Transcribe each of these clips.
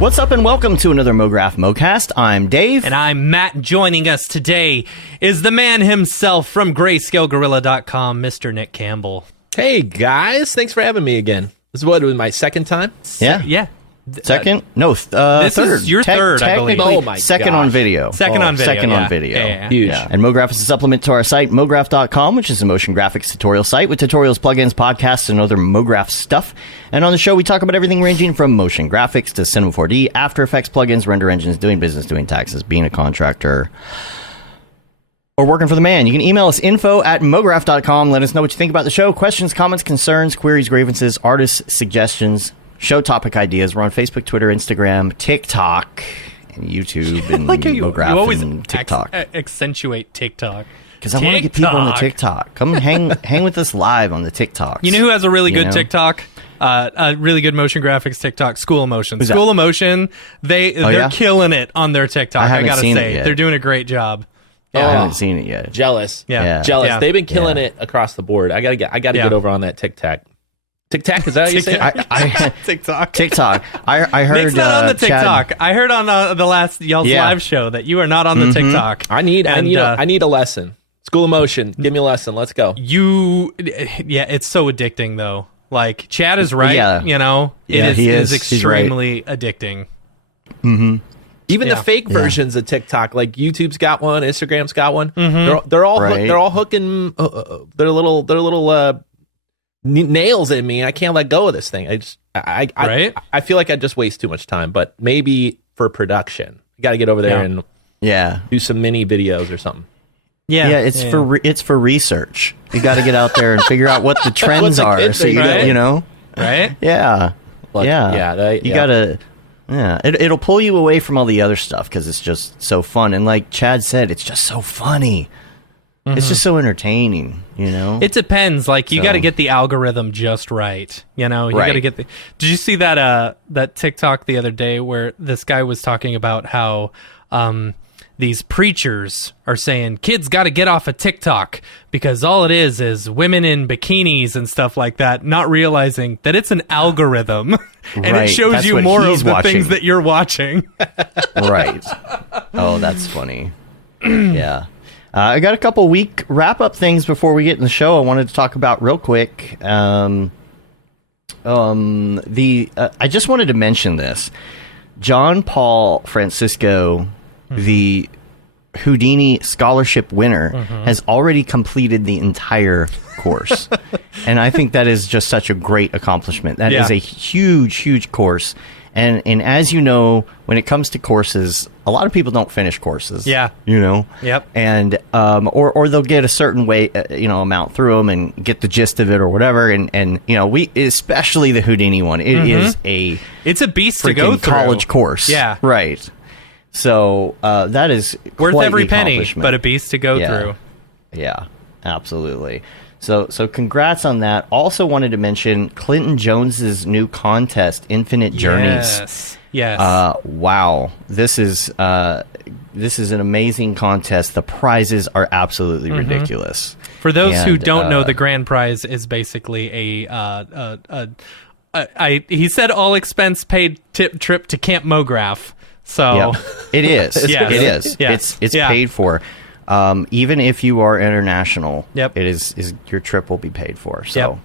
What's up and welcome to another Mograph Mocast. I'm Dave. And I'm Matt. Joining us today is the man himself from GrayscaleGorilla.com, Mr. Nick Campbell. Hey guys, thanks for having me again. This is what, my second time? Yeah. Second? No, this third. is your third, I believe. Oh my second gosh. on video. Second on video. Yeah. Huge. Yeah. And Mograph is a supplement to our site, Mograph.com, which is a motion graphics tutorial site with tutorials, plugins, podcasts, and other Mograph stuff. And on the show, we talk about everything ranging from motion graphics to Cinema 4D, After Effects plugins, render engines, doing business, doing taxes, being a contractor, or working for the man. You can email us info@mograph.com. Let us know what you think about the show. Questions, comments, concerns, queries, grievances, artist suggestions, show topic ideas. We're on Facebook, Twitter, Instagram, TikTok, and YouTube, and Like you always and TikTok. Accentuate TikTok. Because I want to get people on the TikTok. Come hang with us live on the TikToks. You know who has a really good TikTok? A really good motion graphics TikTok, School of Motion. School of Motion, they're killing it on their TikTok. I gotta say, they're doing a great job. Yeah, I haven't seen it yet. Jealous. Yeah. Jealous. Yeah. They've been killing it across the board. I gotta get over on that TikTok. TikTok, is that how you say it? TikTok. TikTok. I heard Nick's not on the TikTok. Chad, I heard on the last y'all's live show that you are not on the TikTok. I need a lesson. School of Motion, give me a lesson. Let's go. It's so addicting though. Like Chad is right. Yeah. You know, it is extremely addicting. Mm-hmm. Even the fake versions of TikTok, like YouTube's got one, Instagram's got one. Mm-hmm. They're all hooking their little nails in me. I can't let go of this thing. I feel like I just waste too much time. But maybe for production, you got to get over there and do some mini videos or something. It's for research. You got to get out there and figure out what the trends are. So you know, right? Yeah, you gotta. Yeah, it'll pull you away from all the other stuff because it's just so fun. And like Chad said, it's just so funny. Mm-hmm. It's just so entertaining, you know? It depends. Like, you got to get the algorithm just right. You know, you got to get the... Did you see that TikTok the other day where this guy was talking about how these preachers are saying, kids got to get off of TikTok because all it is women in bikinis and stuff like that, not realizing that it's an algorithm and it shows that's you more of the things that you're watching. Right. Oh, that's funny. Yeah. I got a couple week wrap-up things before we get in the show I wanted to talk about real quick. I just wanted to mention this. John Paul Francisco, the Houdini scholarship winner, has already completed the entire course. And I think that is just such a great accomplishment. That is a huge, huge course. And as you know, when it comes to courses, a lot of people don't finish courses. Yeah. You know? Yep. And, or they'll get a certain way, amount through them and get the gist of it or whatever. And especially the Houdini one, it's a beast to go through. College course. Yeah. Right. So, that is worth quite every the penny, but a beast to go through. Yeah, absolutely. So congrats on that. Also wanted to mention Clinton Jones's new contest, Infinite Journeys. Yes. Wow. This is an amazing contest. The prizes are absolutely ridiculous. For those who don't know, the grand prize is basically he said all expense paid trip to Camp Mograph. So it is. Yes. It is. Yes. It's paid for. Even if you are international, it is your trip will be paid for. So,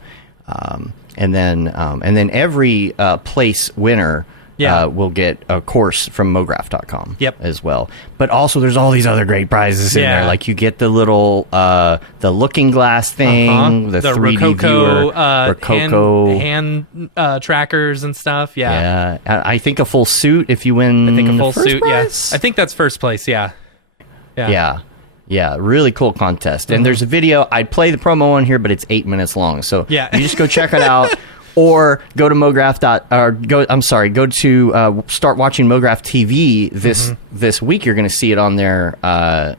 and then every place winner will get a course from Mograph.com as well. But also, there's all these other great prizes in there. Like you get the little the looking glass thing, the 3D Rococo, viewer, Rococo hand trackers and stuff. Yeah. I think a full suit if you win. I think a full suit. Prize? Yeah, I think that's first place. Yeah. Yeah, really cool contest. And there's a video. I'd play the promo on here, but it's 8 minutes long. So you just go check it out, or go to go to start watching Mograph TV this week. You're going to see it on there, a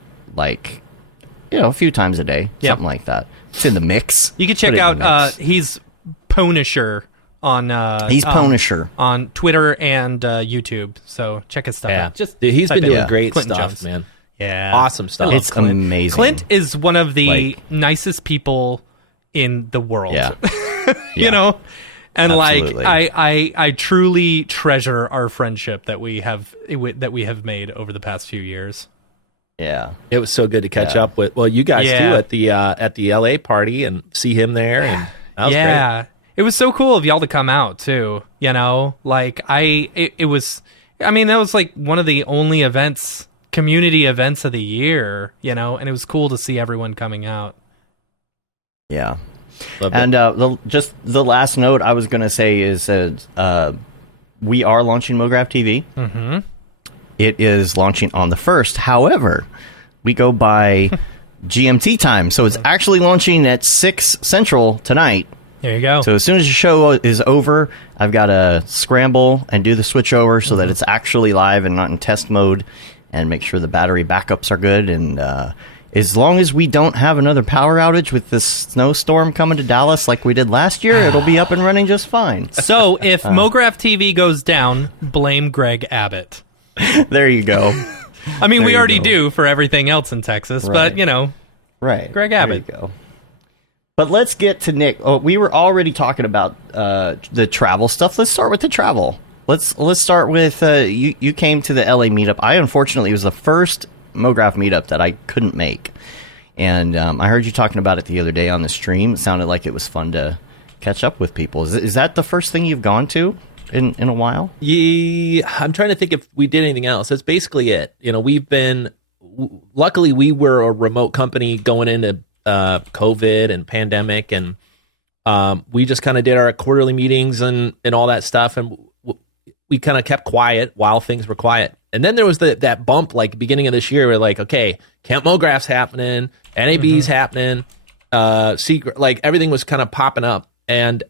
few times a day, something like that. It's in the mix. You can check out. He's Punisher on Punisher on Twitter and YouTube. So check his stuff out. He's been doing great Clinton stuff, Jones. man. Yeah. Awesome stuff. It's amazing. Clint is one of the nicest people in the world. Yeah. You know? And Absolutely. like I truly treasure our friendship that we have made over the past few years. Yeah, it was so good to catch up with. Well, you guys too at the LA party and see him there, and that was great. It was so cool of y'all to come out too. You know, like it was. I mean, that was like one of the only community events of the year. You know, and it was cool to see everyone coming out. Yeah. And just the last note I was going to say is we are launching Mograph TV. Mm-hmm. It is launching on the 1st. However, we go by GMT time. So it's actually launching at 6 Central tonight. There you go. So as soon as the show is over, I've got to scramble and do the switch over so that it's actually live and not in test mode, and make sure the battery backups are good. And as long as we don't have another power outage with this snowstorm coming to Dallas like we did last year, it'll be up and running just fine. So if Mograph TV goes down, blame Greg Abbott. There you go. I mean, we already do for everything else in Texas, but, you know, Greg Abbott. There you go. But let's get to Nick. Oh, we were already talking about the travel stuff. Let's start with the travel. Let's start with you came to the LA meetup. I unfortunately was the first Mograph meetup that I couldn't make, and I heard you talking about it the other day on the stream. It sounded like it was fun to catch up with people. Is that the first thing you've gone to in a while? Yeah, I'm trying to think if we did anything else. That's basically it. You know, luckily we were a remote company going into COVID and pandemic, and we just kind of did our quarterly meetings and all that stuff, and we kind of kept quiet while things were quiet. And then there was that bump, like beginning of this year, where like, okay, Camp Mograph's happening, NAB's happening, secret, like everything was kind of popping up, and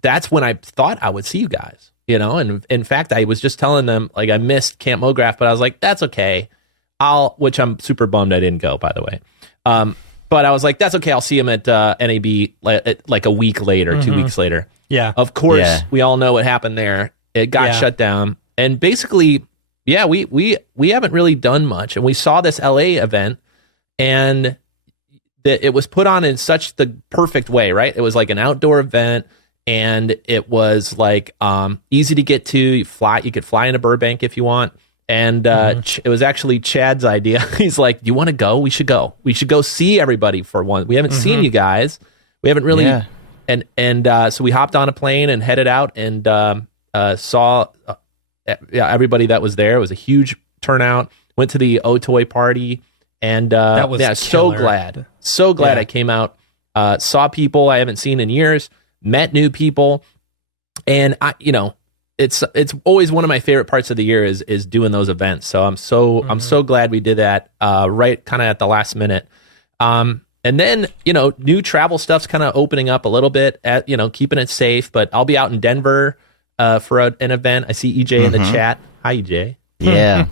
that's when I thought I would see you guys, you know. And in fact, I was just telling them like I missed Camp Mograph, but I was like, that's okay. Which I'm super bummed I didn't go, by the way. But I was like, that's okay. I'll see him at NAB like a week later, 2 weeks later. Yeah. Of course, we all know what happened there. It got shut down. And basically, we haven't really done much. And we saw this LA event, and it was put on in such the perfect way, right? It was like an outdoor event, and it was like easy to get to. You could fly into Burbank if you want. And it was actually Chad's idea. He's like, "You want to go? We should go. We should go see everybody for one. We haven't seen you guys. We haven't really." Yeah. And so we hopped on a plane and headed out and saw everybody that was there. It was a huge turnout. Went to the Otoy party, and that was so glad I came out. Saw people I haven't seen in years. Met new people, and it's always one of my favorite parts of the year is doing those events. So I'm so glad we did that right kind of at the last minute. And then, new travel stuff's kind of opening up a little bit at, keeping it safe, but I'll be out in Denver for an event. I see EJ in the chat. Hi, EJ. Yeah.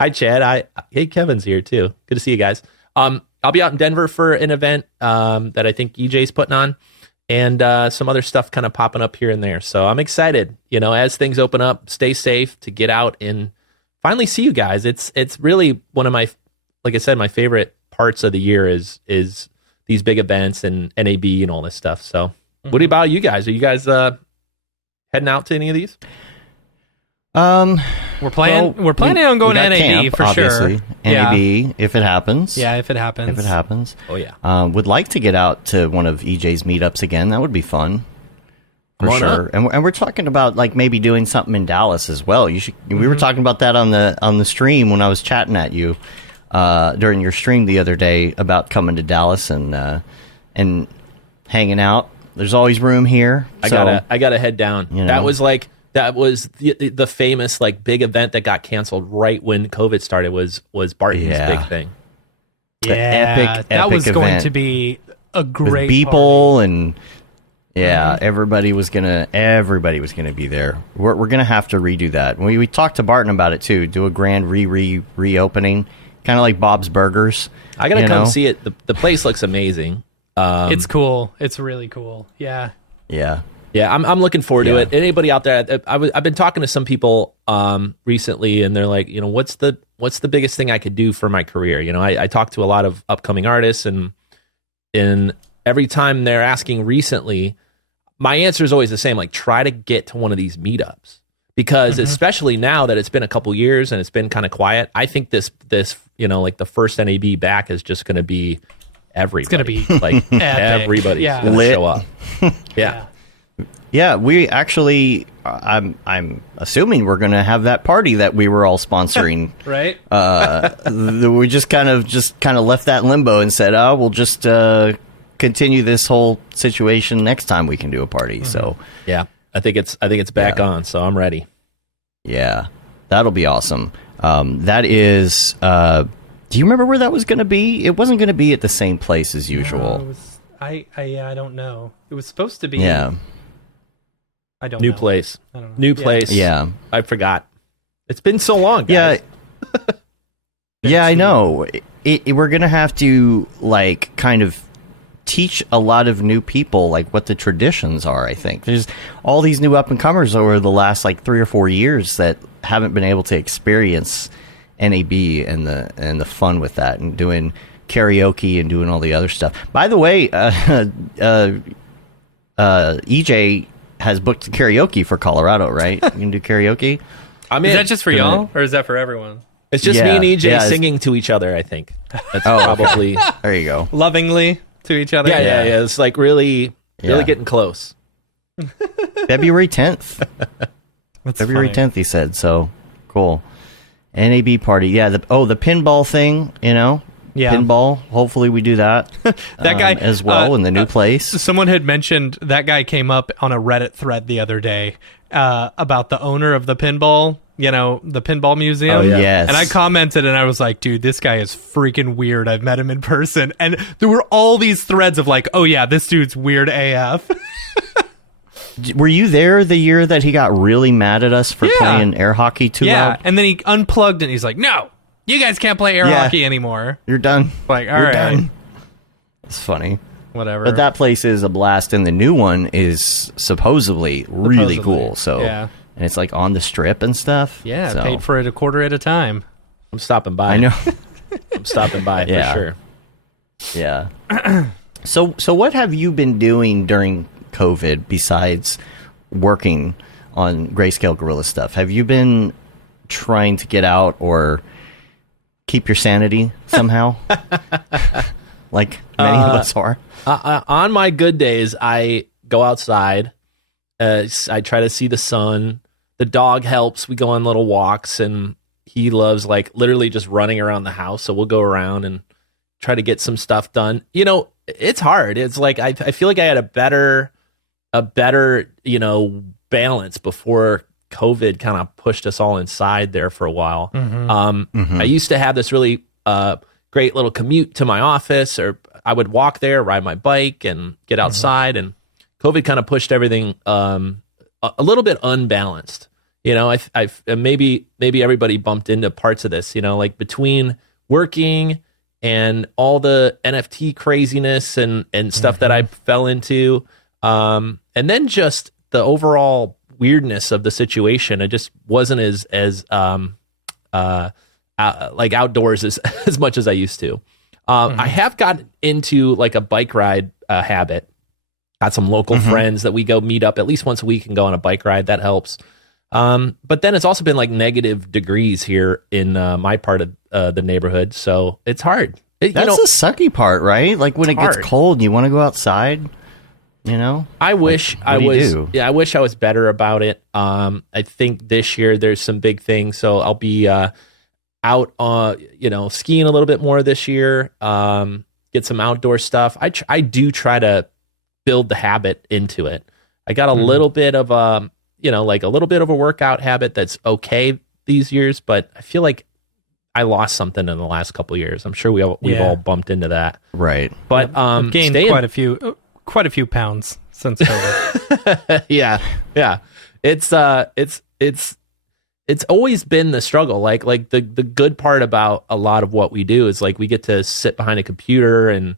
Hi, Chad. Hey, Kevin's here too. Good to see you guys. I'll be out in Denver for an event that I think EJ's putting on. And some other stuff kind of popping up here and there. So I'm excited, as things open up, stay safe, to get out and finally see you guys. It's really one of my, like I said, my favorite parts of the year is these big events and NAB and all this stuff. So what about you guys? Are you guys heading out to any of these? We're planning on going to NAB camp, for obviously. sure. NAB, if it happens. Yeah, if it happens. Oh, yeah. Would like to get out to one of EJ's meetups again. That would be fun. For sure. And we're talking about like maybe doing something in Dallas as well. You should. We were talking about that on the stream when I was chatting at you during your stream the other day about coming to Dallas and hanging out. There's always room here. I gotta head down. That was the famous like big event that got canceled right when COVID started was Barton's big thing. Epic that was event. going to be a great with Beeple and everybody was gonna be there. We're gonna have to redo that. We talked to Barton about it too. Do a grand reopening, kind of like Bob's Burgers. I gotta come see it. The place looks amazing. It's cool. It's really cool. Yeah. Yeah, I'm looking forward to it. Anybody out there? I've been talking to some people recently, and they're like, what's the biggest thing I could do for my career? I talk to a lot of upcoming artists, and every time they're asking recently, my answer is always the same. Like, try to get to one of these meetups, because especially now that it's been a couple years and it's been kind of quiet, I think this like the first NAB back is just going to be everybody. It's going to be like everybody's going to show up. Yeah, we actually, I'm assuming we're going to have that party that we were all sponsoring. Right. We just kind of left that in limbo and said, oh, we'll just continue this whole situation next time we can do a party. So yeah, I think it's back on. So I'm ready. Yeah, that'll be awesome. That is. Do you remember where that was going to be? It wasn't going to be at the same place as usual. No, I don't know. It was supposed to be. Yeah. I don't know. Place. I don't know. New place. Yeah. I forgot. It's been so long, guys. Yeah. Yeah, I know. We're going to have to, like, kind of teach a lot of new people, like, what the traditions are, I think. There's all these new up-and-comers over the last, like, 3 or 4 years that haven't been able to experience NAB and the fun with that, and doing karaoke and doing all the other stuff. By the way, EJ has booked karaoke for Colorado, right? You can do karaoke. Is that just for y'all, or is that for everyone? It's just me and EJ singing to each other, I think. That's probably... There you go. Lovingly to each other? Yeah. It's like really getting close. February 10th. February 10th, he said. So, cool. NAB Party. Yeah, the pinball thing, Yeah. Pinball. Hopefully we do that. That guy as well in the new place. Someone had mentioned that guy came up on a Reddit thread the other day about the owner of the pinball, the pinball museum. Oh, yeah. Yes. And I commented and I was like, dude, this guy is freaking weird. I've met him in person. And there were all these threads of like, oh yeah, this dude's weird AF. Were you there the year that he got really mad at us for playing air hockey too loud? And then he unplugged and he's like, no, you guys can't play air hockey anymore. You're done. Like, all right. Done. It's funny. Whatever. But that place is a blast, and the new one is supposedly really cool. So, and it's like on the strip and stuff. Yeah, so. Paid for it a quarter at a time. I'm stopping by. I know. I'm stopping by for sure. Yeah. So what have you been doing during COVID besides working on Grayscale Gorilla stuff? Have you been trying to get out or keep your sanity somehow? Like many of us are. On my good days, I go outside. I try to see the sun. The dog helps. We go on little walks, and he loves like literally just running around the house. So we'll go around and try to get some stuff done. It's hard. It's like I feel like I had a better balance before COVID kind of pushed us all inside there for a while. I used to have this really great little commute to my office, or I would walk there, ride my bike, and get outside. And COVID kind of pushed everything a little bit unbalanced. I maybe everybody bumped into parts of this. Like between working and all the NFT craziness and stuff that I fell into, and then just the overall weirdness of the situation. It just wasn't as like outdoors as much as I used to. I have gotten into like a bike ride habit. Got some local friends that we go meet up at least once a week and go on a bike ride. That helps. But then it's also been like negative degrees here in my part of the neighborhood, so it's hard. That's the sucky part, right? Like when it gets cold, you want to go outside. I wish I was. Yeah, I wish I was better about it. I think this year there's some big things, so I'll be out skiing a little bit more this year. Get some outdoor stuff. I do try to build the habit into it. I got a little bit of a little bit of a workout habit that's okay these years, but I feel like I lost something in the last couple of years. I'm sure we've all bumped into that, right? But I've gained quite a few pounds since COVID. yeah. It's always been the struggle. Like the good part about a lot of what we do is like we get to sit behind a computer and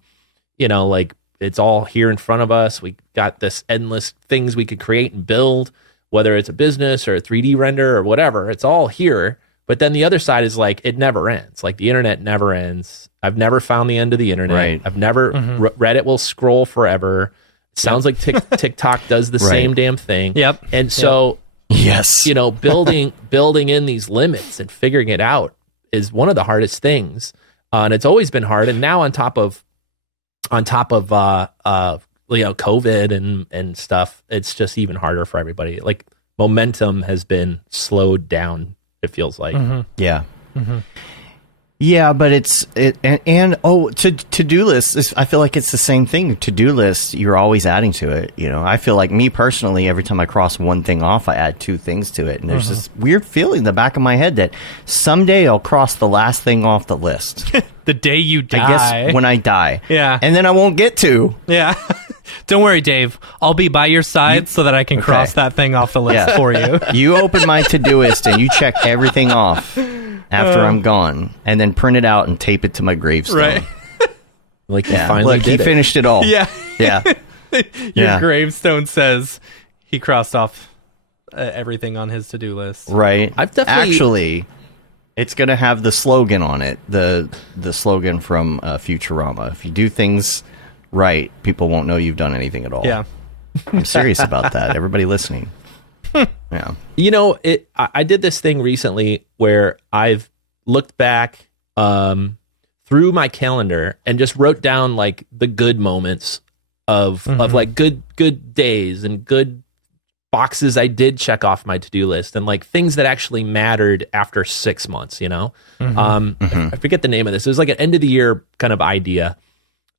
like it's all here in front of us. We got this endless things we could create and build, whether it's a business or a 3D render or whatever. It's all here. But then the other side is like it never ends. Like the internet never ends. I've never found the end of the internet. Right. I've never Reddit will scroll forever. Sounds like TikTok does the same damn thing. Yep. And so, yes, building in these limits and figuring it out is one of the hardest things. And it's always been hard. And now on top of COVID and stuff, it's just even harder for everybody. Like momentum has been slowed down, it feels like. Yeah. Yeah, but to-do lists, I feel like it's the same thing. To-do lists, you're always adding to it. I feel like me personally, every time I cross one thing off, I add two things to it. And there's this weird feeling in the back of my head that someday I'll cross the last thing off the list. The day you die. I guess when I die. Yeah. And then I won't get to. Yeah. Don't worry, Dave. I'll be by your side so that I can cross that thing off the list for you. You open my Todoist and you check everything off after I'm gone, and then print it out and tape it to my gravestone. Right. Like you finally did he finished it all. Yeah. Yeah. Your gravestone says he crossed off everything on his to-do list. Right. I've definitely... Actually, it's going to have the slogan on it, the slogan from Futurama. If you do things right, people won't know you've done anything at all. Yeah. I'm serious about that. Everybody listening. Yeah. I did this thing recently where I've looked back through my calendar and just wrote down like the good moments of like good days and good boxes I did check off my to-do list and like things that actually mattered after 6 months, I forget the name of this. It was like an end of the year kind of idea.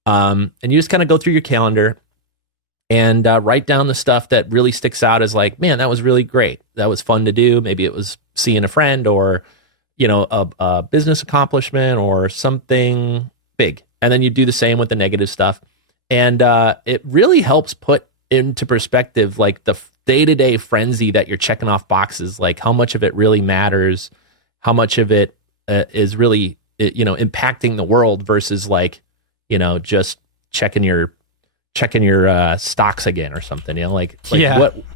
And you just kind of go through your calendar and write down the stuff that really sticks out as like, man, that was really great. That was fun to do. Maybe it was seeing a friend or, a business accomplishment or something big. And then you do the same with the negative stuff. And it really helps put into perspective, like the day-to-day frenzy that you're checking off boxes, like how much of it really matters, how much of it is really, impacting the world versus like, just checking your stocks again or something,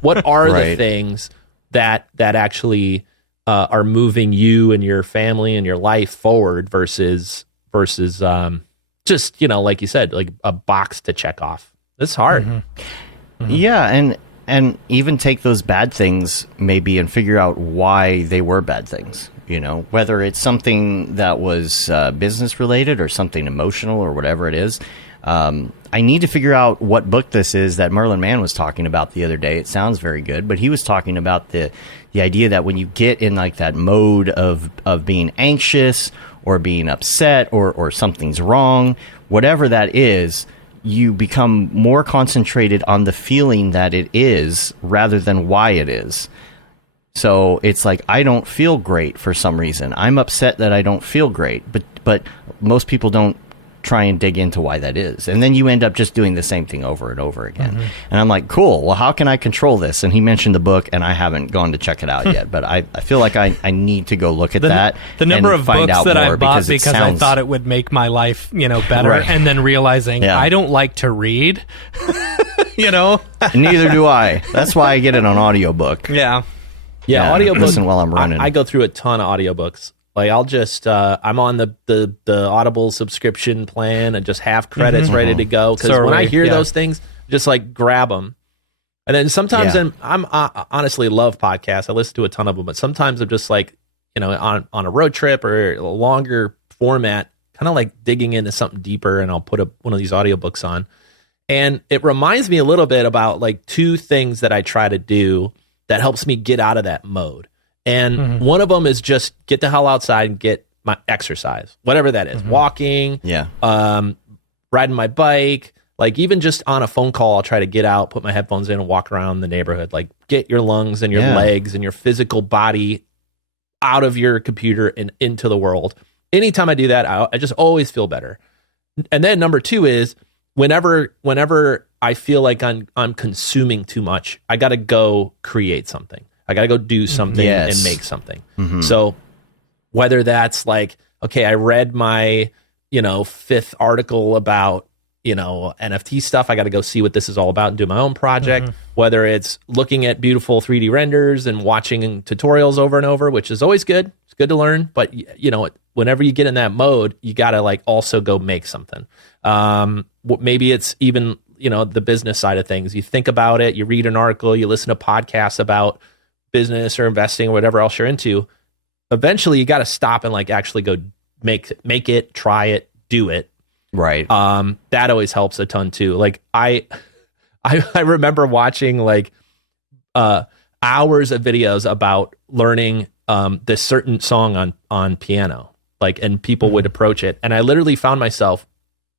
what are the things that actually are moving you and your family and your life forward versus just, like you said, like a box to check off. It's hard. Yeah. And even take those bad things maybe and figure out why they were bad things, whether it's something that was business related or something emotional or whatever it is. I need to figure out what book this is that Merlin Mann was talking about the other day. It sounds very good, but he was talking about the idea that when you get in like that mode of being anxious or being upset or something's wrong, whatever that is, you become more concentrated on the feeling that it is rather than why it is. So it's like, I don't feel great for some reason. I'm upset that I don't feel great, but most people don't try and dig into why that is. And then you end up just doing the same thing over and over again. And I'm like, cool, well, how can I control this? And he mentioned the book, and I haven't gone to check it out yet, but I feel like I need to go look at that. The number of books that I bought because I thought it would make my life, better, and then realizing I don't like to read, Neither do I. That's why I get it on audiobook. Yeah, audiobook. Listen while I'm running. I go through a ton of audiobooks. Like I'll just I'm on the Audible subscription plan and just have credits ready to go, because when I hear those things, just like grab them. And then sometimes I'm honestly love podcasts. I listen to a ton of them, but sometimes I'm just like, on a road trip or a longer format, kind of like digging into something deeper, and I'll put one of these audiobooks on. And it reminds me a little bit about like two things that I try to do that helps me get out of that mode. And one of them is just get the hell outside and get my exercise, whatever that is, walking, riding my bike, like even just on a phone call, I'll try to get out, put my headphones in and walk around the neighborhood, like get your lungs and your legs and your physical body out of your computer and into the world. Anytime I do that, I just always feel better. And then number two is whenever I feel like I'm consuming too much, I got to go create something. I got to go do something and make something. So whether that's like, okay, I read my, 5th article about, NFT stuff. I got to go see what this is all about and do my own project. Whether it's looking at beautiful 3D renders and watching tutorials over and over, which is always good. It's good to learn. But, whenever you get in that mode, you got to like also go make something. Maybe it's even, the business side of things. You think about it, you read an article, you listen to podcasts about business or investing or whatever else you're into. Eventually you got to stop and like actually go make it, try it, do it. Right. That always helps a ton too. Like I remember watching like hours of videos about learning this certain song on piano, like, and people would approach it, and I literally found myself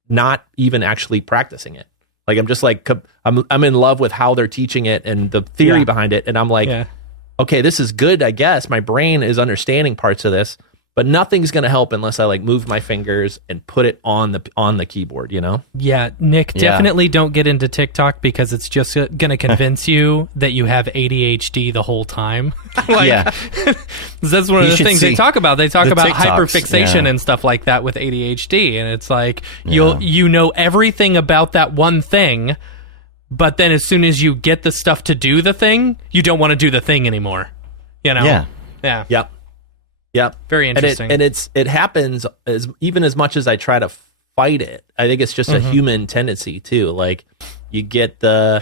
not even actually practicing it. Like I'm just like I'm in love with how they're teaching it and the theory behind it, and I'm like, okay, this is good. I guess my brain is understanding parts of this, but nothing's going to help unless I like move my fingers and put it on the keyboard, Yeah, Nick, definitely don't get into TikTok because it's just going to convince you that you have ADHD the whole time. That's one of the things they talk about. They talk about hyperfixation and stuff like that with ADHD, and it's like you know everything about that one thing, but then as soon as you get the stuff to do the thing, you don't want to do the thing anymore. Yeah. Yep. Very interesting. And it happens even as much as I try to fight it. I think it's just a human tendency too. Like you get the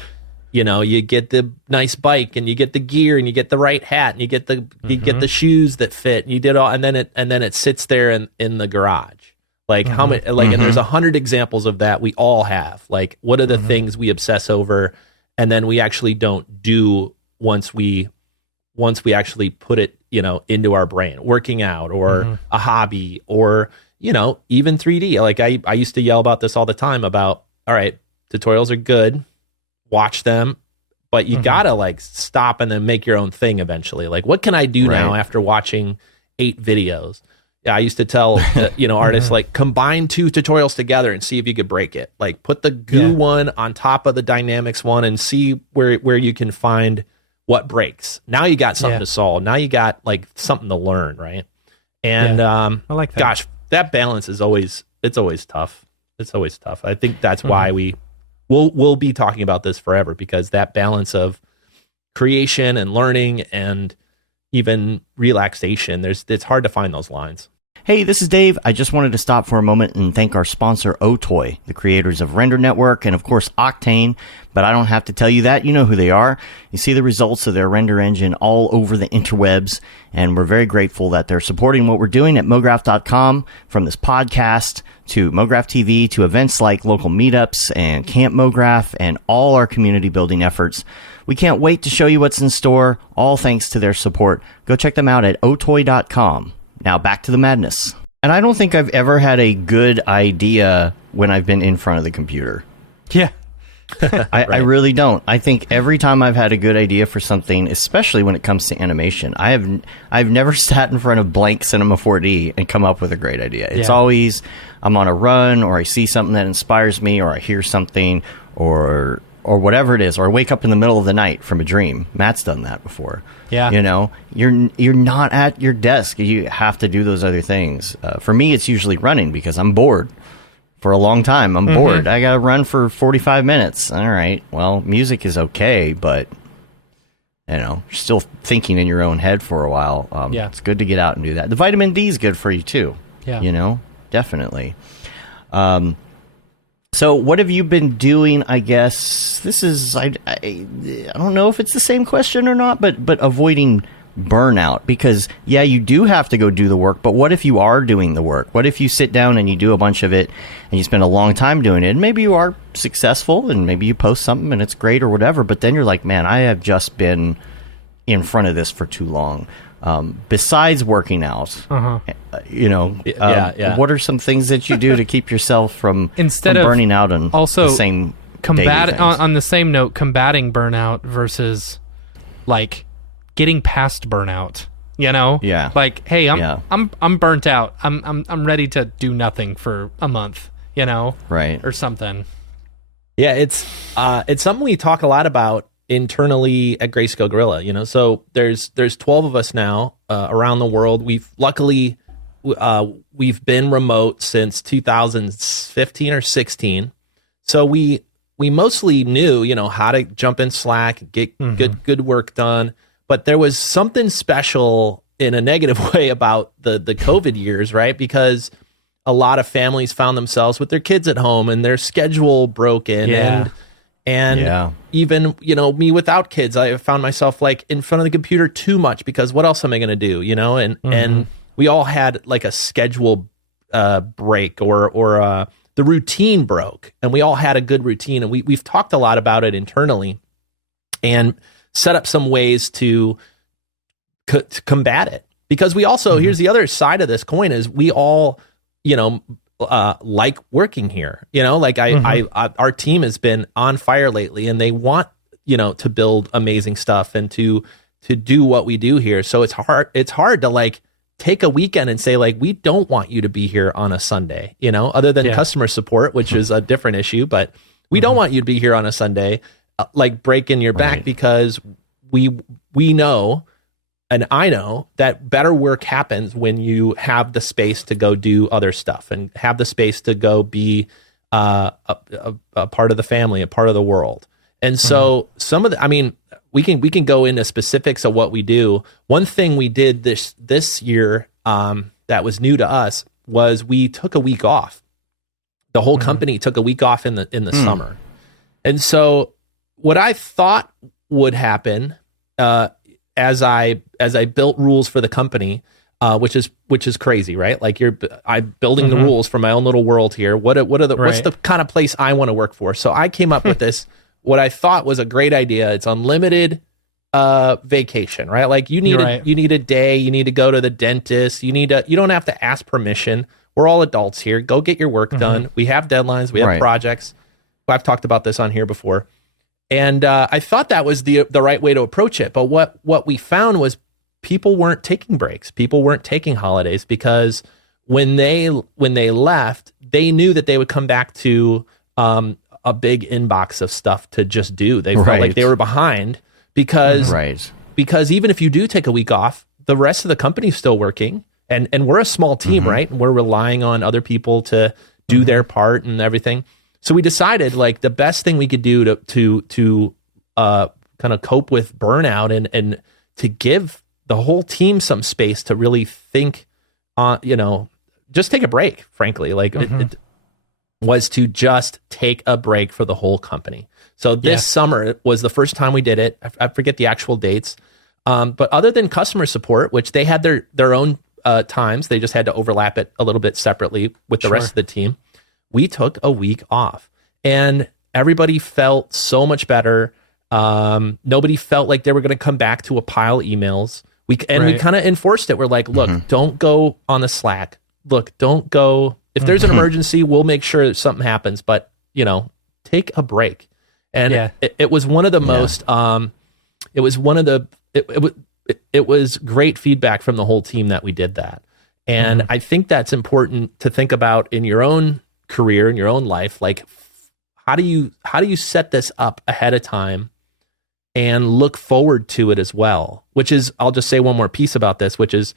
nice bike and you get the gear and you get the right hat and you get the shoes that fit and you did all, and then it sits there in the garage. Like how many, like, and there's 100 examples of that we all have. Like what are the things we obsess over and then we actually don't do once we actually put it, into our brain, working out or a hobby or, even 3D. Like I used to yell about this all the time about, all right, tutorials are good, watch them, but you gotta like stop and then make your own thing eventually. Like what can I do now after watching 8 videos? Yeah, I used to tell, artists like combine 2 tutorials together and see if you could break it. Like put the goo one on top of the dynamics one and see where you can find what breaks. Now you got something to solve. Now you got like something to learn, right? And I like that. Gosh, that balance is always tough. It's always tough. I think that's why we'll be talking about this forever, because that balance of creation and learning and even relaxation, it's hard to find those lines. Hey, this is Dave. I just wanted to stop for a moment and thank our sponsor, Otoy, the creators of Render Network and, of course, Octane. But I don't have to tell you that. You know who they are. You see the results of their render engine all over the interwebs, and we're very grateful that they're supporting what we're doing at Mograph.com, from this podcast to Mograph TV to events like local meetups and Camp Mograph and all our community building efforts. We can't wait to show you what's in store, all thanks to their support. Go check them out at Otoy.com. Now back to the madness. And I don't think I've ever had a good idea when I've been in front of the computer. Yeah. I really don't. I think every time I've had a good idea for something, especially when it comes to animation, I've never sat in front of blank Cinema 4D and come up with a great idea. It's always I'm on a run, or I see something that inspires me, or I hear something, or whatever it is, or I wake up in the middle of the night from a dream. Matt's done that before. Yeah. You're not at your desk. You have to do those other things. For me, it's usually running because I'm bored. For a long time, I'm bored. I got to run for 45 minutes. All right. Well, music is okay, but you're still thinking in your own head for a while. It's good to get out and do that. The vitamin D is good for you too. Yeah. Definitely. So what have you been doing? I guess this is, I don't know if it's the same question or not, but avoiding burnout, because you do have to go do the work, but what if you are doing the work? What if you sit down and you do a bunch of it and you spend a long time doing it, and maybe you are successful and maybe you post something and it's great or whatever, but then you're like, man, I have just been in front of this for too long. Besides working out, what are some things that you do to keep yourself from burning out on also the same on the same note, combating burnout versus like getting past burnout? Like, hey, I'm burnt out. I'm ready to do nothing for a month, right, or something. Yeah, it's something we talk a lot about internally at Grayscale Gorilla. So there's 12 of us now around the world. We've been remote since 2015 or 16. So we mostly knew, how to jump in Slack, get good work done. But there was something special in a negative way about the COVID years, right? Because a lot of families found themselves with their kids at home and their schedule broken. And even, me without kids, I found myself like in front of the computer too much because what else am I going to do? And we all had like a schedule break or the routine broke, and we all had a good routine, and we've talked a lot about it internally and set up some ways to combat it. Because we also, here's the other side of this coin, is we all, like working here, like our team has been on fire lately, and they want, to build amazing stuff and to do what we do here. So it's hard to like take a weekend and say like, we don't want you to be here on a Sunday, other than customer support, which is a different issue, but we don't want you to be here on a Sunday, like breaking your back, because we know, and I know that better work happens when you have the space to go do other stuff and have the space to go be a part of the family, a part of the world. And so we can go into specifics of what we do. One thing we did this year that was new to us was we took a week off. The whole company took a week off in the summer. And so what I thought would happen as I built rules for the company, which is crazy, right? Like I'm building the rules for my own little world here. What's the kind of place I want to work for? So I came up with this, what I thought was a great idea. It's unlimited vacation, right? Like you need a day, you need to go to the dentist, you don't have to ask permission. We're all adults here. Go get your work done. We have deadlines, we have projects. I've talked about this on here before. And I thought that was the right way to approach it. But what we found was people weren't taking breaks. People weren't taking holidays, because when they left, they knew that they would come back to a big inbox of stuff to just do. They felt like they were behind because even if you do take a week off, the rest of the company's still working. And we're a small team, right? And we're relying on other people to do their part and everything. So we decided like the best thing we could do to kind of cope with burnout and to give the whole team some space to really think on, just take a break, frankly, like it was to just take a break for the whole company. So this summer was the first time we did it. I forget the actual dates. But other than customer support, which they had their own times, they just had to overlap it a little bit separately with the rest of the team. We took a week off, and everybody felt so much better. Nobody felt like they were going to come back to a pile of emails. We kind of enforced it. We're like, look, don't go on the Slack. Look, don't go. If there's an emergency, we'll make sure that something happens, but take a break. And it was one of the most, it was great feedback from the whole team that we did that. And I think that's important to think about in your own career, in your own life. Like, how do you set this up ahead of time and look forward to it as well? Which is, I'll just say one more piece about this, which is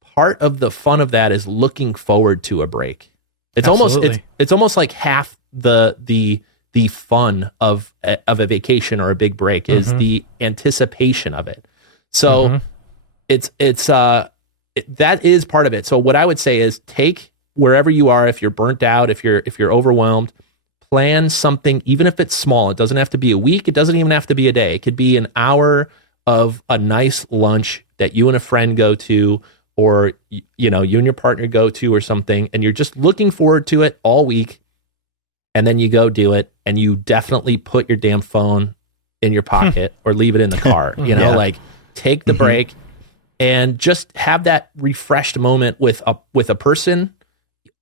part of the fun of that is looking forward to a break. It's almost like half the fun of a vacation or a big break is the anticipation of it. So that is part of it. So what I would say is take wherever you are, if you're burnt out, if you're overwhelmed, plan something, even if it's small. It doesn't have to be a week. It doesn't even have to be a day. It could be an hour of a nice lunch that you and a friend go to, or you and your partner go to, or something, and you're just looking forward to it all week. And then you go do it, and you definitely put your damn phone in your pocket or leave it in the car. Like take the break and just have that refreshed moment with a person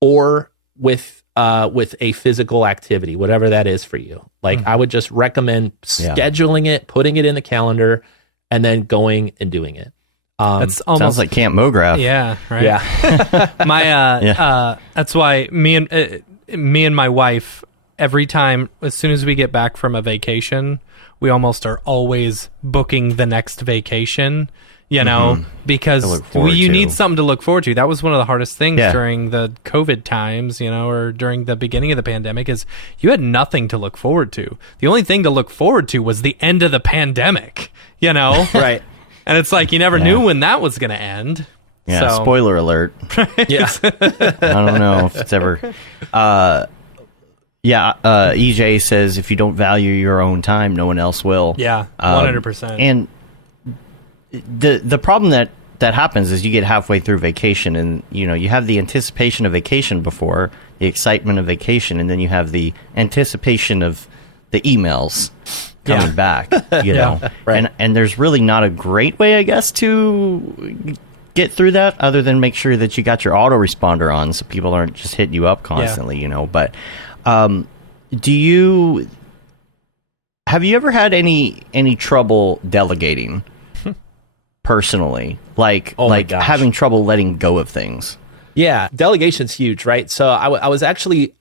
or with a physical activity, whatever that is for you. Like I would just recommend scheduling it, putting it in the calendar, and then going and doing it. That's almost sounds like Camp Mograph. Yeah, right. Yeah. That's why me and my wife, every time, as soon as we get back from a vacation, we almost are always booking the next vacation, because you need something to look forward to. That was one of the hardest things during the COVID times, or during the beginning of the pandemic, is you had nothing to look forward to. The only thing to look forward to was the end of the pandemic, Right. And it's like you never knew when that was going to end. Yeah, so. Spoiler alert. Yeah. I don't know if it's ever... Yeah, EJ says if you don't value your own time, no one else will. Yeah, 100%. And the problem that happens is you get halfway through vacation, and you have the anticipation of vacation before, the excitement of vacation, and then you have the anticipation of the emails coming back. Right. And there's really not a great way, I guess, to get through that other than make sure that you got your autoresponder on so people aren't just hitting you up constantly. But have you ever had any trouble delegating personally, like having trouble letting go of things? Yeah, delegation's huge, right? So I was actually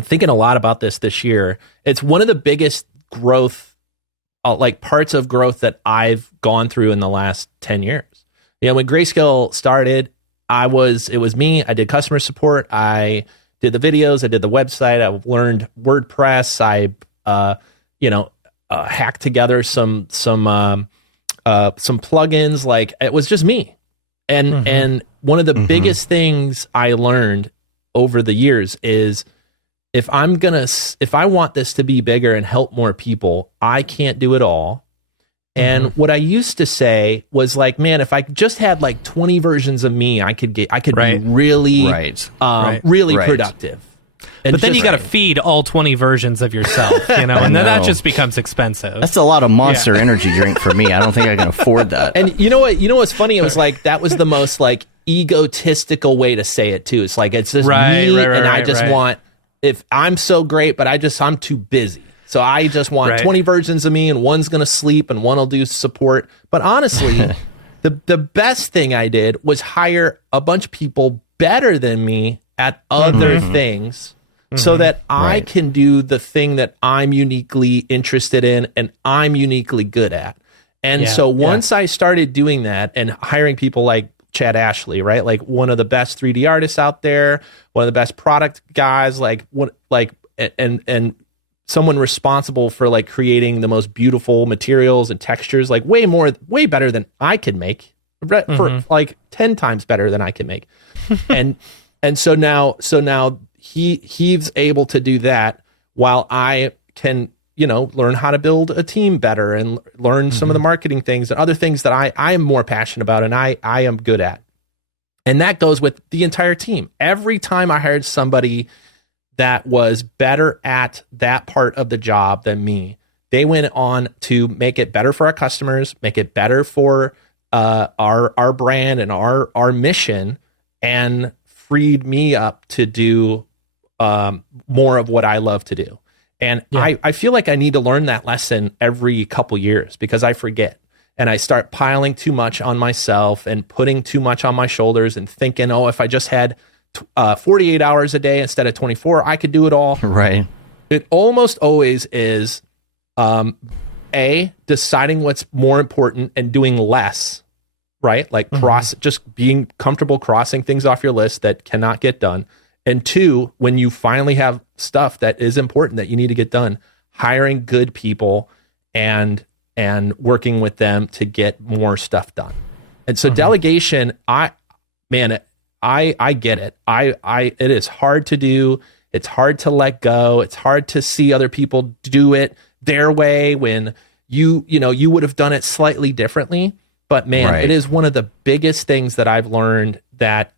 thinking a lot about this year. It's one of the biggest growth, parts of growth that I've gone through in the last 10 years. When Grayscale started, it was me. I did customer support. I did the videos. I did the website. I learned WordPress. I hacked together some plugins. Like, it was just me. And one of the biggest things I learned over the years is if I want this to be bigger and help more people, I can't do it all. And what I used to say was like, man, if I just had 20 versions of me, I could be really, really productive. But then you got to feed all 20 versions of yourself, and then that just becomes expensive. That's a lot of Monster Energy drink for me. I don't think I can afford that. And you know what's funny? It was that was the most egotistical way to say it too. It's it's just me, and I just want, if I'm so great, but I'm too busy. So I just want 20 versions of me, and one's going to sleep and one will do support. But honestly, the best thing I did was hire a bunch of people better than me at other things so that I can do the thing that I'm uniquely interested in and I'm uniquely good at. And so once I started doing that and hiring people like Chad Ashley, right? One of the best 3D artists out there, one of the best product guys, and someone responsible for creating the most beautiful materials and textures, way better than I could make, for 10 times better than I can make. and so now he's able to do that while I can, learn how to build a team better and learn some of the marketing things and other things that I am more passionate about and I am good at. And that goes with the entire team. Every time I hired somebody that was better at that part of the job than me, they went on to make it better for our customers, make it better for our brand and our mission, and freed me up to do more of what I love to do. And I feel like I need to learn that lesson every couple years because I forget. And I start piling too much on myself and putting too much on my shoulders and thinking, if I just had 48 hours a day instead of 24, I could do it all. Right. It almost always is deciding what's more important and doing less, right? Just being comfortable crossing things off your list that cannot get done. And 2, when you finally have stuff that is important that you need to get done, hiring good people and working with them to get more stuff done. And so delegation, I get it. It is hard to do. It's hard to let go. It's hard to see other people do it their way when you would have done it slightly differently. But man, it is one of the biggest things that I've learned that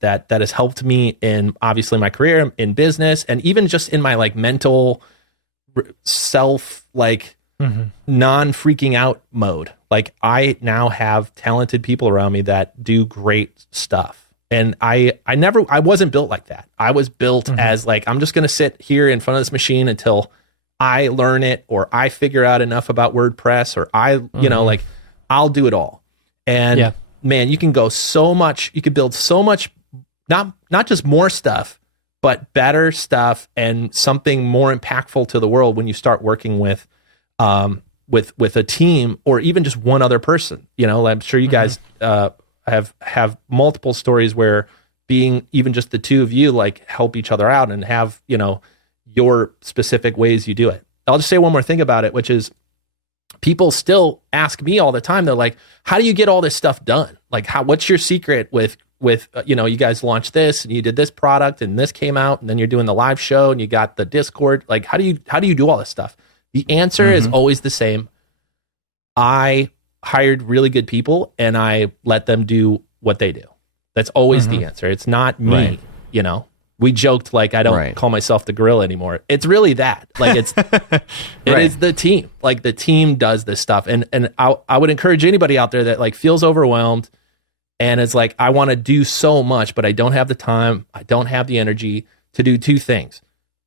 that has helped me in obviously my career, in business, and even just in my mental self, non-freaking out mode. I now have talented people around me that do great stuff. And I wasn't built like that. I was built as I'm just going to sit here in front of this machine until I learn it, or I figure out enough about WordPress, or I'll do it all. And man, you can go so much, you could build so much, not just more stuff, but better stuff and something more impactful to the world when you start working with a team or even just one other person. I'm sure you guys have multiple stories where being even just the two of you help each other out and have your specific ways you do it. I'll just say one more thing about it, which is people still ask me all the time. They're like, how do you get all this stuff done? What's your secret with with you guys launched this and you did this product and this came out and then you're doing the live show and you got the Discord. Like, how do you do all this stuff? The answer is always the same. I hired really good people and I let them do what they do. That's always the answer. It's not me, We joked like I don't call myself the gorilla anymore. It's really that. Like it is the team. Like the team does this stuff. And I would encourage anybody out there that like feels overwhelmed and it's like, I want to do so much, but I don't have the time. I don't have the energy to do two things.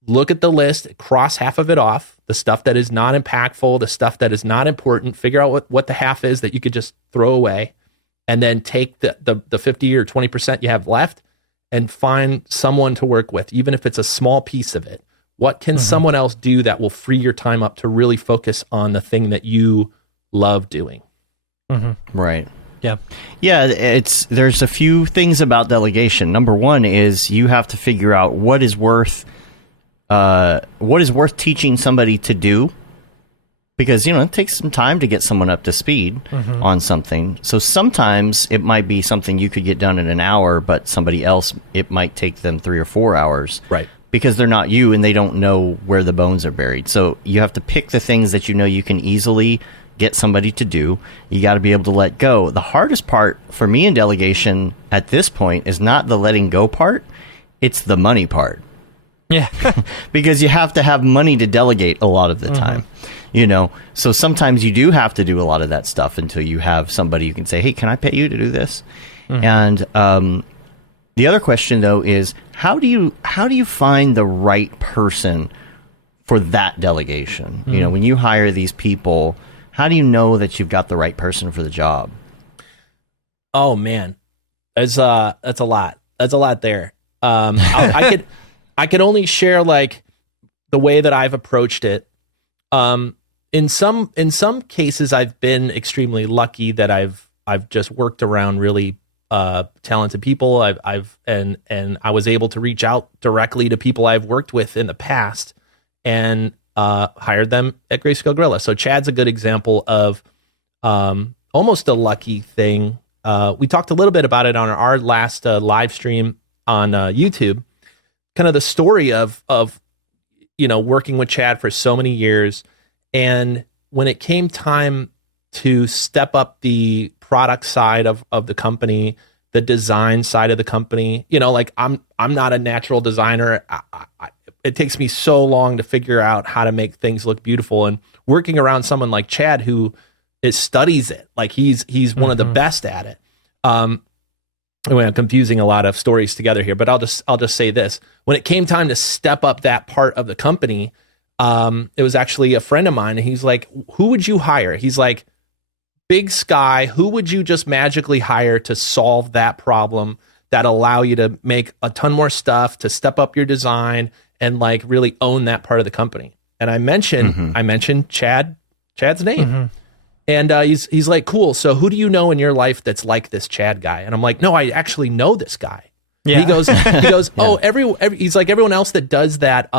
Look at the list, cross half of it off, the stuff that is not impactful, the stuff that is not important, figure out what the half is that you could just throw away, and then take the 50 or 20% you have left and find someone to work with, even if it's a small piece of it. What can someone else do that will free your time up to really focus on the thing that you love doing? Right. Yeah. Yeah, there's a few things about delegation. Number one is you have to figure out what is worth teaching somebody to do, because it takes some time to get someone up to speed on something. So sometimes it might be something you could get done in an hour, but somebody else, it might take them 3 or 4 hours, right? Because they're not you and they don't know where the bones are buried. So you have to pick the things that you can easily get somebody to do. You got to be able to let go. The hardest part for me in delegation at this point is not the letting go part, it's the money part. Yeah. Because you have to have money to delegate a lot of the time. So sometimes you do have to do a lot of that stuff until you have somebody you can say, hey, can I pay you to do this? And the other question though is how do you find the right person for that delegation? When you hire these people, how do you know that you've got the right person for the job? Oh man, that's a lot. That's a lot there. I could only share like the way that I've approached it. In some cases, I've been extremely lucky that I've just worked around really talented people. And I was able to reach out directly to people I've worked with in the past and hired them at Grayscale Gorilla. So Chad's a good example of almost a lucky thing. We talked a little bit about it on our last live stream on YouTube. Kind of the story of working with Chad for so many years, and when it came time to step up the product side of the company, the design side of the company, like I'm not a natural designer. It takes me so long to figure out how to make things look beautiful, and working around someone like Chad who studies it, like he's one of the best at it. Anyway, I'm confusing a lot of stories together here, but I'll just say this. When it came time to step up that part of the company, it was actually a friend of mine, and he's like, who would you hire? He's like, big sky, who would you just magically hire to solve that problem that allow you to make a ton more stuff, to step up your design and like really own that part of the company? And I mentioned Chad's name. And he's like, cool. So who do you know in your life that's like this Chad guy? And I'm like, no, I actually know this guy. Yeah. He goes, oh, he's like everyone else that does that.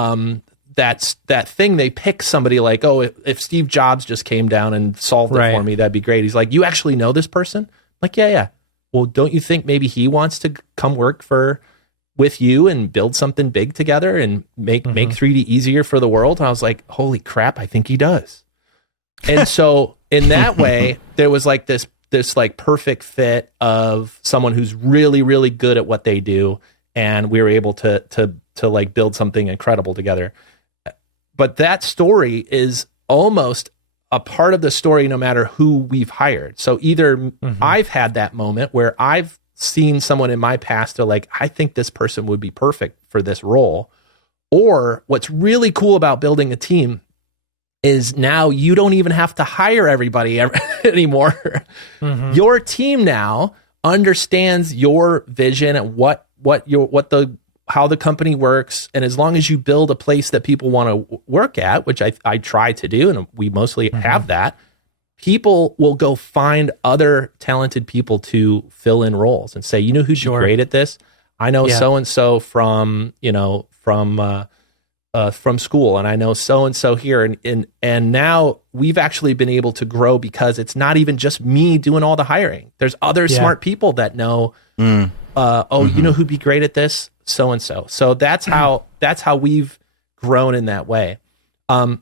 That thing, they pick somebody like, oh, if Steve Jobs just came down and solved it for me, that'd be great. He's like, you actually know this person? I'm like, yeah. Well, don't you think maybe he wants to come work with you and build something big together and make 3D easier for the world? And I was like, holy crap, I think he does. And so in that way, there was like this like perfect fit of someone who's really, really good at what they do. And we were able to like build something incredible together. But that story is almost a part of the story no matter who we've hired. So either I've had that moment where I've seen someone in my past to like, I think this person would be perfect for this role. Or what's really cool about building a team is now you don't even have to hire everybody anymore. Your team now understands your vision and how the company works. And as long as you build a place that people want to work at, which I try to do, and we mostly have that, people will go find other talented people to fill in roles and say, who's great at this? I know so-and-so from school, and I know so-and-so here. And now we've actually been able to grow because it's not even just me doing all the hiring. There's other smart people that know you know who'd be great at this? So and so. So that's how we've grown in that way. When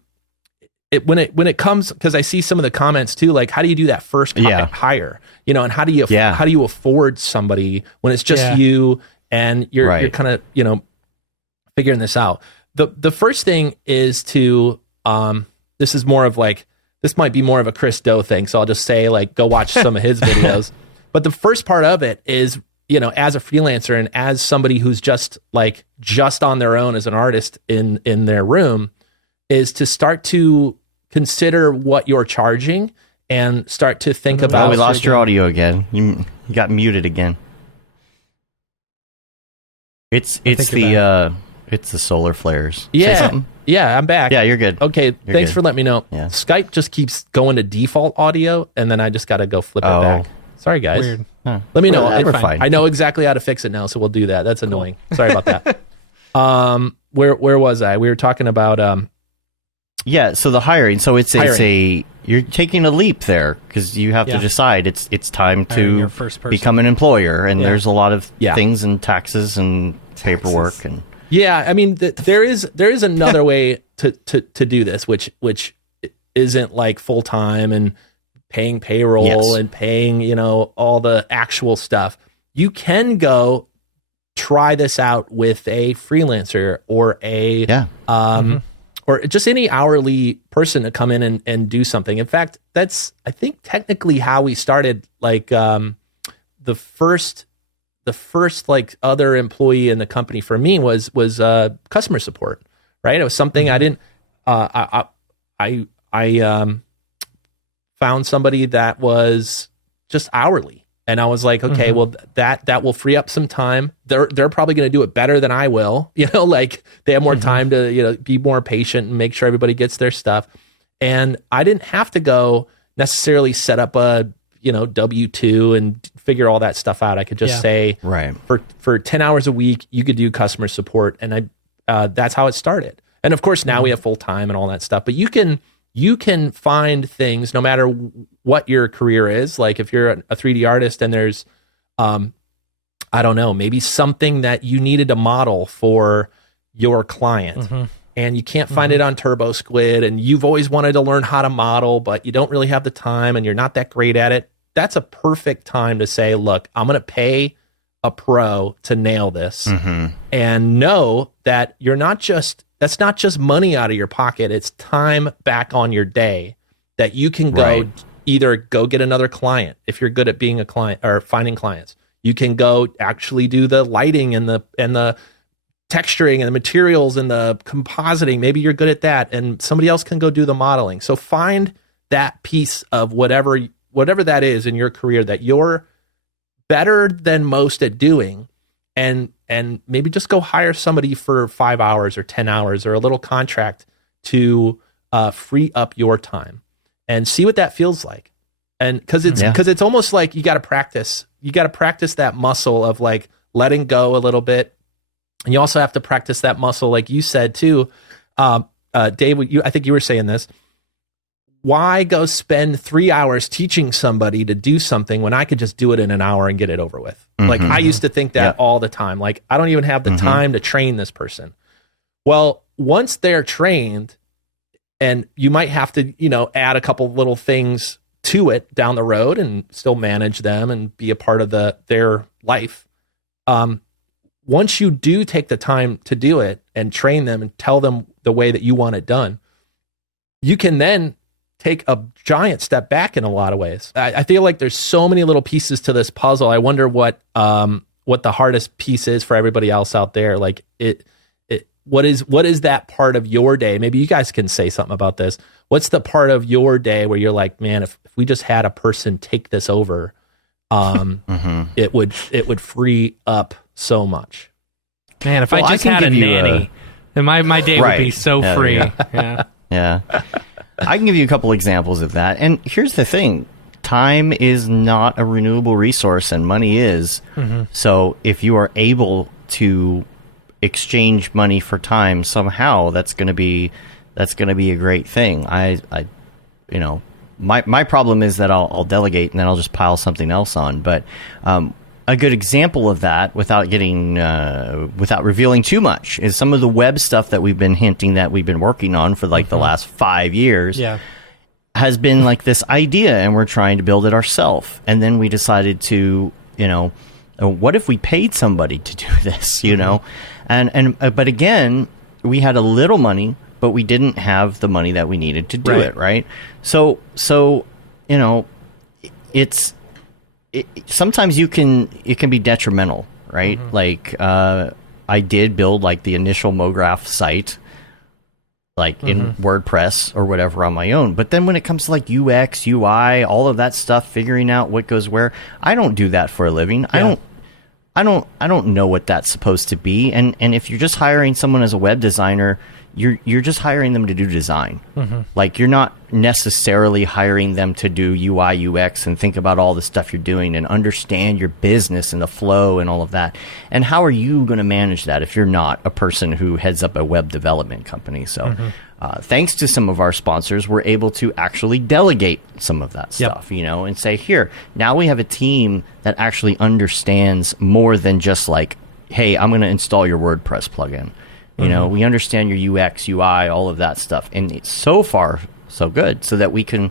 it comes, because I see some of the comments too, like how do you do that first hire? You know, and how do you afford somebody when it's just you and you're kind of, you know, figuring this out. The first thing is to this might be more of a Chris Do thing, so I'll just say, like, go watch some of his videos. But the first part of it is, you know, as a freelancer and as somebody who's just on their own as an artist in their room, is to start to consider what you're charging and start to think about. We lost your audio again. You got muted again. It's the solar flares. Yeah. Yeah, I'm back. Yeah, you're good. Okay, thanks for letting me know. Yeah. Skype just keeps going to default audio, and then I just got to go flip it back. Sorry, guys. Weird. Huh. Let me know. We're fine. I know exactly how to fix it now, so we'll do that. That's annoying. Sorry about that. Where was I? We were talking about so the hiring. So it's you're taking a leap there because you have to decide it's time to become an employer, and there's a lot of things and taxes and paperwork and. Yeah, I mean, there is another way to do this, which isn't like full time and paying payroll and paying, you know, all the actual stuff. You can go try this out with a freelancer or or just any hourly person to come in and do something. In fact, that's, I think, technically how we started. Like the first like other employee in the company for me was customer support, right? It was something I didn't, I found somebody that was just hourly, and I was like, okay, well that will free up some time. They're probably going to do it better than I will, you know, like they have more time to, you know, be more patient and make sure everybody gets their stuff. And I didn't have to go necessarily set up a, you know, W-2 and figure all that stuff out. I could just say, for 10 hours a week, you could do customer support. And that's how it started. And of course, now we have full time and all that stuff, but you can find things no matter what your career is. Like if you're a 3D artist and there's, I don't know, maybe something that you needed to model for your client and you can't find it on Turbo Squid, and you've always wanted to learn how to model, but you don't really have the time and you're not that great at it. That's a perfect time to say, look, I'm going to pay a pro to nail this and know that that's not just money out of your pocket. It's time back on your day that you can go either go get another client if you're good at being a client or finding clients. You can go actually do the lighting and the texturing and the materials and the compositing. Maybe you're good at that, and somebody else can go do the modeling. So find that piece of whatever that is in your career that you're better than most at doing, and maybe just go hire somebody for 5 hours or 10 hours or a little contract to free up your time and see what that feels like. And because it's almost like you got to practice that muscle of like letting go a little bit. And you also have to practice that muscle, like you said too, Dave. I think you were saying this. Why go spend 3 hours teaching somebody to do something when I could just do it in an hour and get it over with? Like I used to think that all the time. Like I don't even have the time to train this person. Well, once they're trained, and you might have to, you know, add a couple little things to it down the road and still manage them and be a part of their life. Once you do take the time to do it and train them and tell them the way that you want it done, you can then take a giant step back in a lot of ways. I feel like there's so many little pieces to this puzzle. I wonder what the hardest piece is for everybody else out there. Like what is that part of your day? Maybe you guys can say something about this. What's the part of your day where you're like, man, if we just had a person take this over, it would free up so much. Man, if I just had a nanny, then my day would be so free. Yeah. I can give you a couple examples of that. And here's the thing. Time is not a renewable resource, and money is. So if you are able to exchange money for time somehow, that's going to be a great thing. My problem is that I'll delegate and then I'll just pile something else on. But a good example of that, without revealing too much, is some of the web stuff that we've been hinting that we've been working on for like the last 5 years. Yeah. Has been like this idea, and we're trying to build it ourselves. And then we decided to, what if we paid somebody to do this, but again, we had a little money, but we didn't have the money that we needed to do it, right? So sometimes it can be detrimental, right? Like I did build like the initial Mograph site, like in WordPress or whatever on my own. But then when it comes to like UX, UI, all of that stuff, figuring out what goes where, I don't do that for a living. Yeah. I don't know what that's supposed to be. And if you're just hiring someone as a web designer, you're just hiring them to do design. Like, you're not necessarily hiring them to do UI, UX and think about all the stuff you're doing and understand your business and the flow and all of that. And how are you going to manage that if you're not a person who heads up a web development company? So thanks to some of our sponsors, we're able to actually delegate some of that stuff, and say, here, now we have a team that actually understands more than just like, hey, I'm going to install your WordPress plugin. We understand your UX, UI, all of that stuff. And it's so far so good, so that we can,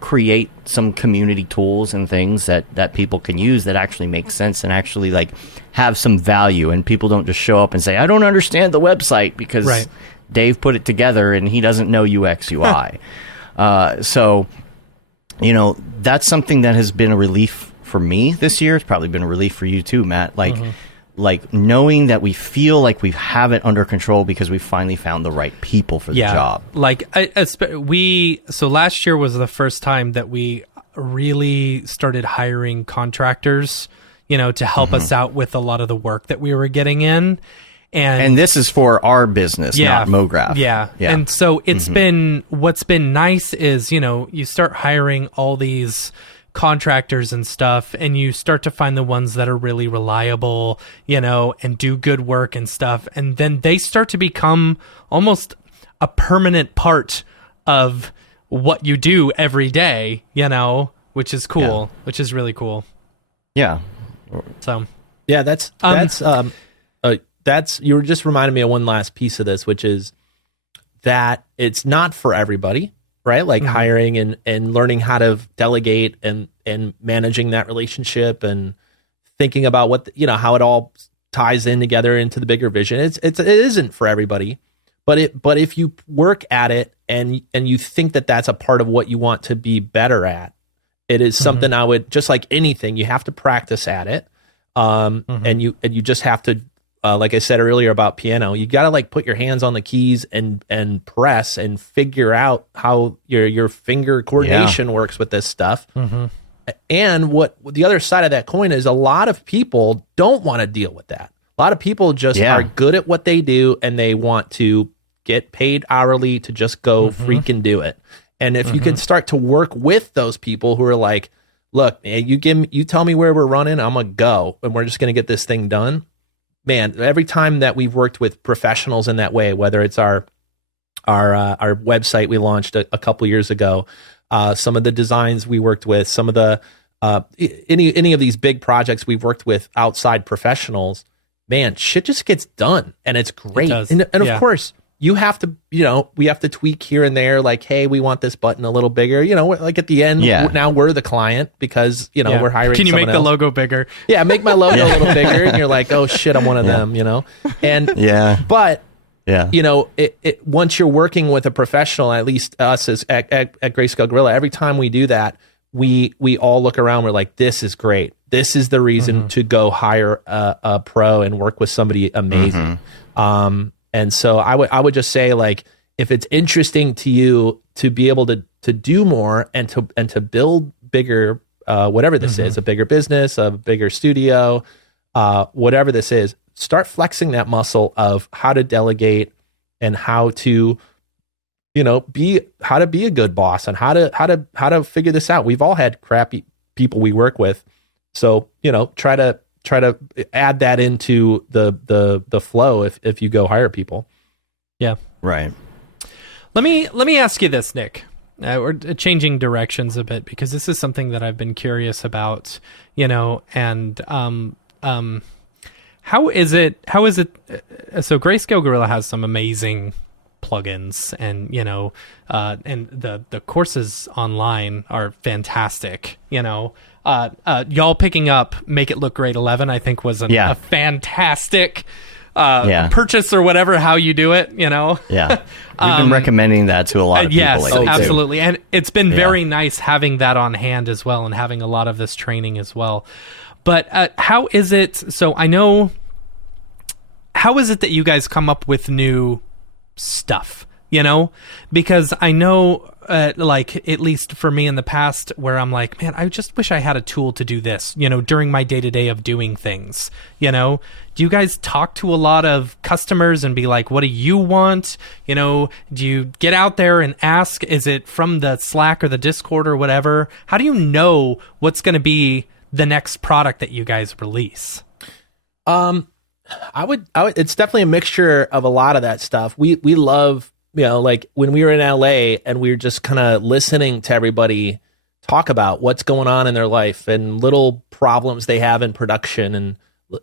create some community tools and things that people can use that actually make sense and actually like have some value. And people don't just show up and say, I don't understand the website because Dave put it together and he doesn't know UX, UI. So, that's something that has been a relief for me this year. It's probably been a relief for you too, Matt. Like knowing that we feel like we have it under control because we finally found the right people for the job. Like so last year was the first time that we really started hiring contractors, to help us out with a lot of the work that we were getting in. And this is for our business, not Mograph. Yeah. And so it's been, what's been nice is, you start hiring all these contractors and stuff, and you start to find the ones that are really reliable, and do good work and stuff. And then they start to become almost a permanent part of what you do every day, which is cool, which is really cool. Yeah. So, yeah, that's you were just reminding me of one last piece of this, which is that it's not for everybody. Right? Like hiring and learning how to delegate and managing that relationship and thinking about what, how it all ties in together into the bigger vision. It isn't for everybody, but if you work at it and you think that that's a part of what you want to be better at, it is something I would, just like anything, you have to practice at it. And you just have to, like I said earlier about piano, you got to like put your hands on the keys and press and figure out how your finger coordination works with this stuff. And what the other side of that coin is, a lot of people don't want to deal with that. A lot of people just are good at what they do, and they want to get paid hourly to just go freaking do it. And if you can start to work with those people who are like, look, man, you tell me where we're running, I'm gonna go, and we're just gonna get this thing done. Man, every time that we've worked with professionals in that way, whether it's our website we launched a couple years ago, some of the designs we worked with, some of the any of these big projects we've worked with outside professionals, man, shit just gets done, and it's great. And of course, you have to, we have to tweak here and there, like, hey, we want this button a little bigger, like at the end, now we're the client because, we're hiring Can you make else. The logo bigger? Yeah, make my logo a little bigger, and you're like, oh shit, I'm one of them, And but once you're working with a professional, at least us as at Grayscale Gorilla, every time we do that, we all look around, we're like, this is great. This is the reason to go hire a pro and work with somebody amazing. And so I would just say, like, if it's interesting to you to be able to do more and to build bigger, whatever this is, a bigger business, a bigger studio, whatever this is, start flexing that muscle of how to delegate and how to, be a good boss and how to figure this out. We've all had crappy people we work with, so try to add that into the flow if you go hire people. Yeah. Right. Let me ask you this, Nick. we're changing directions a bit, because this is something that I've been curious about, and how is it? So Grayscale Gorilla has some amazing plugins, and and the courses online are fantastic. Y'all picking up Make It Look Great 11, I think, was a fantastic purchase, or whatever, how you do it. Yeah, we've been recommending that to a lot of people. Yes, lately, absolutely, and it's been very nice having that on hand as well, and having a lot of this training as well. But how is it? So I know. How is it that you guys come up with new stuff? Because I know, like, at least for me in the past, where I'm like, man, I just wish I had a tool to do this, during my day-to-day of doing things. Do you guys talk to a lot of customers and be like, what do you want? Do you get out there and ask? Is it from the Slack or the Discord or whatever? How do you know what's going to be the next product that you guys release? I would, it's definitely a mixture of a lot of that stuff. We love, like when we were in LA and we were just kind of listening to everybody talk about what's going on in their life and little problems they have in production, and,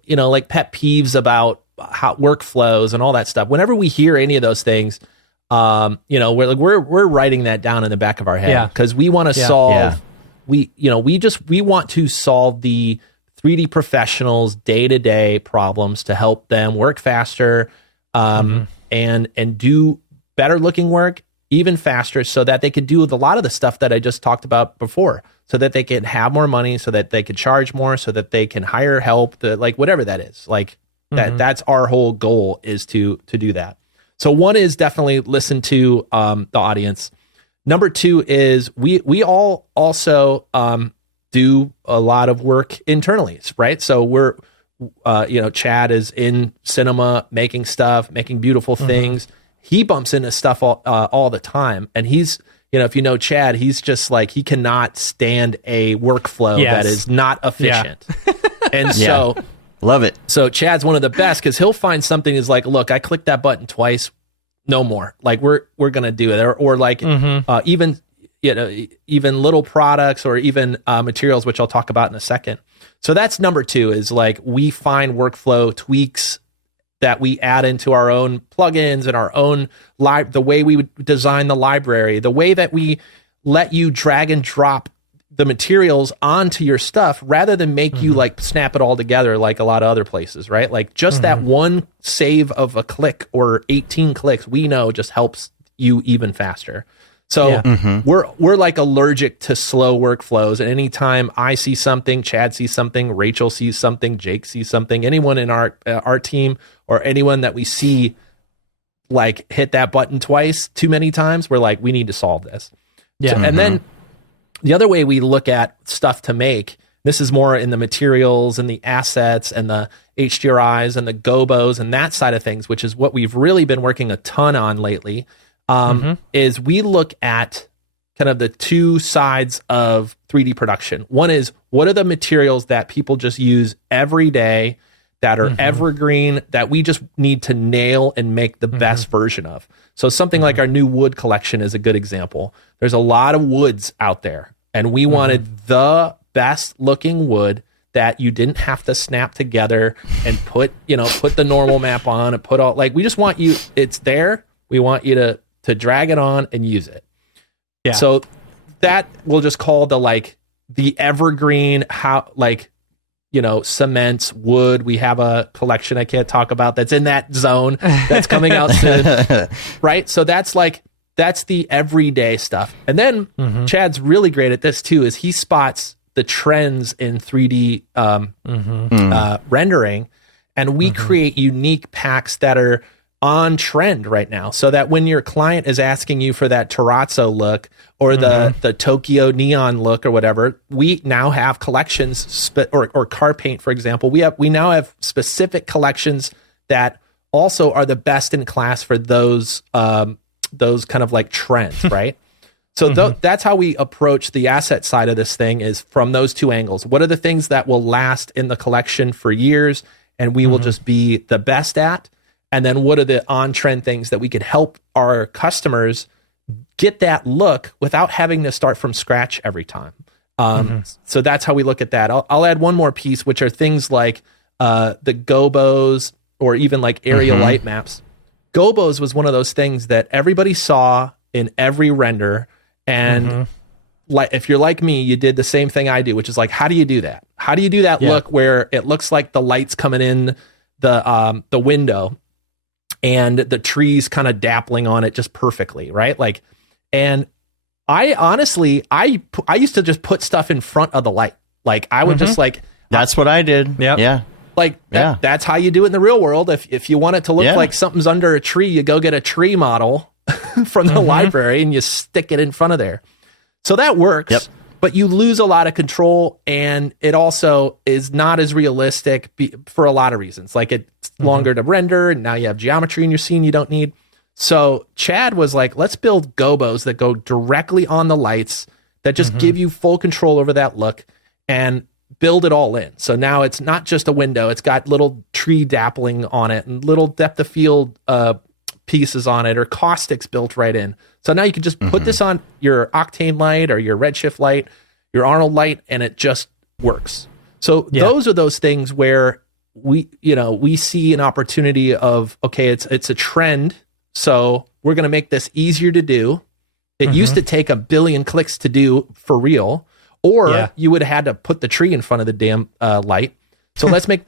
like pet peeves about how workflows and all that stuff. Whenever we hear any of those things, we're writing that down in the back of our head, because we want to solve, we want to solve the 3D professionals' day-to-day problems to help them work faster, and do better looking work even faster, so that they could do a lot of the stuff that I just talked about before, so that they can have more money, so that they can charge more, so that they can hire help, like whatever that is. Like that's our whole goal, is to do that. So one is definitely listen to the audience. Number two is we all also do a lot of work internally, right? So we're, Chad is in cinema, making stuff, making beautiful things. He bumps into stuff all the time. And he's, if you know Chad, he's just like, he cannot stand a workflow that is not efficient. And so love it. So Chad's one of the best, because he'll find something is like, look, I clicked that button twice, no more. Like we're going to do it. Or like even little products, or even materials, which I'll talk about in a second. So that's number two, is like we find workflow tweaks that we add into our own plugins and our own the way we would design the library, the way that we let you drag and drop the materials onto your stuff, rather than make you like snap it all together like a lot of other places, right? Like just that one save of a click or 18 clicks, we know just helps you even faster. So we're like allergic to slow workflows. And anytime I see something, Chad sees something, Rachel sees something, Jake sees something, anyone in our team, or anyone that we see like hit that button twice too many times, we're like, we need to solve this. So, and then the other way we look at stuff to make, this is more in the materials and the assets and the HDRIs and the gobos and that side of things, which is what we've really been working a ton on lately. Is we look at kind of the two sides of 3D production. One is, what are the materials that people just use every day, that are evergreen, that we just need to nail and make the best version of? So something like our new wood collection is a good example. There's a lot of woods out there, and we wanted the best looking wood that you didn't have to snap together and put the normal map on and put all, like, we just want you, it's there. We want you to drag it on and use it. Yeah. So that we'll just call the evergreen, cements, wood. We have a collection I can't talk about that's in that zone that's coming out soon. Right. So that's the everyday stuff. And then Chad's really great at this too, is he spots the trends in 3D rendering, and we create unique packs that are on trend right now, so that when your client is asking you for that terrazzo look or the Tokyo neon look or whatever, we now have collections, or car paint, for example. We now have specific collections that also are the best in class for those kind of like trends, right? So that's how we approach the asset side of this thing, is from those two angles. What are the things that will last in the collection for years and we will just be the best at? And then what are the on-trend things that we could help our customers get that look without having to start from scratch every time. So that's how we look at that. I'll add one more piece, which are things like the gobos or even like area light maps. Gobos was one of those things that everybody saw in every render. And like, if you're like me, you did the same thing I do, which is like, how do you do that? How do you do that look where it looks like the light's coming in the window and the trees kind of dappling on it just perfectly, right? Like, and I honestly, I used to just put stuff in front of the light. Like I would just like, that's what I did. Yeah. Like that's how you do it in the real world. If you want it to look like something's under a tree, you go get a tree model from the library and you stick it in front of there. So that works, but you lose a lot of control, and it also is not as realistic for a lot of reasons. Like it's longer to render, and now you have geometry in your scene you don't need. So Chad was like, let's build gobos that go directly on the lights that just give you full control over that look and build it all in. So now it's not just a window. It's got little tree dappling on it and little depth of field pieces on it or caustics built right in. So now you can just put this on your Octane light or your Redshift light, your Arnold light, and it just works. So those are those things where we see an opportunity of, okay, it's a trend. So we're going to make this easier to do. It used to take 1 billion clicks to do for real, or you would have had to put the tree in front of the damn light. So let's make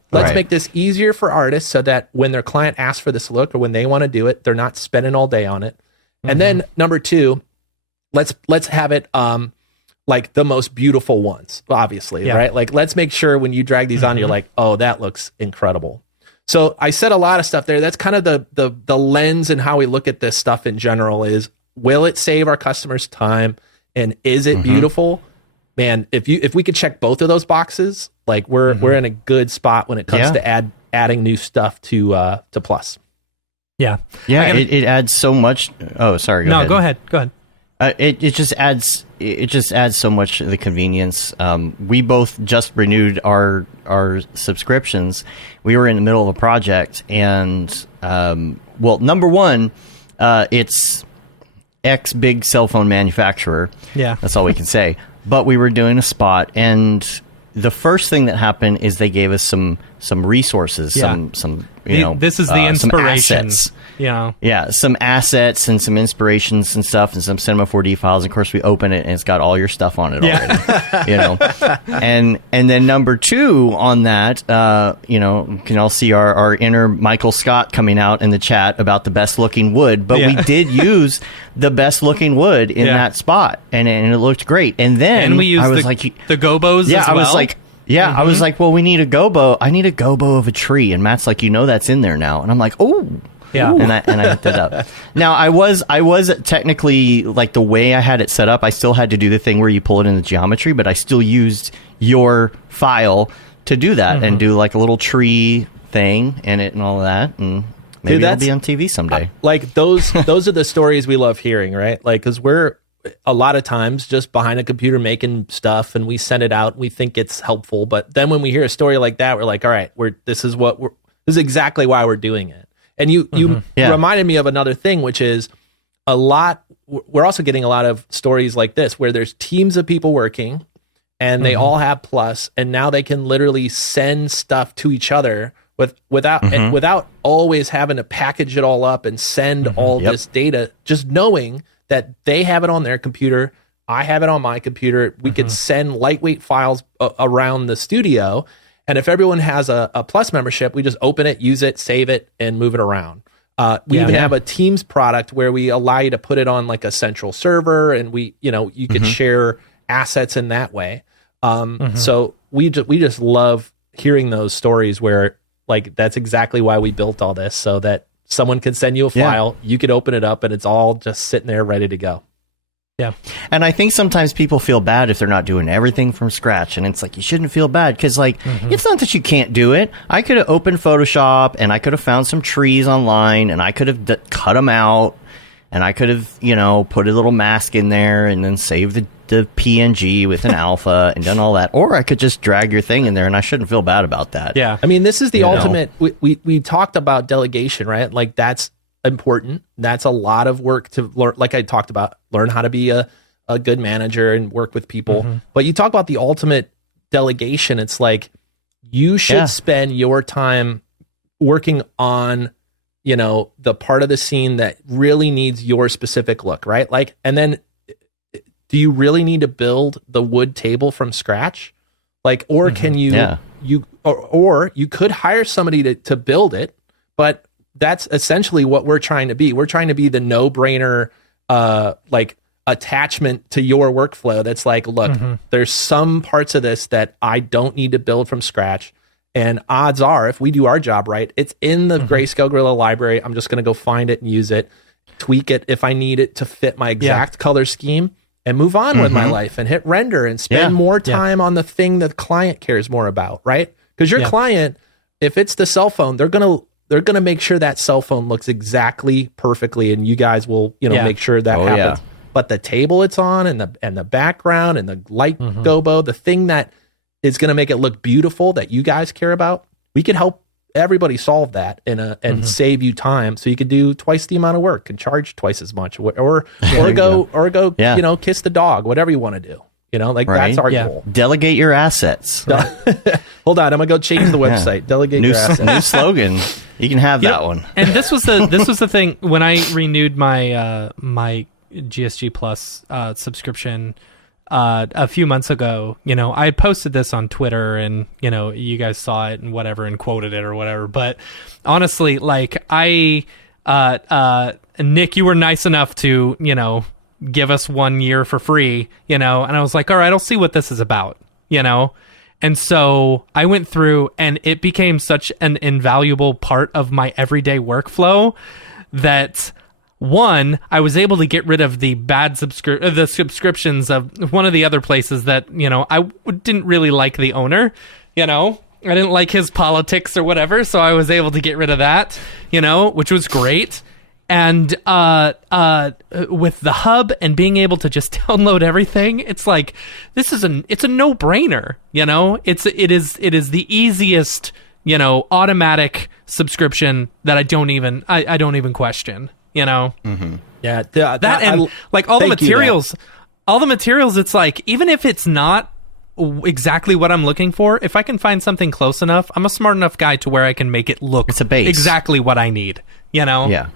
this easier for artists so that when their client asks for this look or when they want to do it, they're not spending all day on it. And then number 2, let's have it like the most beautiful ones, obviously, right? Like let's make sure when you drag these on, you're like, oh, that looks incredible. So I said a lot of stuff there. That's kind of the lens and how we look at this stuff in general is, will it save our customers time? And is it beautiful? Man, if we could check both of those boxes, like we're in a good spot when it comes to adding new stuff to Plus. Yeah. It adds so much. Oh, sorry. Go ahead. It just adds so much to the convenience. We both just renewed our subscriptions. We were in the middle of a project, and number one, it's X big cell phone manufacturer. Yeah, that's all we can say. But we were doing a spot, and the first thing that happened is they gave us some resources, some this is the inspiration. Some assets and some inspirations and stuff, and some Cinema 4D files. Of course, we open it and it's got all your stuff on it already. And then number 2 on that, you can all see our inner Michael Scott coming out in the chat about the best looking wood. But we did use the best looking wood in that spot, and it looked great. And then we used the gobos. Yeah, as well. I was like. Yeah, I was like, well, we need a gobo. I need a gobo of a tree. And Matt's like, that's in there now. And I'm like, oh. Yeah. And I hit that up. Now, I was technically, like, the way I had it set up, I still had to do the thing where you pull it in the geometry, but I still used your file to do that and do, like, a little tree thing in it and all of that. And maybe it'll be on TV someday. Like, those are the stories we love hearing, right? Like, because we're a lot of times just behind a computer making stuff, and we send it out. We think it's helpful, but then when we hear a story like that, we're like, all right, this is exactly why we're doing it. And you reminded me of another thing, which is we're also getting a lot of stories like this where there's teams of people working and they all have Plus, and now they can literally send stuff to each other without always having to package it all up and send all this data, just knowing that they have it on their computer, I have it on my computer. We could send lightweight files around the studio. And if everyone has a Plus membership, we just open it, use it, save it, and move it around. We even have a Teams product where we allow you to put it on like a central server, and you could share assets in that way. So we just love hearing those stories where, like, that's exactly why we built all this, so that someone can send you a file, you could open it up, and it's all just sitting there ready to go. Yeah. And I think sometimes people feel bad if they're not doing everything from scratch. And it's like, you shouldn't feel bad, because, like, it's not that you can't do it. I could have opened Photoshop, and I could have found some trees online, and I could have cut them out, and I could have, put a little mask in there and then saved the PNG with an alpha and done all that. Or I could just drag your thing in there, and I shouldn't feel bad about that. Yeah. I mean, this is the ultimate. We talked about delegation, right? Like, that's important. That's a lot of work to learn. Like I talked about, learn how to be a good manager and work with people. But you talk about the ultimate delegation. It's like you should spend your time working on, you know, the part of the scene that really needs your specific look, right? Like, and then do you really need to build the wood table from scratch? Like, or can you, or you could hire somebody to build it, but that's essentially what we're trying to be. We're trying to be the no-brainer, like attachment to your workflow. That's like, look, there's some parts of this that I don't need to build from scratch. And odds are, if we do our job right, it's in the Grayscale Gorilla library. I'm just going to go find it and use it, tweak it if I need it to fit my exact color scheme, and move on with my life and hit render and spend more time on the thing that the client cares more about, right? Because your client, if it's the cell phone, they're gonna make sure that cell phone looks exactly perfectly, and you guys will, you know, make sure that happens. But the table it's on, and the background, and the light gobo, the thing that is going to make it look beautiful that you guys care about, we can help everybody solve that and save you time, so you could do twice the amount of work and charge twice as much, or go you know, kiss the dog, whatever you want to do. You know, like that's our goal. Delegate your assets. Hold on, I'm gonna go change the website. Delegate your assets. New slogan. You can have that one. And this was the thing when I renewed my my GSG Plus subscription a few months ago. You know, I posted this on Twitter, and you know, you guys saw it and whatever, and quoted it or whatever. But honestly, like Nick, you were nice enough to, you know, give us 1 year for free, you know, and I was like, all right, I'll see what this is about, you know. And so I went through, and it became such an invaluable part of my everyday workflow that, one, I was able to get rid of the bad subscriptions of one of the other places that, you know, I didn't really like the owner, you know. I didn't like his politics or whatever, so I was able to get rid of that, you know, which was great. And with the hub and being able to just download everything, it's like it's a no-brainer, you know. It is the easiest, you know, automatic subscription that I don't even question, you know. Yeah, like all the materials, it's like, even if it's not exactly what I'm looking for, if I can find something close enough, I'm a smart enough guy to where I can make it look, it's a base, exactly what I need, you know. Yeah.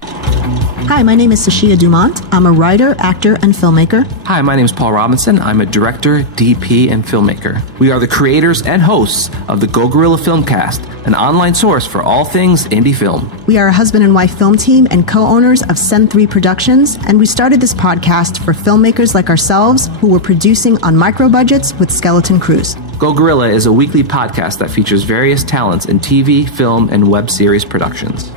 Hi, my name is Sashia Dumont. I'm a writer, actor, and filmmaker. Hi, my name is Paul Robinson. I'm a director, DP, and filmmaker. We are the creators and hosts of the Go Gorilla Filmcast, an online source for all things indie film. We are a husband and wife film team and co-owners of Send3 Productions, and we started this podcast for filmmakers like ourselves who were producing on micro budgets with skeleton crews. Go Gorilla is a weekly podcast that features various talents in TV, film, and web series productions.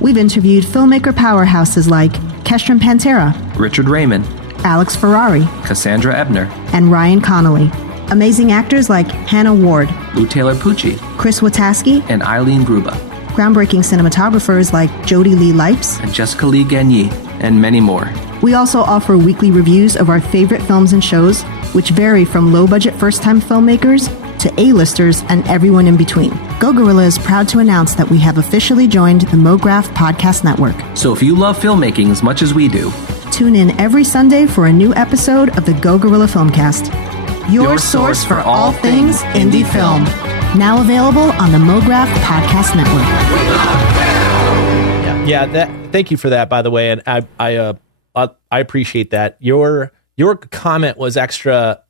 We've interviewed filmmaker powerhouses like Kestrin Pantera, Richard Raymond, Alex Ferrari, Cassandra Ebner, and Ryan Connolly. Amazing actors like Hannah Ward, Lou Taylor Pucci, Chris Wataski, and Eileen Gruba. Groundbreaking cinematographers like Jody Lee Lipes, and Jessica Lee Gagné, and many more. We also offer weekly reviews of our favorite films and shows, which vary from low-budget first-time filmmakers to A-listers and everyone in between. Go Gorilla is proud to announce that we have officially joined the Mograph Podcast Network. So if you love filmmaking as much as we do, tune in every Sunday for a new episode of the Go Gorilla Filmcast, your source for all things indie film. Now available on the Mograph Podcast Network. Thank you for that, by the way, and I appreciate that. Your comment was extra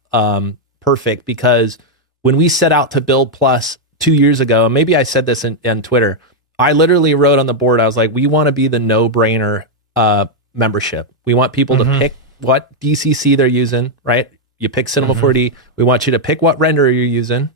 perfect, because when we set out to build Plus 2 years ago, and maybe I said this on Twitter, I literally wrote on the board, I was like, we want to be the no-brainer membership. We want people to pick what DCC they're using, right? You pick Cinema 4D. We want you to pick what renderer you're using.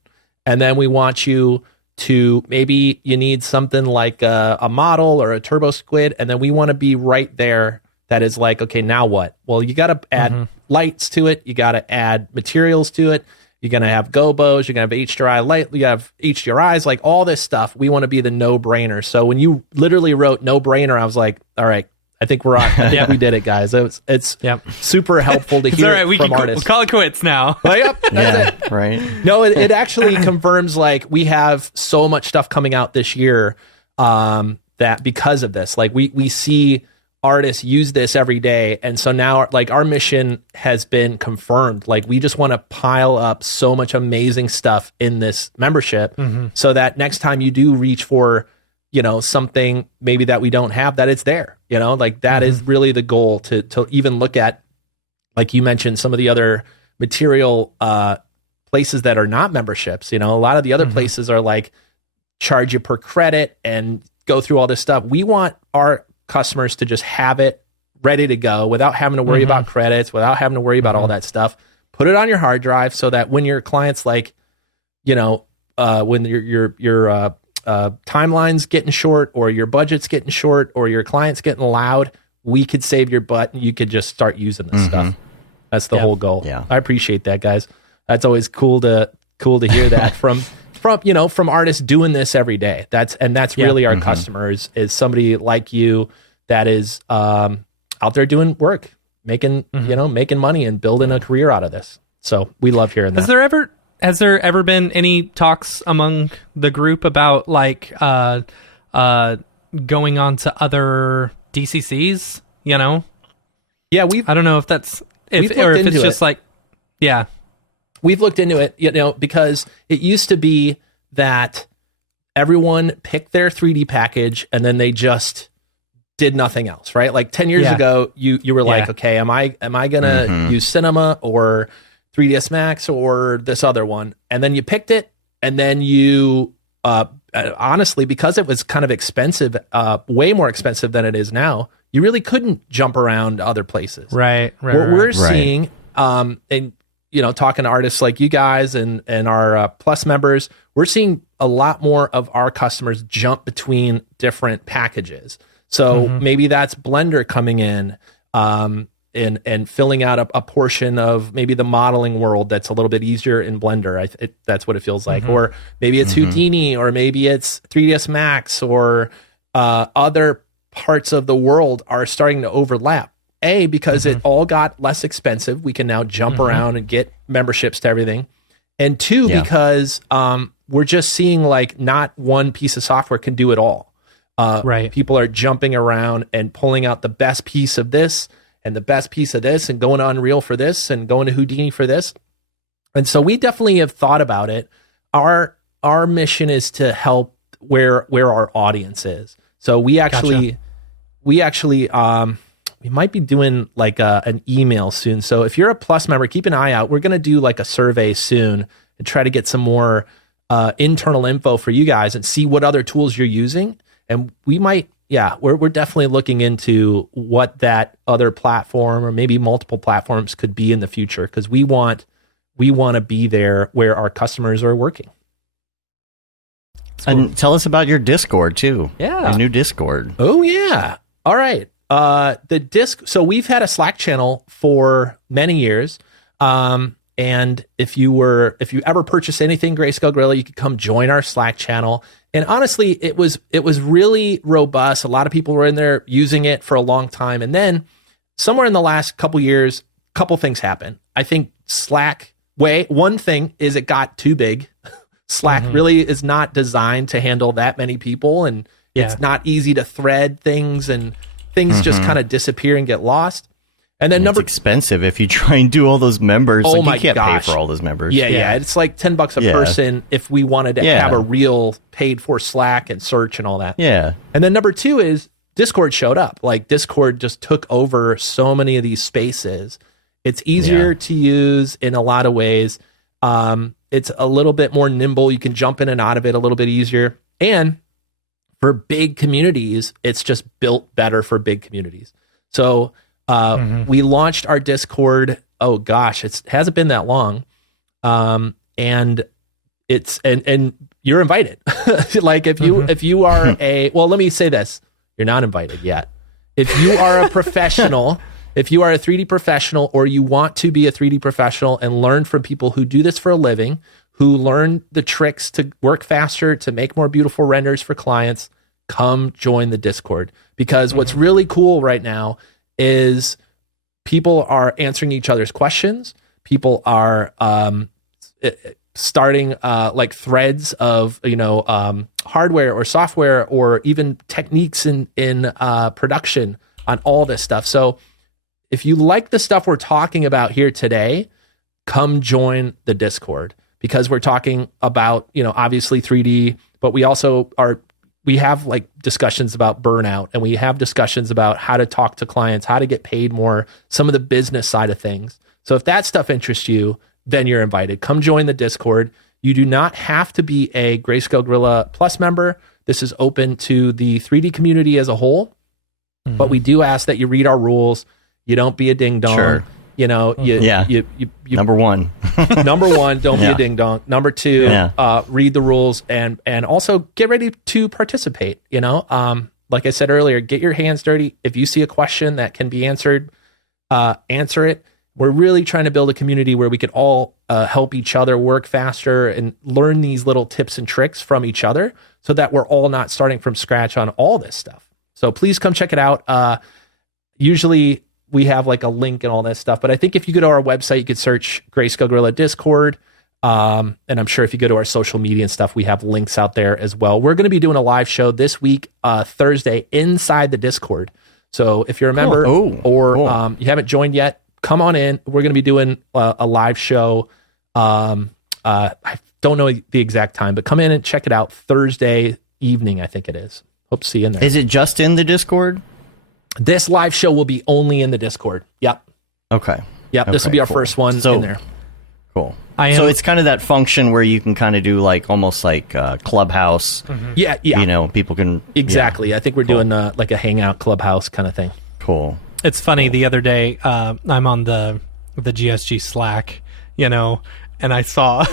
And then we want you to, maybe you need something like a model or a turbo squid. And then we want to be right there. That is like, okay, now what? Well, you got to add lights to it. You got to add materials to it. You're going to have gobos. You're going to have HDRI light. You have HDRIs, like all this stuff. We want to be the no-brainer. So when you literally wrote no-brainer, I was like, all right, I think we're on. I think we did it, guys. It's super helpful to hear all right, from artists. We'll call it quits now. Well, yep, that's it. Right. No, it actually confirms, like, we have so much stuff coming out this year that because of this, like we see artists use this every day. And so now like our mission has been confirmed. Like we just want to pile up so much amazing stuff in this membership so that next time you do reach for, something maybe that we don't have, that it's there, like that is really the goal to even look at, like you mentioned, some of the other material places that are not memberships. A lot of the other places are like charge you per credit and go through all this stuff. We want our customers to just have it ready to go without having to worry about credits, without having to worry about all that stuff. Put it on your hard drive so that when your clients when your timeline's getting short or your budget's getting short or your client's getting loud, we could save your butt and you could just start using this stuff. That's the whole goal. Yeah. I appreciate that, guys. That's always cool to hear that from artists doing this every day. That's really our customers is somebody like you that is out there doing work, making money and building a career out of this. So we love hearing that. Has there ever been any talks among the group about like going on to other DCCs? Yeah, I don't know if that's if it's just like, yeah. We've looked into it, because it used to be that everyone picked their 3D package and then they just did nothing else, right? Like 10 years ago, you were like, okay, am I gonna use Cinema or 3ds Max or this other one? And then you picked it, and then you honestly, because it was kind of expensive, way more expensive than it is now, you really couldn't jump around other places. Right. What we're seeing, and talking to artists like you guys and our Plus members, we're seeing a lot more of our customers jump between different packages. So maybe that's Blender coming in and filling out a portion of maybe the modeling world that's a little bit easier in Blender. That's what it feels like. Or maybe it's Houdini, or maybe it's 3ds Max, or other parts of the world are starting to overlap. Because it all got less expensive. We can now jump around and get memberships to everything. And two, because we're just seeing like not one piece of software can do it all. People are jumping around and pulling out the best piece of this and the best piece of this and going to Unreal for this and going to Houdini for this. And so we definitely have thought about it. Our mission is to help where our audience is. So we actually we might be doing like an email soon. So if you're a Plus member, keep an eye out. We're going to do like a survey soon and try to get some more internal info for you guys and see what other tools you're using. And we might, we're definitely looking into what that other platform or maybe multiple platforms could be in the future, because we want to be there where our customers are working. And tell us about your Discord too. Yeah. Your new Discord. Oh yeah. All right. So we've had a Slack channel for many years. And if you ever purchase anything Grayscale Gorilla, you could come join our Slack channel. And honestly, it was really robust. A lot of people were in there using it for a long time. And then somewhere in the last couple years, couple things happened. I think one thing is it got too big. Slack really is not designed to handle that many people, and it's not easy to thread things, and things just kind of disappear and get lost. And then it's expensive if you try and do all those members. Oh, you can't pay for all those members. Yeah. It's like $10 a person if we wanted to have a real paid for Slack and search and all that. Yeah. And then number two is Discord showed up. Like Discord just took over so many of these spaces. It's easier to use in a lot of ways. It's a little bit more nimble. You can jump in and out of it a little bit easier. And for big communities, it's just built better for big communities. So we launched our Discord. Oh gosh, it hasn't been that long. And it's, and you're invited. Like if you are let me say this, you're not invited yet. If you are a professional, if you are a 3D professional, or you want to be a 3D professional and learn from people who do this for a living, who learn the tricks to work faster, to make more beautiful renders for clients, come join the Discord. Because what's really cool right now is people are answering each other's questions. People are starting like threads of hardware or software or even techniques in production on all this stuff. So if you like the stuff we're talking about here today, come join the Discord, because we're talking about, obviously 3D, but we also we have like discussions about burnout, and we have discussions about how to talk to clients, how to get paid more, some of the business side of things. So if that stuff interests you, then you're invited. Come join the Discord. You do not have to be a Grayscale Gorilla Plus member. This is open to the 3D community as a whole, but we do ask that you read our rules. You don't be a ding dong. Sure. Number one. Number one, don't be a ding dong. Number two, read the rules and also get ready to participate. Like I said earlier, get your hands dirty. If you see a question that can be answered, answer it. We're really trying to build a community where we can all help each other work faster and learn these little tips and tricks from each other, so that we're all not starting from scratch on all this stuff. So please come check it out. Usually we have like a link and all that stuff, but I think if you go to our website, you could search Grayscale Gorilla Discord. And I'm sure if you go to our social media and stuff, we have links out there as well. We're going to be doing a live show this week, Thursday, inside the Discord. So if you're a member or you haven't joined yet, come on in. We're going to be doing a live show. I don't know the exact time, but come in and check it out Thursday evening, I think it is. Hope to see you in there. Is it just in the Discord? This live show will be only in the Discord. Yep. Okay. Yep. This will be our first one in there. Cool. So it's kind of that function where you can kind of do like almost like Clubhouse. Yeah. People can exactly. I think we're doing like a hangout Clubhouse kind of thing. Cool. It's funny. The other day, I'm on the GSG Slack, and I saw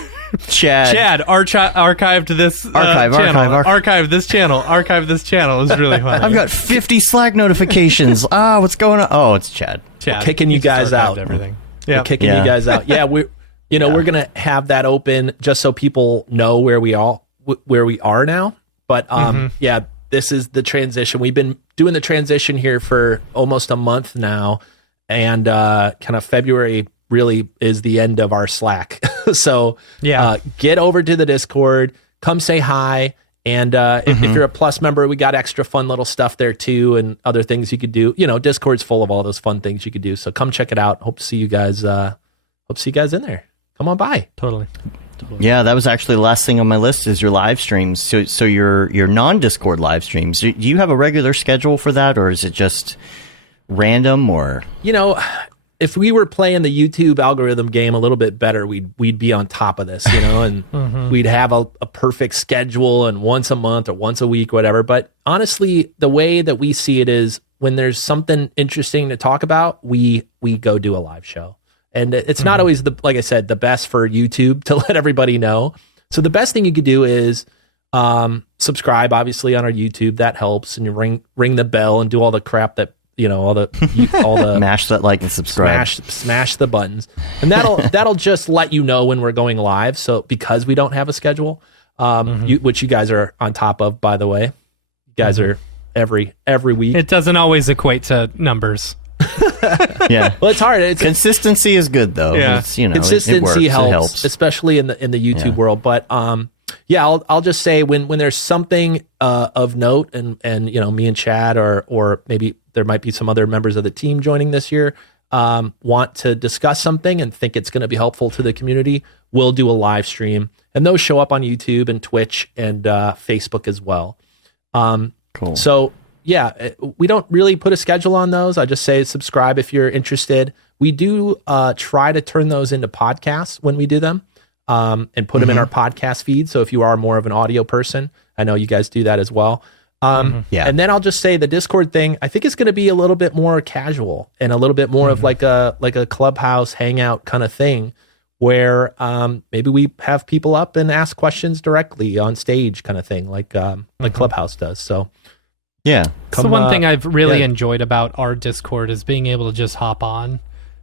Chad archived this channel. Archive this channel. Archive this channel. It was really funny. I've got 50 Slack notifications. What's going on? Oh, it's Chad. We're kicking you guys out. Everything. Yeah, kicking you guys out. Yeah, we're gonna have that open just so people know where we are now. But this is the transition. We've been doing the transition here for almost a month now, and kind of February really is the end of our Slack. So get over to the Discord, come say hi. And if you're a Plus member, we got extra fun little stuff there too, and other things you could do. Discord's full of all those fun things you could do. So come check it out. Hope to see you guys. In there. Come on by. Totally. Yeah, that was actually the last thing on my list is your live streams. So your non-Discord live streams. Do you have a regular schedule for that, or is it just random? Or if we were playing the YouTube algorithm game a little bit better, we'd be on top of this, and we'd have a perfect schedule and once a month or once a week, whatever. But honestly, the way that we see it is when there's something interesting to talk about, we go do a live show. And it's not always like I said, the best for YouTube to let everybody know. So the best thing you could do is subscribe, obviously, on our YouTube. That helps, and you ring the bell and do all the crap that all the mash that like and subscribe, smash the buttons, and that'll just let you know when we're going live. So because we don't have a schedule, which you guys are on top of, by the way, you guys are every week. It doesn't always equate to numbers. Yeah, well, it's hard. Consistency is good though. Yeah, consistency helps, especially in the YouTube world. But I'll just say when there's something of note, and me and Chad or maybe there might be some other members of the team joining this year, want to discuss something and think it's going to be helpful to the community, we'll do a live stream, and those show up on YouTube and Twitch and Facebook as well. Cool. So we don't really put a schedule on those. I just say subscribe if you're interested. We do try to turn those into podcasts when we do them, and put them in our podcast feed. So if you are more of an audio person, I know you guys do that as well. And then I'll just say the Discord thing, I think it's going to be a little bit more casual and a little bit more of like a Clubhouse hangout kind of thing, where maybe we have people up and ask questions directly on stage kind of thing, like Clubhouse does. So yeah. So one thing I've really enjoyed about our Discord is being able to just hop on,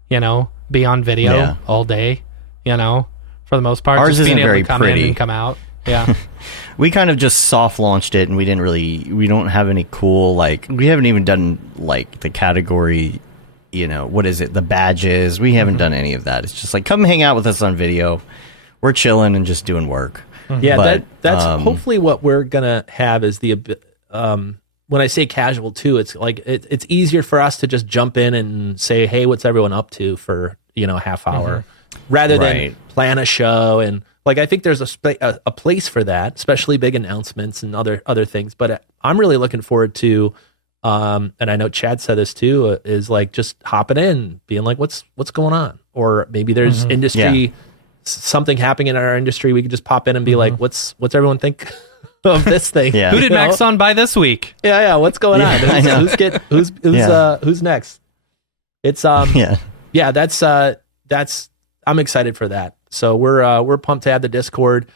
be on video all day, for the most part. Ours just being isn't able very to come pretty. in and come out. Yeah. We kind of just soft launched it, and we don't have any cool, we haven't even done the category, what is it? The badges. We haven't done any of that. It's just come hang out with us on video. We're chilling and just doing work. Yeah. But, that's hopefully what we're going to have is when I say casual too, it's like it's easier for us to just jump in and say, hey, what's everyone up to for, a half hour rather than plan a show. And like, I think there's a place for that, especially big announcements and other things. But I'm really looking forward to, and I know Chad said this too, is like just hopping in, being like, what's going on? Or maybe there's industry, something happening in our industry. We could just pop in and be like, what's everyone think of this thing? Who did Maxon buy this week? Yeah. What's going on? Who's next? It's that's I'm excited for that. So we're pumped to have the Discord.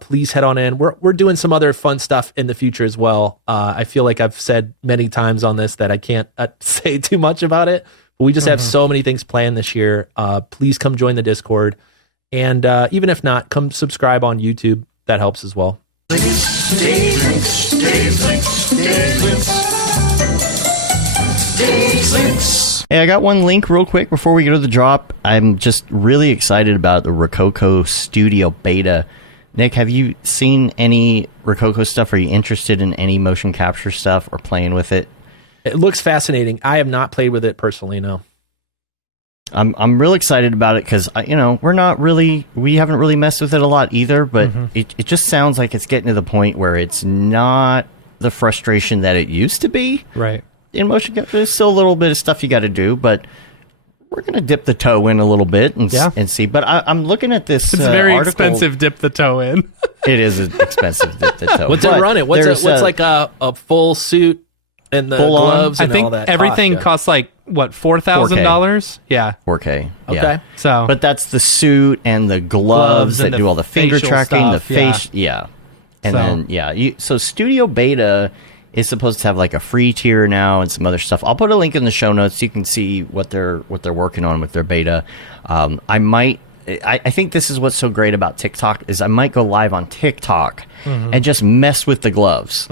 Please head on in. We're doing some other fun stuff in the future as well. I feel like I've said many times on this that I can't say too much about it. But we just have so many things planned this year. Please come join the Discord, and even if not, come subscribe on YouTube. That helps as well. Hey, I got one link real quick before we go to the drop. I'm just really excited about the Rococo Studio Beta. Nick, have you seen any Rococo stuff? Are you interested in any motion capture stuff or playing with it? It looks fascinating. I have not played with it personally, no. I'm real excited about it because we haven't really messed with it a lot either, but it just sounds like it's getting to the point where it's not the frustration that it used to be. Right. In motion capture, there's still a little bit of stuff you got to do, but we're going to dip the toe in a little bit and see. But I'm looking at this. It's very article. Expensive. Dip the toe in. It is expensive. Dip the toe. What's it running? What's like a full suit and the gloves and all that? I think everything costs like what, $4,000? Yeah, 4K. Okay. Yeah. So, but that's the suit and the gloves that do all the finger tracking, stuff, the face. So Studio Beta is supposed to have like a free tier now and some other stuff. I'll put a link in the show notes so you can see what they're working on with their beta. I think this is what's so great about TikTok is I might go live on TikTok and just mess with the gloves.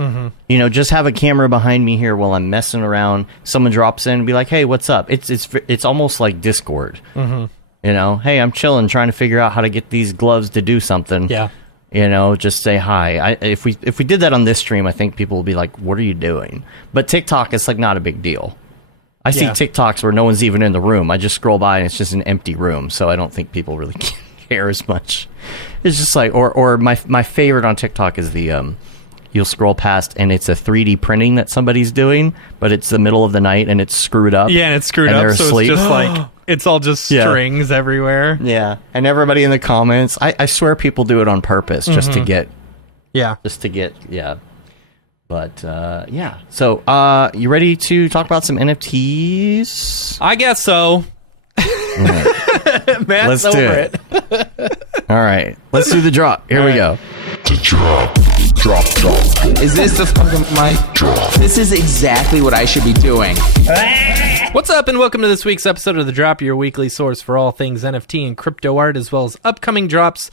Just have a camera behind me here while I'm messing around. Someone drops in and be like, "Hey, what's up?" It's almost like Discord. Hey, I'm chilling, trying to figure out how to get these gloves to do something. Yeah. Just say hi. If we did that on this stream, I think people will be like, "What are you doing?" But TikTok, it's like not a big deal. I see TikToks where no one's even in the room. I just scroll by and it's just an empty room, so I don't think people really care as much. It's just like, or my favorite on TikTok is the you'll scroll past and it's a 3D printing that somebody's doing, but it's the middle of the night and it's screwed up. Yeah, and it's screwed up, so asleep. It's just like it's all just strings everywhere. Yeah, and everybody in the comments, I swear people do it on purpose just to get. But, So, you ready to talk about some NFTs? I guess so. Matt's Let's over do it. All right. Let's do the drop. Here we go. The drop. Is this the fucking mic drop? This is exactly what I should be doing. What's up, and welcome to this week's episode of The Drop, your weekly source for all things NFT and crypto art, as well as upcoming drops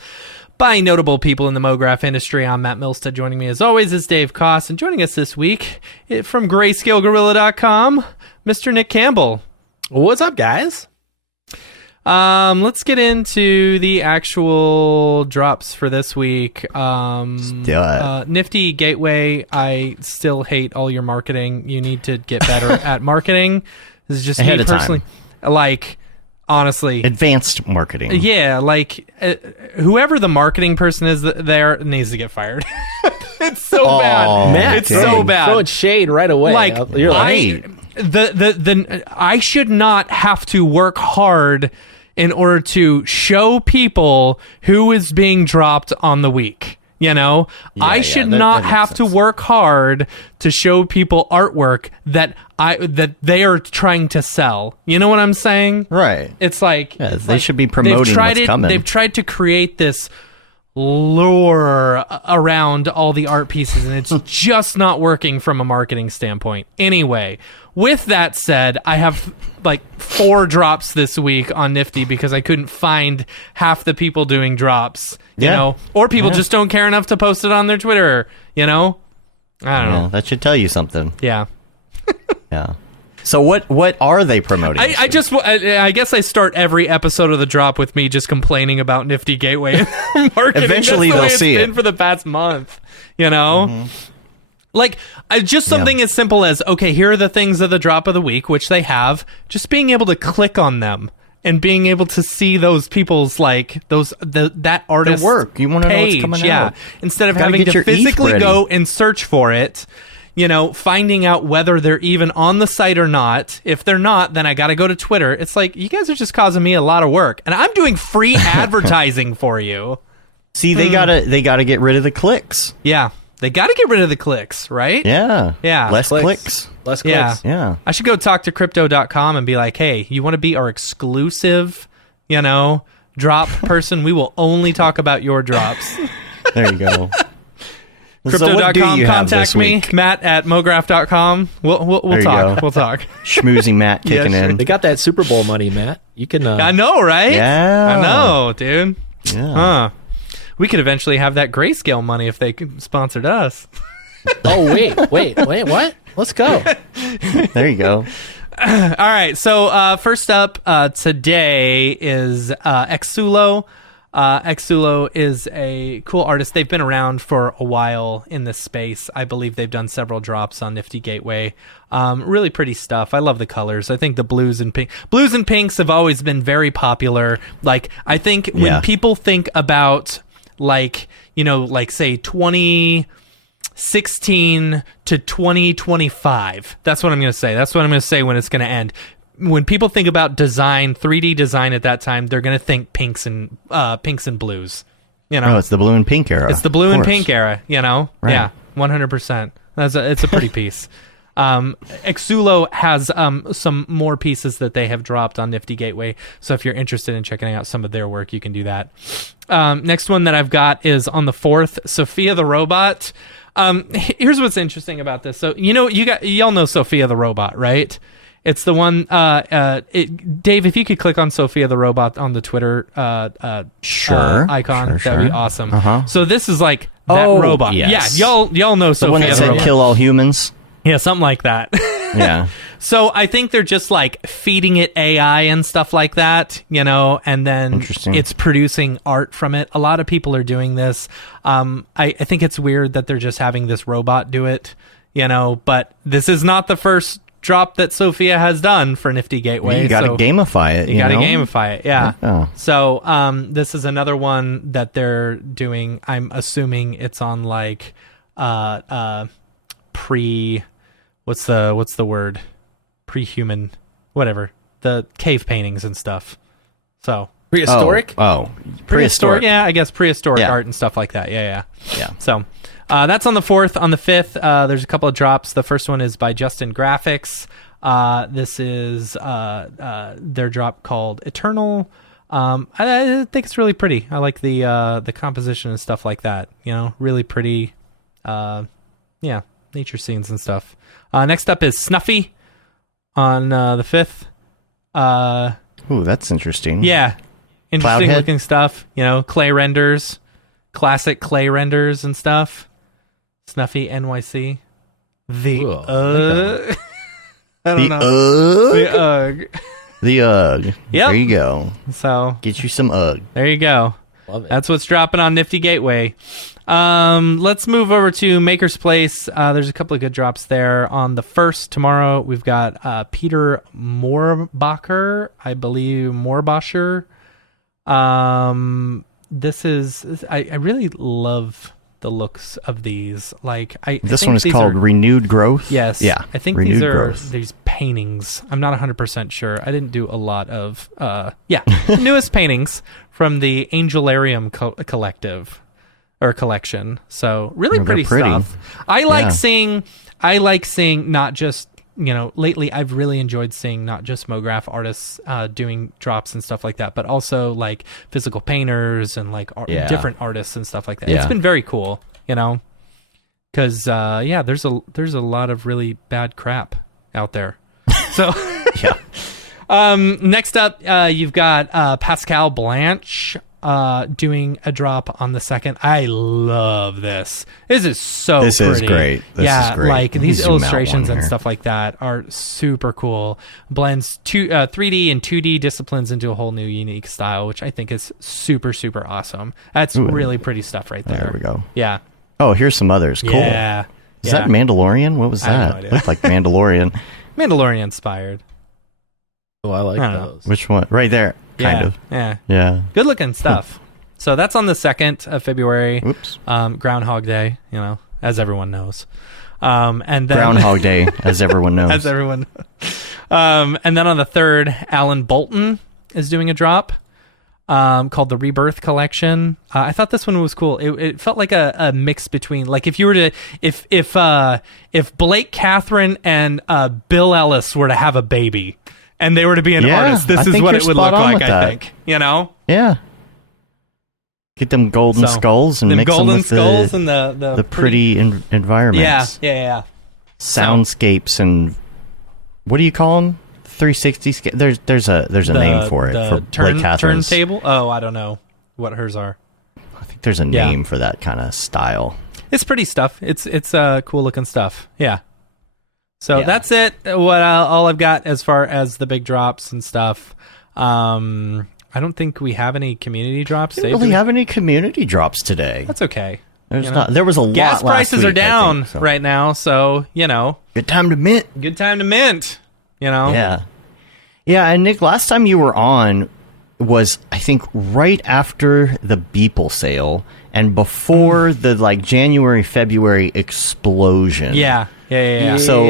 by notable people in the Mograph industry. I'm Matt Milstead. Joining me as always is Dave Koss, and joining us this week from GrayscaleGorilla.com, Mr. Nick Campbell. What's up, guys? Let's get into the actual drops for this week. Nifty Gateway, I still hate all your marketing. You need to get better at marketing. This is just ahead me of personally. Time. Like, honestly, advanced marketing. Yeah, like whoever the marketing person is there needs to get fired. It's so bad. Matt, it's so bad. Throwing shade right away. Like, you're like, I should not have to work hard in order to show people who is being dropped on the week. I should not have to work hard to show people artwork that they are trying to sell. You know what I'm saying? Right. It's like they should be promoting what's coming. They've tried to create this lure around all the art pieces, and it's just not working from a marketing standpoint. Anyway, with that said, I have like 4 drops this week on Nifty because I couldn't find half the people doing drops, you know, or people just don't care enough to post it on their Twitter, I don't know. That should tell you something. Yeah. Yeah. So what are they promoting? I guess I start every episode of The Drop with me just complaining about Nifty Gateway marketing. Eventually That's the way they'll see it's been it for the past month, Like, just something as simple as, okay, here are the things of the drop of the week, which they have. Just being able to click on them and being able to see those people's, like, that artist's work. You want to know what's coming out. Instead of having to physically go and search for it, you know, finding out whether they're even on the site or not. If they're not, then I got to go to Twitter. It's like, you guys are just causing me a lot of work. And I'm doing free advertising for you. See, they gotta get rid of the clicks. Yeah. They got to get rid of the clicks, right? Yeah. Yeah. Less clicks. Less clicks. Yeah. I should go talk to crypto.com and be like, hey, you want to be our exclusive, you know, drop person? We will only talk about your drops. There you go. Crypto.com, contact me, Matt at Mograph.com. We'll talk. Go. We'll talk. Schmoozy Matt kicking in. They got that Super Bowl money, Matt. You can. I know, right? Yeah. I know, dude. Yeah. Huh. We could eventually have that Grayscale money if they sponsored us. Oh, wait, what? Let's go. There you go. All right, so first up today is Xsulo. Xsulo is a cool artist. They've been around for a while in this space. I believe they've done several drops on Nifty Gateway. Really pretty stuff. I love the colors. I think the blues and pinks have always been very popular. Like, I think when people think about, like, you know, like, say 2016 to 2025, that's what I'm going to say. That's what I'm going to say when it's going to end. When people think about design, 3D design at that time, they're going to think pinks and blues. You know, it's the blue and pink era. It's the blue and pink era. You know, right. Yeah, 100%. It's a pretty piece. Xsulo has some more pieces that they have dropped on Nifty Gateway. So if you're interested in checking out some of their work, you can do that. Next one that I've got is on the 4th, Sophia the Robot. Here's what's interesting about this. So y'all know Sophia the Robot, right? It's the one, Dave, if you could click on Sophia the Robot on the Twitter icon, that'd be awesome. Uh-huh. So this is like that robot. Yes. Yeah, y'all know Sophia the one that said Robot. Kill all humans. Yeah, something like that. Yeah. So I think they're just like feeding it AI and stuff like that, you know, and then it's producing art from it. A lot of people are doing this. I think it's weird that they're just having this robot do it, you know, but this is not the first drop that Sophia has done for Nifty Gateway. You got to gamify it. You got to gamify it, yeah. Oh. So this is another one that they're doing. I'm assuming it's on like what's the word? Pre-human, whatever. The cave paintings and stuff. So prehistoric. Prehistoric. Yeah, I guess prehistoric art and stuff like that. Yeah. So. That's on the 4th. On the 5th, there's a couple of drops. The first one is by Justin Graphics. This is their drop called Eternal. I think it's really pretty. I like the composition and stuff like that. You know, really pretty. Nature scenes and stuff. Next up is Snuffy on the 5th. Ooh, that's interesting. Yeah, interesting Cloudhead looking stuff. You know, clay renders, classic clay renders and stuff. Snuffy NYC. I don't know. The UGG. The UGG. Yep. There you go. So get you some UGG. There you go. Love it. That's what's dropping on Nifty Gateway. Let's move over to Maker's Place. There's a couple of good drops there. On the 1st, tomorrow, we've got Peter Moorbacher, I believe Moorbacher. This is I really love the looks of these. Like this one is called Renewed Growth. Yes. Yeah. I think Renewed these are Growth. these paintings. I'm not 100% sure. I didn't do a lot of the newest paintings from the Angelarium collective or collection. So really pretty stuff. I like seeing not just, you know, lately I've really enjoyed seeing not just Mograph artists doing drops and stuff like that, but also like physical painters and like different artists and stuff like that. It's been very cool, you know, because there's a lot of really bad crap out there. So next up, you've got Pascal Blanche doing a drop on the 2nd. I love this. This is so This pretty. is great. This is great. Like these Zoom out illustrations one and here. stuff like that are super cool. Blends 3D and 2D disciplines into a whole new unique style, which I think is super, super awesome. That's really pretty stuff right there. There we go. Yeah. Oh, here's some others. Cool. Yeah. Is that Mandalorian? What was I have that? no idea. Looked like Mandalorian. Mandalorian inspired. Oh, I like those. Which one? Right there. Kind of. Yeah. Good looking stuff. So that's on the 2nd of February. Oops. Groundhog Day, as everyone knows. And then Groundhog Day, as everyone knows. as everyone and then on the 3rd, Alan Bolton is doing a drop called the Rebirth Collection. I thought this one was cool. It felt like a mix between, like, if you were to if Blake Catherine and Bill Ellis were to have a baby and they were to be an artist, this is what it would look like, I think. Yeah. Get them golden skulls and mix them with the pretty environments. Yeah. Soundscapes and what do you call them? 360. There's a name for it for Blake Catherine's turntable. Oh, I don't know what hers are. I think there's a name for that kind of style. It's pretty stuff. It's cool looking stuff. Yeah. So that's it. All I've got as far as the big drops and stuff. I don't think we have any community drops. We don't really have any community drops today. That's okay. There was a lot. Gas prices are down right now, so good time to mint. Yeah. And Nick, last time you were on was, I think, right after the Beeple sale and before the January, February explosion. Yeah. So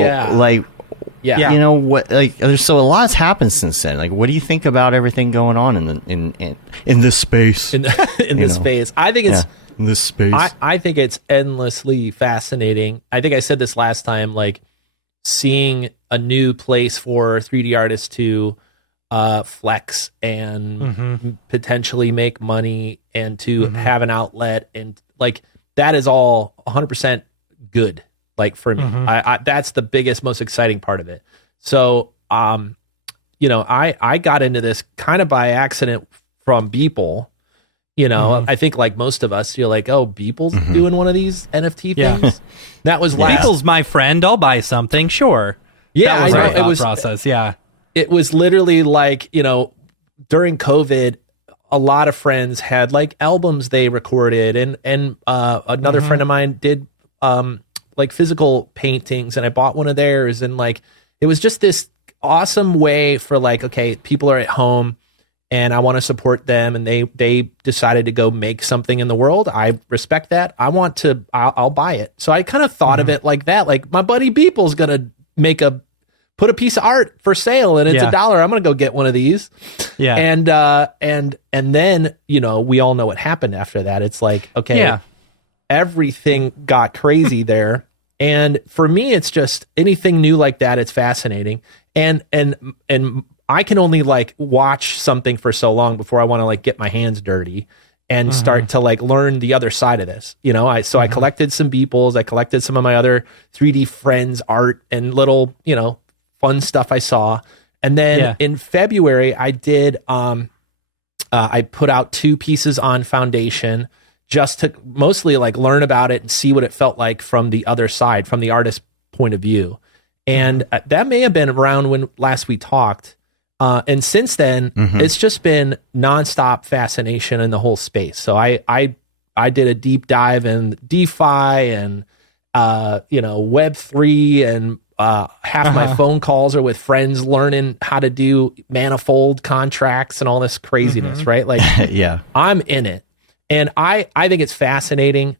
what? There's a lot's happened since then. What do you think about everything going on in this space? In this space, I think it's in this space. I think it's endlessly fascinating. I think I said this last time. Seeing a new place for 3D artists to flex and potentially make money and to have an outlet, and that is all 100% good. For me, that's the biggest, most exciting part of it. So, I got into this kind of by accident from Beeple. I think most of us, you're like, oh, Beeple's doing one of these NFT things. That was Beeple's my friend. I'll buy something. Sure. Yeah, that was our thought process. Yeah. It was literally during COVID, a lot of friends had albums they recorded, and another friend of mine did physical paintings, and I bought one of theirs, and it was just this awesome way for okay, people are at home and I want to support them, and they decided to go make something in the world. I respect that. I'll buy it. So I kind of thought of it like that. My buddy Beeple's gonna put a piece of art for sale and it's $1. I'm gonna go get one of these. Yeah. And then we all know what happened after that. It's okay, everything got crazy there. And for me, it's just anything new like that. It's fascinating. And I can only watch something for so long before I want to get my hands dirty and start to learn the other side of this. I collected some Beeples. I collected some of my other 3D friends' art and little, fun stuff I saw. And then in February, I did, I put out 2 pieces on Foundation, just to mostly learn about it and see what it felt like from the other side, from the artist's point of view. And that may have been around when last we talked. And since then, it's just been nonstop fascination in the whole space. So I did a deep dive in DeFi and, Web3, and half my phone calls are with friends learning how to do manifold contracts and all this craziness, right? I'm in it. And I think it's fascinating.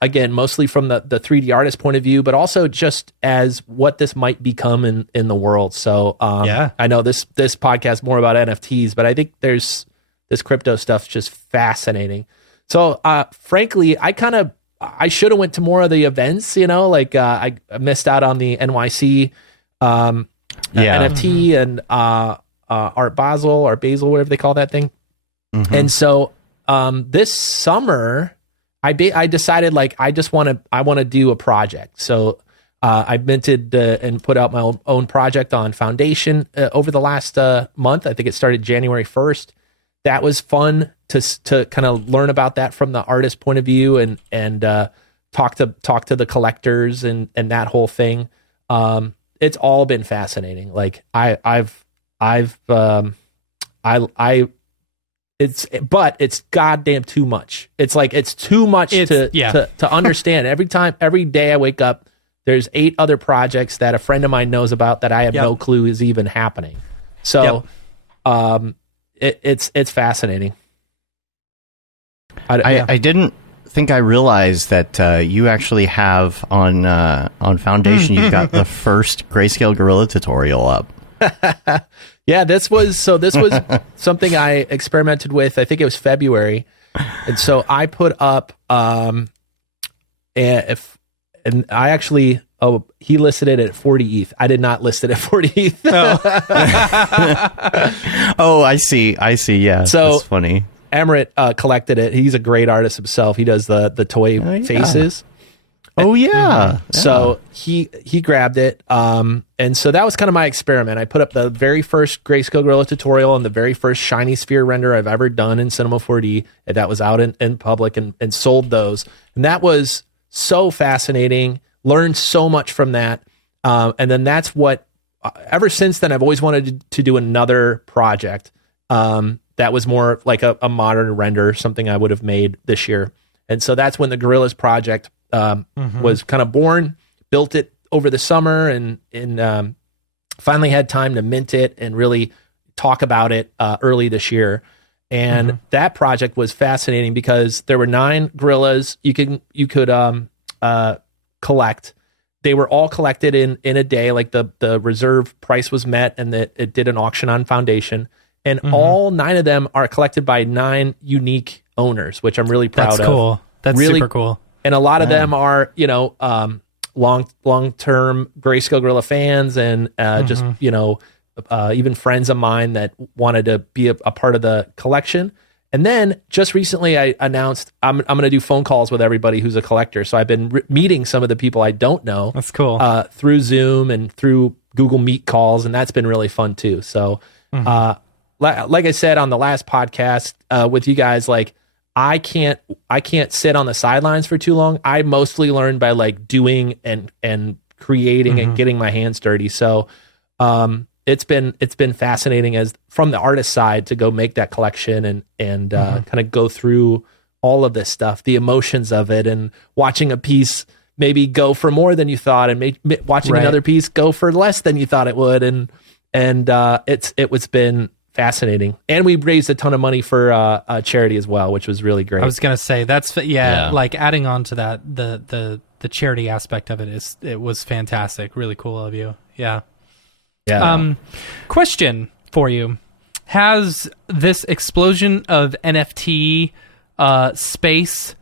Again, mostly from the 3D artist point of view, but also just as what this might become in the world. So I know this podcast is more about NFTs, but I think there's this crypto stuff just fascinating. So frankly, I should have went to more of the events, I missed out on the NYC NFT and Art Basel, whatever they call that thing. And so this summer, I decided I want to do a project. So I minted and put out my own project on Foundation over the last month. I think it started January 1st. That was fun to kind of learn about that from the artist point of view and talk to the collectors and that whole thing. It's all been fascinating. I but it's goddamn too much. It's like it's too much to understand. Every day I wake up, there's 8 other projects that a friend of mine knows about that I have no clue is even happening. So it's fascinating. I didn't think I realized that you actually have on Foundation, you've got the first Grayscale Gorilla tutorial up. Yeah, this was something I experimented with. I think it was February, and so I put up he listed it at 40 ETH. I did not list it at 40 ETH. Oh, I see. Yeah, so that's funny. Emmerich collected it. He's a great artist himself. He does the toy faces. Oh yeah. So he grabbed it. And so that was kind of my experiment. I put up the very first Grayscale Gorilla tutorial and the very first shiny sphere render I've ever done in Cinema 4D. That was out in public and sold those. And that was so fascinating. Learned so much from that. And then that's what, ever since then, I've always wanted to do another project that was more like a modern render, something I would have made this year. And so that's when the Gorillas project was kind of born. Built it over the summer and finally had time to mint it and really talk about it early this year. And that project was fascinating because there were 9 gorillas you could collect. They were all collected in a day, like the reserve price was met and that it did an auction on Foundation. And all 9 of them are collected by 9 unique owners, which I'm really proud of. That's cool. That's really super cool. And a lot of them are, long-term Grayscale Gorilla fans and just, even friends of mine that wanted to be a part of the collection. And then just recently I announced I'm going to do phone calls with everybody who's a collector. So I've been meeting some of the people I don't know. That's cool. Through Zoom and through Google Meet calls. And that's been really fun too. So like I said on the last podcast with you guys, like, I can't sit on the sidelines for too long. I mostly learn by like doing and creating and getting my hands dirty. So it's been fascinating as from the artist side to go make that collection and kind of go through all of this stuff, the emotions of it, and watching a piece maybe go for more than you thought, and watching another piece go for less than you thought it would, and it's been fascinating. And we raised a ton of money for a charity as well, which was really great. I was gonna say that's like adding on to that, the charity aspect of it was fantastic. Really cool of you. Yeah. Question for you: has this explosion of NFT space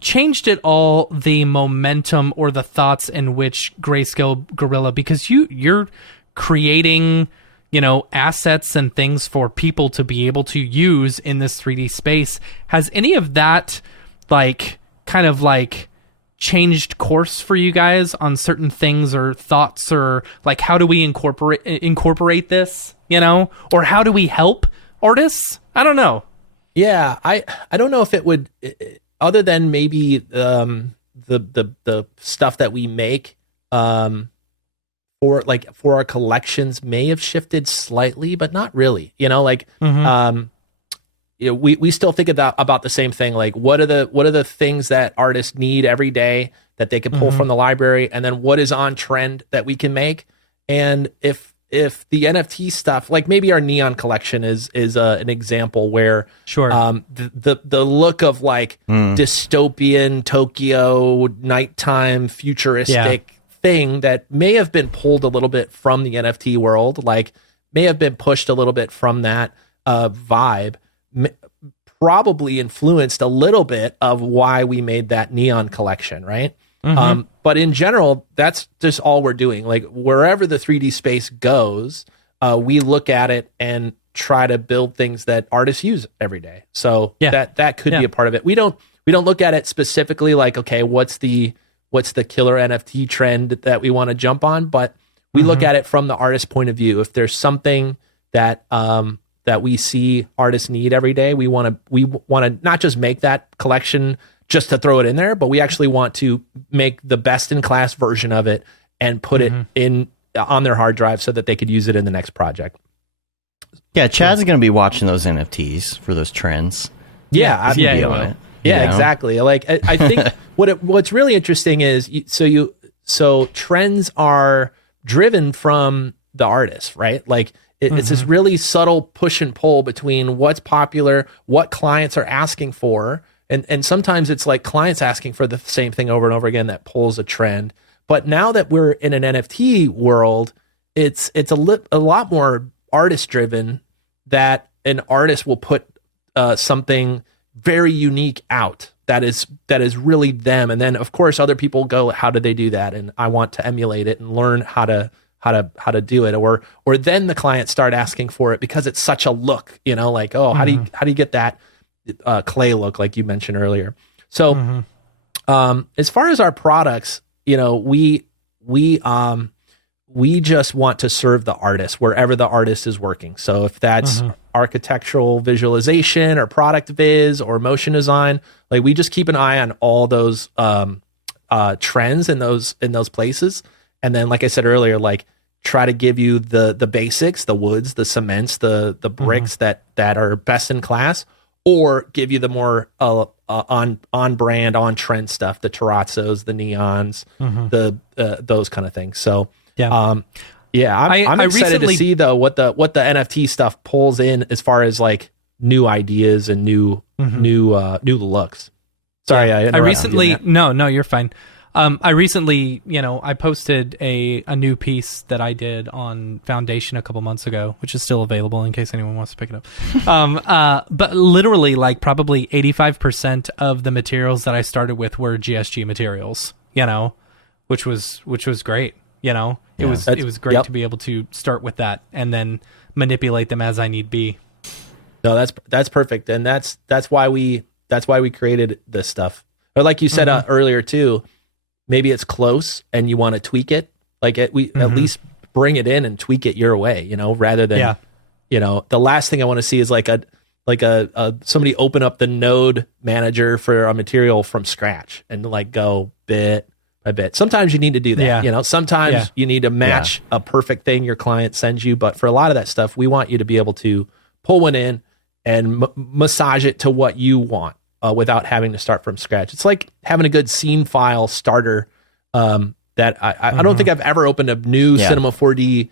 changed at all the momentum or the thoughts in which Grayscale Gorilla, because you're creating assets and things for people to be able to use in this 3D space. Has any of that kind of changed course for you guys on certain things or thoughts, or how do we incorporate this, or how do we help artists? I don't know. Yeah, I don't know if it would, other than maybe the stuff that we make for our collections may have shifted slightly, but not really. We still think about the same thing. Like, what are the things that artists need every day that they can pull from the library, and then what is on trend that we can make. And if the NFT stuff, like maybe our Neon collection is an example where the look of dystopian Tokyo nighttime futuristic thing that may have been pulled a little bit from the NFT world, may have been pushed a little bit from that vibe, probably influenced a little bit of why we made that Neon collection, right? But in general, that's just all we're doing. Like, wherever the 3D space goes, we look at it and try to build things that artists use every day. So that could be a part of it. We don't look at it specifically like, okay, what's the killer NFT trend that we want to jump on, but we look at it from the artist point of view. If there's something that we see artists need every day, we want to not just make that collection just to throw it in there, but we actually want to make the best in class version of it and put it on their hard drive so that they could use it in the next project. Yeah, Chad's going to be watching those NFTs for those trends. Yeah, He'll be on it. Yeah, You know? exactly. Like I think what's really interesting is so trends are driven from the artist, right? Like it's this really subtle push and pull between what's popular, what clients are asking for, and sometimes it's like clients asking for the same thing over and over again that pulls a trend. But now that we're in an NFT world, it's a lot more artist driven, that an artist will put something very unique out that is really them, and then of course other people go, how do they do that? And I want to emulate it and learn how to do it, or then the clients start asking for it because it's such a look, like, oh, how do you get that clay look like you mentioned earlier? So as far as our products, we just want to serve the artist wherever the artist is working. So if that's architectural visualization or product viz or motion design, like we just keep an eye on all those trends in those places. And then, like I said earlier, like try to give you the basics, the woods, the cements, the bricks that are best in class, or give you the more on brand, on trend stuff, the terrazzos, the neons, those kind of things. So I'm excited to see though what the NFT stuff pulls in as far as like new ideas and new looks. Sorry, I recently no, you're fine. I recently, I posted a new piece that I did on Foundation a couple months ago, which is still available in case anyone wants to pick it up. But literally, like probably 85% of the materials that I started with were GSG materials, which was great. It was great to be able to start with that and then manipulate them as I need be. No, that's perfect, and that's why we created this stuff. Or like you said earlier too. Maybe it's close and you want to tweak it. Like at least bring it in and tweak it your way, rather than, the last thing I want to see is like a somebody open up the node manager for a material from scratch and like go bit by bit. Sometimes you need to do that. Sometimes you need to match a perfect thing your client sends you. But for a lot of that stuff, we want you to be able to pull one in and massage it to what you want. Without having to start from scratch. It's like having a good scene file starter that I don't think I've ever opened a new Cinema 4D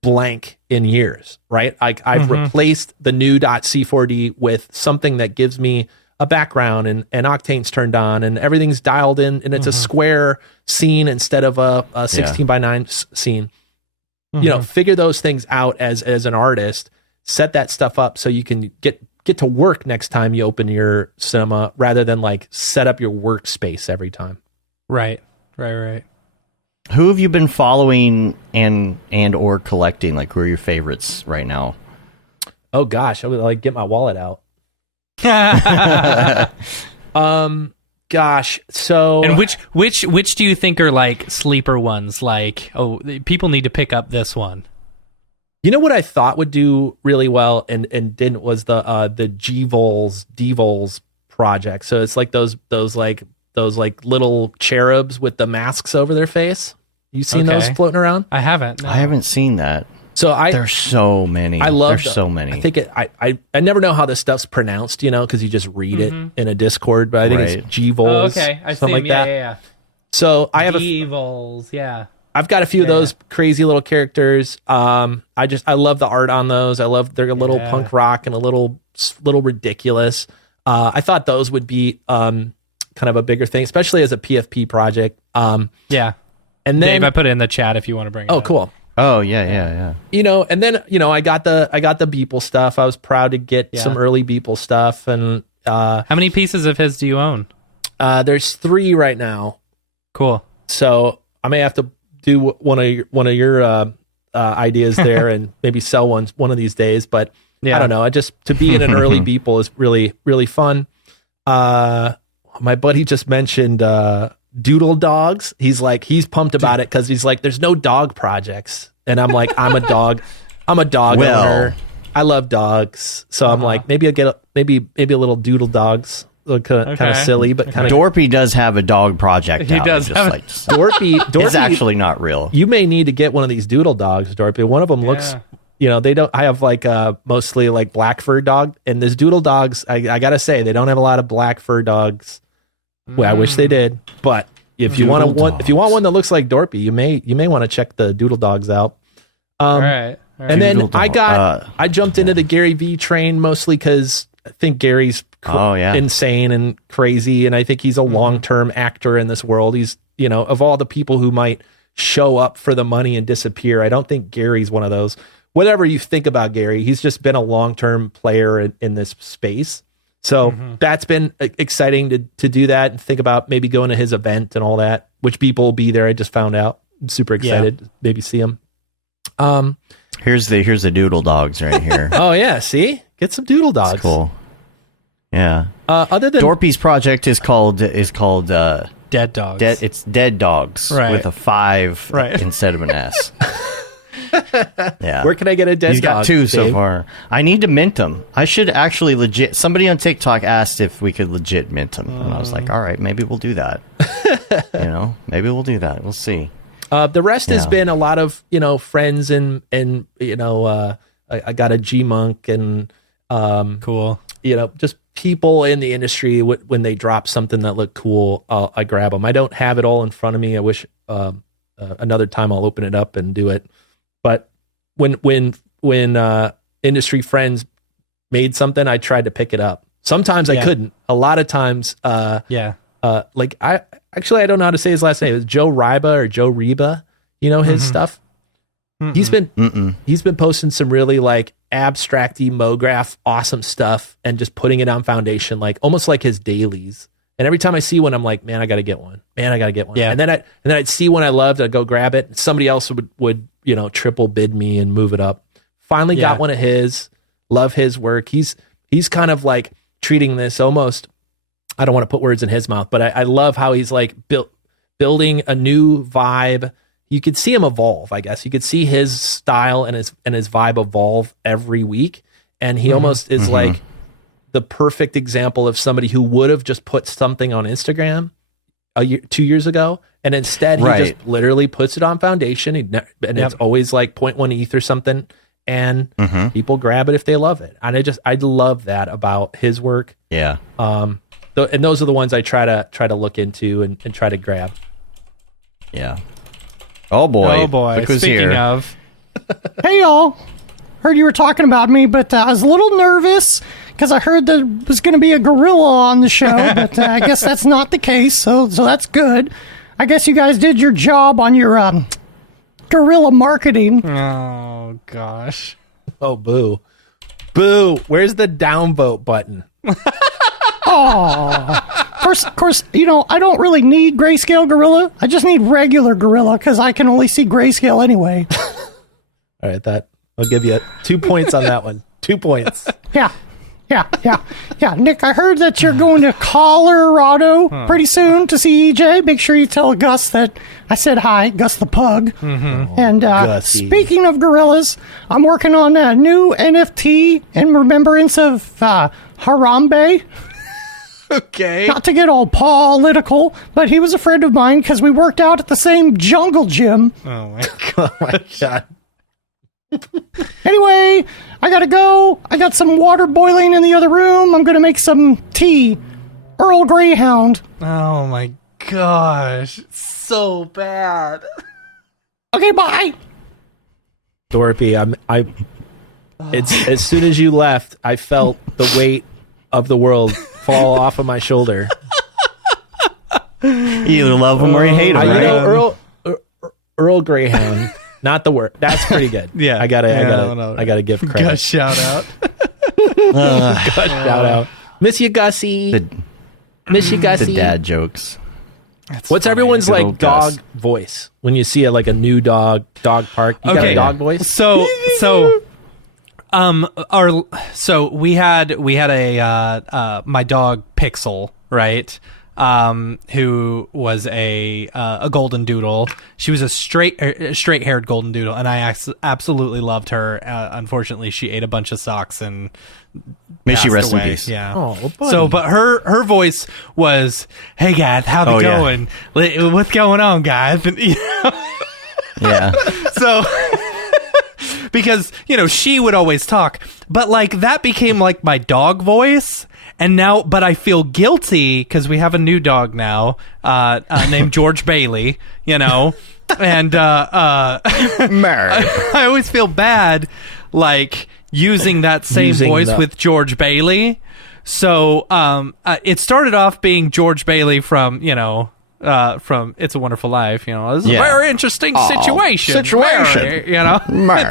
blank in years, right? I've replaced the new .c4d with something that gives me a background and Octane's turned on and everything's dialed in and it's a square scene instead of a 16 by 9 scene. Figure those things out as an artist, set that stuff up so you can get to work next time you open your cinema rather than like set up your workspace every time. Right. Who have you been following and or collecting? Like, who are your favorites right now? Oh gosh, I would like get my wallet out. Gosh, so and which do you think are like sleeper ones? Like, oh, people need to pick up this one. You know what I thought would do really well and didn't was the Devols project. So it's like those little cherubs with the masks over their face. You seen those floating around? I haven't. No. I haven't seen that. So there's so many. There's so many. I think I never know how this stuff's pronounced, because you just read it in a Discord, but I think it's Devols. Oh, okay, I something see like that. Yeah. So I have Devols, I've got a few of those crazy little characters. I love the art on those. They're a little punk rock and a little ridiculous. I thought those would be kind of a bigger thing, especially as a PFP project. And then Dave, I put it in the chat if you want to bring it up. Cool. Oh yeah. And then I got the Beeple stuff. I was proud to get some early Beeple stuff. And how many pieces of his do you own? There's 3 right now. Cool. So I may have to do one of your ideas there and maybe sell one of these days, but I don't know. To be in an early Beeple is really, really fun. My buddy just mentioned Doodle Dogs. He's pumped about it because he's like, there's no dog projects, and I'm like, I'm a dog owner. I love dogs, so I'm like, maybe I'll get maybe a little Doodle Dogs. Kind of silly, but kind of. Dorpy does have a dog project. He does. Dorpy. It's actually not real. You may need to get one of these Doodle Dogs, Dorpy. One of them looks they don't. I have like mostly like black fur dog, and there's doodle dogs. I gotta say, they don't have a lot of black fur dogs. Well, I wish they did, but if you want one that looks like Dorpy, you may want to check the doodle dogs out. All right. And then I jumped into the Gary V train mostly because I think Gary's insane and crazy, and I think he's a long-term actor in this world. He's, of all the people who might show up for the money and disappear, I don't think Gary's one of those. Whatever you think about Gary, he's just been a long-term player in this space. So that's been exciting to do that and think about maybe going to his event and all that, which people will be there. I just found out. I'm super excited. Maybe see him. Here's the doodle dogs right here. Oh yeah, see, get some doodle dogs. That's cool. Yeah. Other than Dorpy's project is called Dead Dogs. It's Dead Dogs with a 5 instead of an S. Yeah. Where can I get a dead dog? He's got 2 so far. I need to mint them. I should actually legit. Somebody on TikTok asked if we could legit mint them, and I was like, all right, maybe we'll do that. Maybe we'll do that. We'll see. The rest has been a lot of friends and I got a G Monk and cool. Just people in the industry when they drop something that look cool, I grab them. I don't have it all in front of me. I wish another time I'll open it up and do it. But when industry friends made something, I tried to pick it up. Sometimes I couldn't. A lot of times, like I don't know how to say his last name. It's Joe Ryba or Joe Reba. His stuff. He's been posting some really like abstracty Mograph awesome stuff and just putting it on Foundation, like almost like his dailies. And every time I see one, I'm like, man, I got to get one. Yeah. And then I'd see one I loved. I'd go grab it. Somebody else would triple bid me and move it up. Finally got one of his. Love his work. He's kind of like treating this almost. I don't want to put words in his mouth, but I love how he's like building a new vibe. You could see him evolve, I guess. You could see his style and his vibe evolve every week. And he almost is like the perfect example of somebody who would have just put something on Instagram 2 years ago. And instead he just literally puts it on Foundation. And it's always like 0.1 ETH or something. And people grab it if they love it. And I love that about his work. Yeah. And those are the ones I try to look into and try to grab. Yeah. Oh boy. Look who's Speaking here. of. Hey y'all. Heard you were talking about me, but I was a little nervous because I heard there was going to be a gorilla on the show, but I guess that's not the case, so that's good. I guess you guys did your job on your guerrilla marketing. Oh gosh. Oh boo. Where's the downvote button? Oh, of course, I don't really need grayscale gorilla. I just need regular gorilla because I can only see grayscale anyway. All right, I'll give you 2 points on that one. 2 points. Yeah. Nick, I heard that you're going to Colorado pretty soon to see EJ. Make sure you tell Gus that I said hi, Gus the pug. And speaking of gorillas, I'm working on a new NFT in remembrance of Harambe. Okay. Not to get all political, but he was a friend of mine because we worked out at the same jungle gym. Oh my God. Anyway, I gotta go. I got some water boiling in the other room. I'm gonna make some tea. Earl Greyhound. Oh my gosh. So bad. Okay, bye. Dorothy, it's as soon as you left, I felt the weight of the world fall off of my shoulder. You either love him or you hate him, right? Earl Greyhound, not the word. That's pretty good. Yeah, I gotta give credit. Gus shout out. Gus shout out. Miss you, Gussie. Miss you, Gussie. The dad jokes. What's funny. everyone's Good like old dog Gus. voice when you see a new dog park? You got a dog voice? So we had a my dog Pixel, right? Who was a golden doodle. She was a straight-haired golden doodle, and I absolutely loved her. Unfortunately, she ate a bunch of socks and may she rest away. in peace. Yeah. Oh, buddy. So, but her voice was, "Hey guys, how's it going? What's going on, guys?" And, Yeah. So, because, she would always talk. But, like, that became, like, my dog voice. And now, but I feel guilty because we have a new dog now named George Bailey, and I always feel bad, like, using that same voice with George Bailey. So it started off being George Bailey from from It's a Wonderful Life. This is a very interesting situation, Mary, and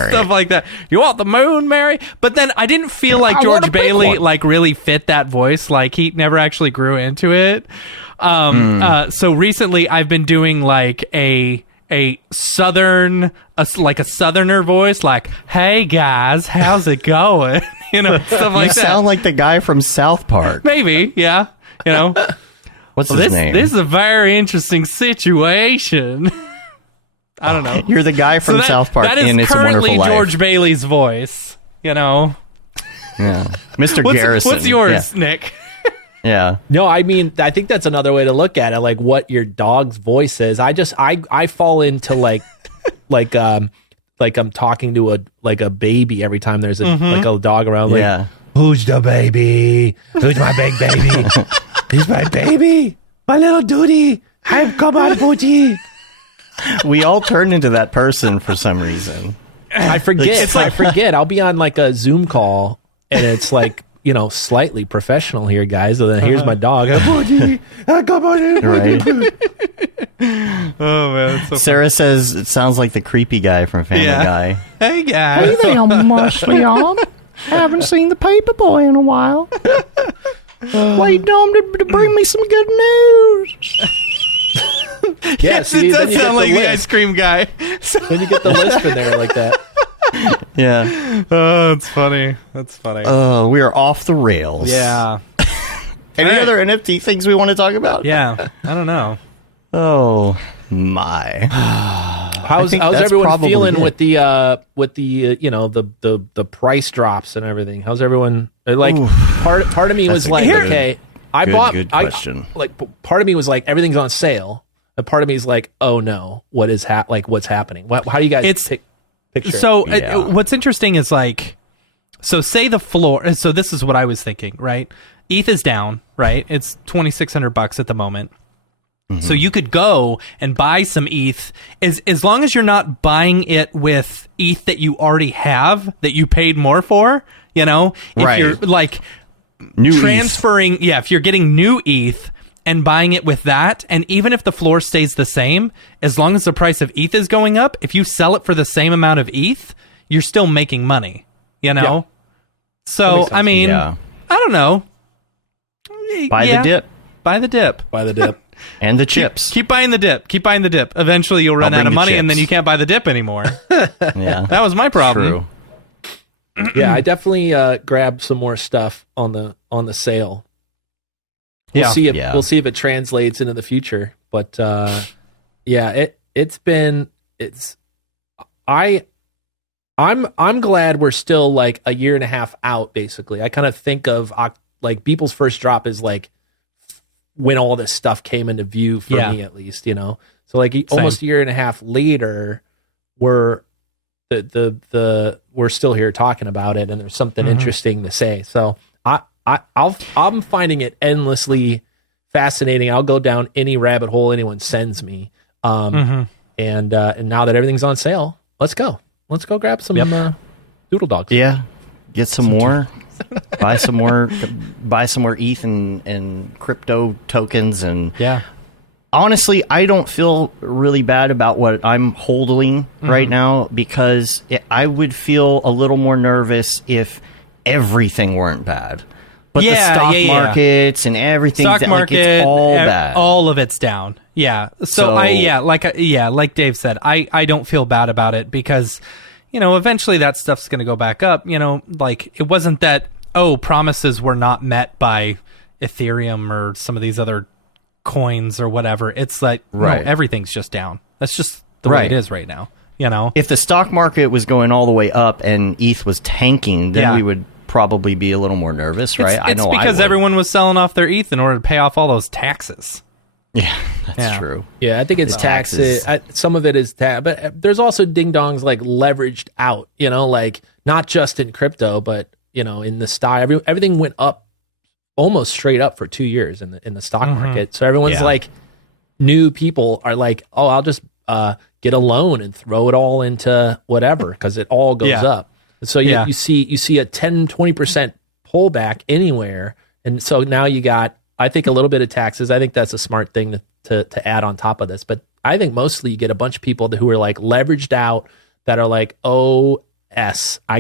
stuff like that. You want the moon, Mary? But then I didn't feel like George Bailey like really fit that voice. Like he never actually grew into it. So recently I've been doing like a southerner voice, like, "Hey guys, how's it going?" Stuff like that. You sound like the guy from South Park. Maybe, yeah. What's his name? This is a very interesting situation. I don't know. You're the guy from South Park. That is in It's a Wonderful currently Life. George Bailey's voice. Yeah, Mr. Garrison. What's yours, Nick? Yeah. No, I mean, I think that's another way to look at it, like what your dog's voice is. I fall into like I'm talking to a baby every time there's a dog around. Like, who's the baby? Who's my big baby? Who's my baby? My little duty. Come on, booty. We all turn into that person for some reason. I forget. I forget. I'll be on like a Zoom call and it's like, slightly professional here, guys. And then here's my dog. Booty. Come on in. Right. Oh man, that's so Sarah says it sounds like the creepy guy from Family Guy. Hey guys. Hey there, Marcion. Haven't seen the paper boy in a while. Waiting on him to bring me some good news. Yeah, see, it does sound like the ice cream guy. Then you get the lisp in there like that. Yeah. Oh, it's funny. That's funny. We are off the rails. Yeah. Any other NFT things we want to talk about? Yeah. I don't know. Oh my. How's everyone feeling with the the price drops and everything? How's everyone like? Part of me was like, okay, I bought. Good question. Part of me was like, everything's on sale. And part of me is like, oh no, what's happening? How do you guys picture? So what's interesting is like, so say the floor. So this is what I was thinking, right? ETH is down, right? It's $2,600 at the moment. Mm-hmm. So you could go and buy some ETH as long as you're not buying it with ETH that you already have that you paid more for, if you're like new transferring, ETH. If you're getting new ETH and buying it with that, and even if the floor stays the same, as long as the price of ETH is going up, if you sell it for the same amount of ETH, you're still making money, Yeah. So, I mean, I don't know. Buy the dip. Buy the dip. Buy the dip. And the chips. Keep buying the dip. Keep buying the dip. Eventually, you'll run out of money, and then you can't buy the dip anymore. Yeah, that was my problem. True. Yeah, I definitely grabbed some more stuff on the sale. We'll see if it translates into the future. But I'm glad we're still like a year and a half out. Basically, I kind of think of like Beeple's first drop is like when all this stuff came into view for me, at least, So like almost a year and a half later, we're still here talking about it, and there's something interesting to say. So I'm finding it endlessly fascinating. I'll go down any rabbit hole anyone sends me. And now that everything's on sale, let's go grab some doodle dogs. Yeah, get some more. buy some more ETH and crypto tokens, and honestly, I don't feel really bad about what I'm holding right now, because I would feel a little more nervous if everything weren't bad. But the stock markets and everything, it's all bad. All of it's down. Yeah. So like Dave said, I don't feel bad about it, because eventually that stuff's going to go back up. Like it wasn't that, promises were not met by Ethereum or some of these other coins or whatever. It's like, no, everything's just down. That's just the way it is right now. If the stock market was going all the way up and ETH was tanking, then we would probably be a little more nervous, right? It's because everyone was selling off their ETH in order to pay off all those taxes. Yeah, that's true. Yeah, I think it's taxes. Some of it is but there's also ding dongs like leveraged out, like not just in crypto, but in the stock. Everything went up almost straight up for 2 years in the stock market. So everyone's like, new people are like, oh, I'll just get a loan and throw it all into whatever because it all goes up. So you see a 10-20% pullback anywhere, and so now you got, I think, a little bit of taxes. I think that's a smart thing to add on top of this. But I think mostly you get a bunch of people who are like leveraged out that are like, I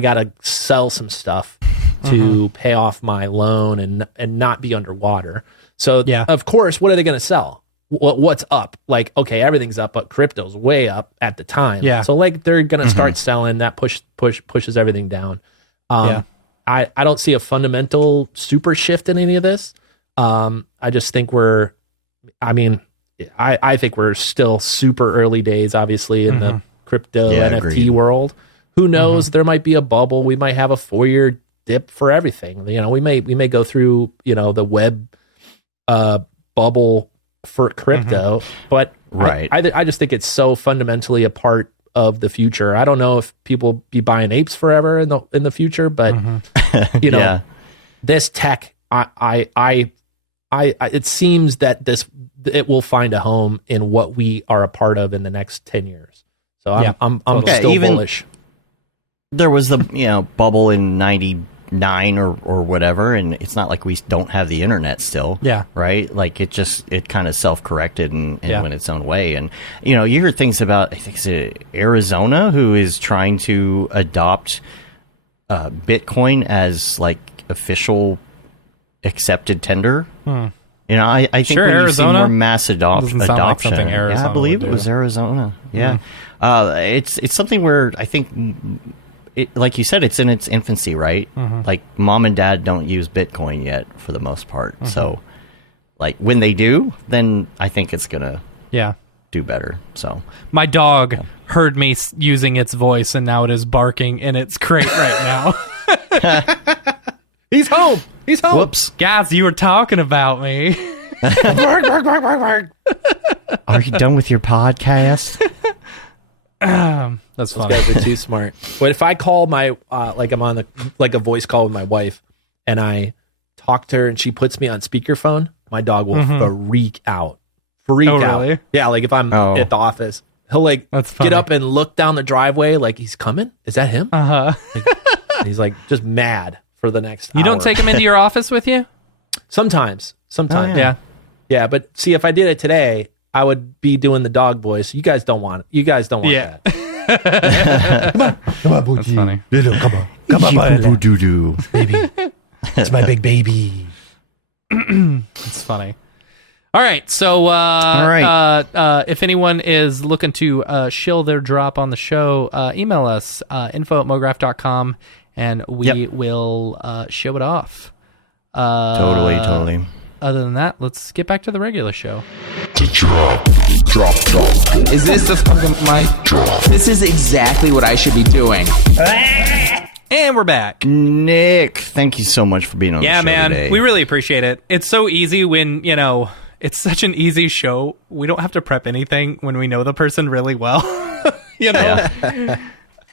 got to sell some stuff to pay off my loan and not be underwater. So of course, what are they going to sell? What's up? Like, okay, everything's up, but crypto's way up at the time. Yeah. So like they're going to start selling. That pushes everything down. I don't see a fundamental super shift in any of this. I just think I think we're still super early days, obviously, in the crypto NFT world. Who knows? There might be a bubble. We might have a 4-year dip for everything. We may go through, the web bubble for crypto, but I just think it's so fundamentally a part of the future. I don't know if people be buying apes forever in the future, but this tech, it seems that it will find a home in what we are a part of in the next 10 years. So I'm still bullish. There was the bubble in 99 or whatever, and it's not like we don't have the internet still. Yeah. Right? Like it kind of self-corrected and went its own way. And you hear things about, I think it's Arizona, who is trying to adopt Bitcoin as like official accepted tender. I think when you see more mass adoption, like Arizona, I believe it was Arizona. Yeah, it's something where I think, like you said, it's in its infancy, right? Like mom and dad don't use Bitcoin yet for the most part. So, like when they do, then I think it's gonna do better. So my dog heard me using its voice, and now it is barking in its crate right now. He's home. Whoops. Guys, you were talking about me. Bark, bark, bark, bark, bark. Are you done with your podcast? That's funny. Those guys are too smart. But if I call my, like I'm on a voice call with my wife, and I talk to her and she puts me on speakerphone, my dog will freak out. Really? Yeah, like if I'm at the office, he'll get up and look down the driveway like he's coming. Is that him? He's like just mad for the next hour. You don't take him into your office with you? Sometimes. Oh, yeah. Yeah, but see, if I did it today, I would be doing the dog voice. You guys don't want that. Come on, Boogie. That's funny. Come on, Doo-doo. baby. It's my big baby. It's funny. All right, so if anyone is looking to shill their drop on the show, email us, info@mograph.com, and we will show it off. Totally. Other than that, let's get back to the regular show. Drop. Is this the fucking mic drop? This is exactly what I should be doing. And we're back. Nick, thank you so much for being on the show man. today. We really appreciate it. It's so easy when, it's such an easy show. We don't have to prep anything when we know the person really well.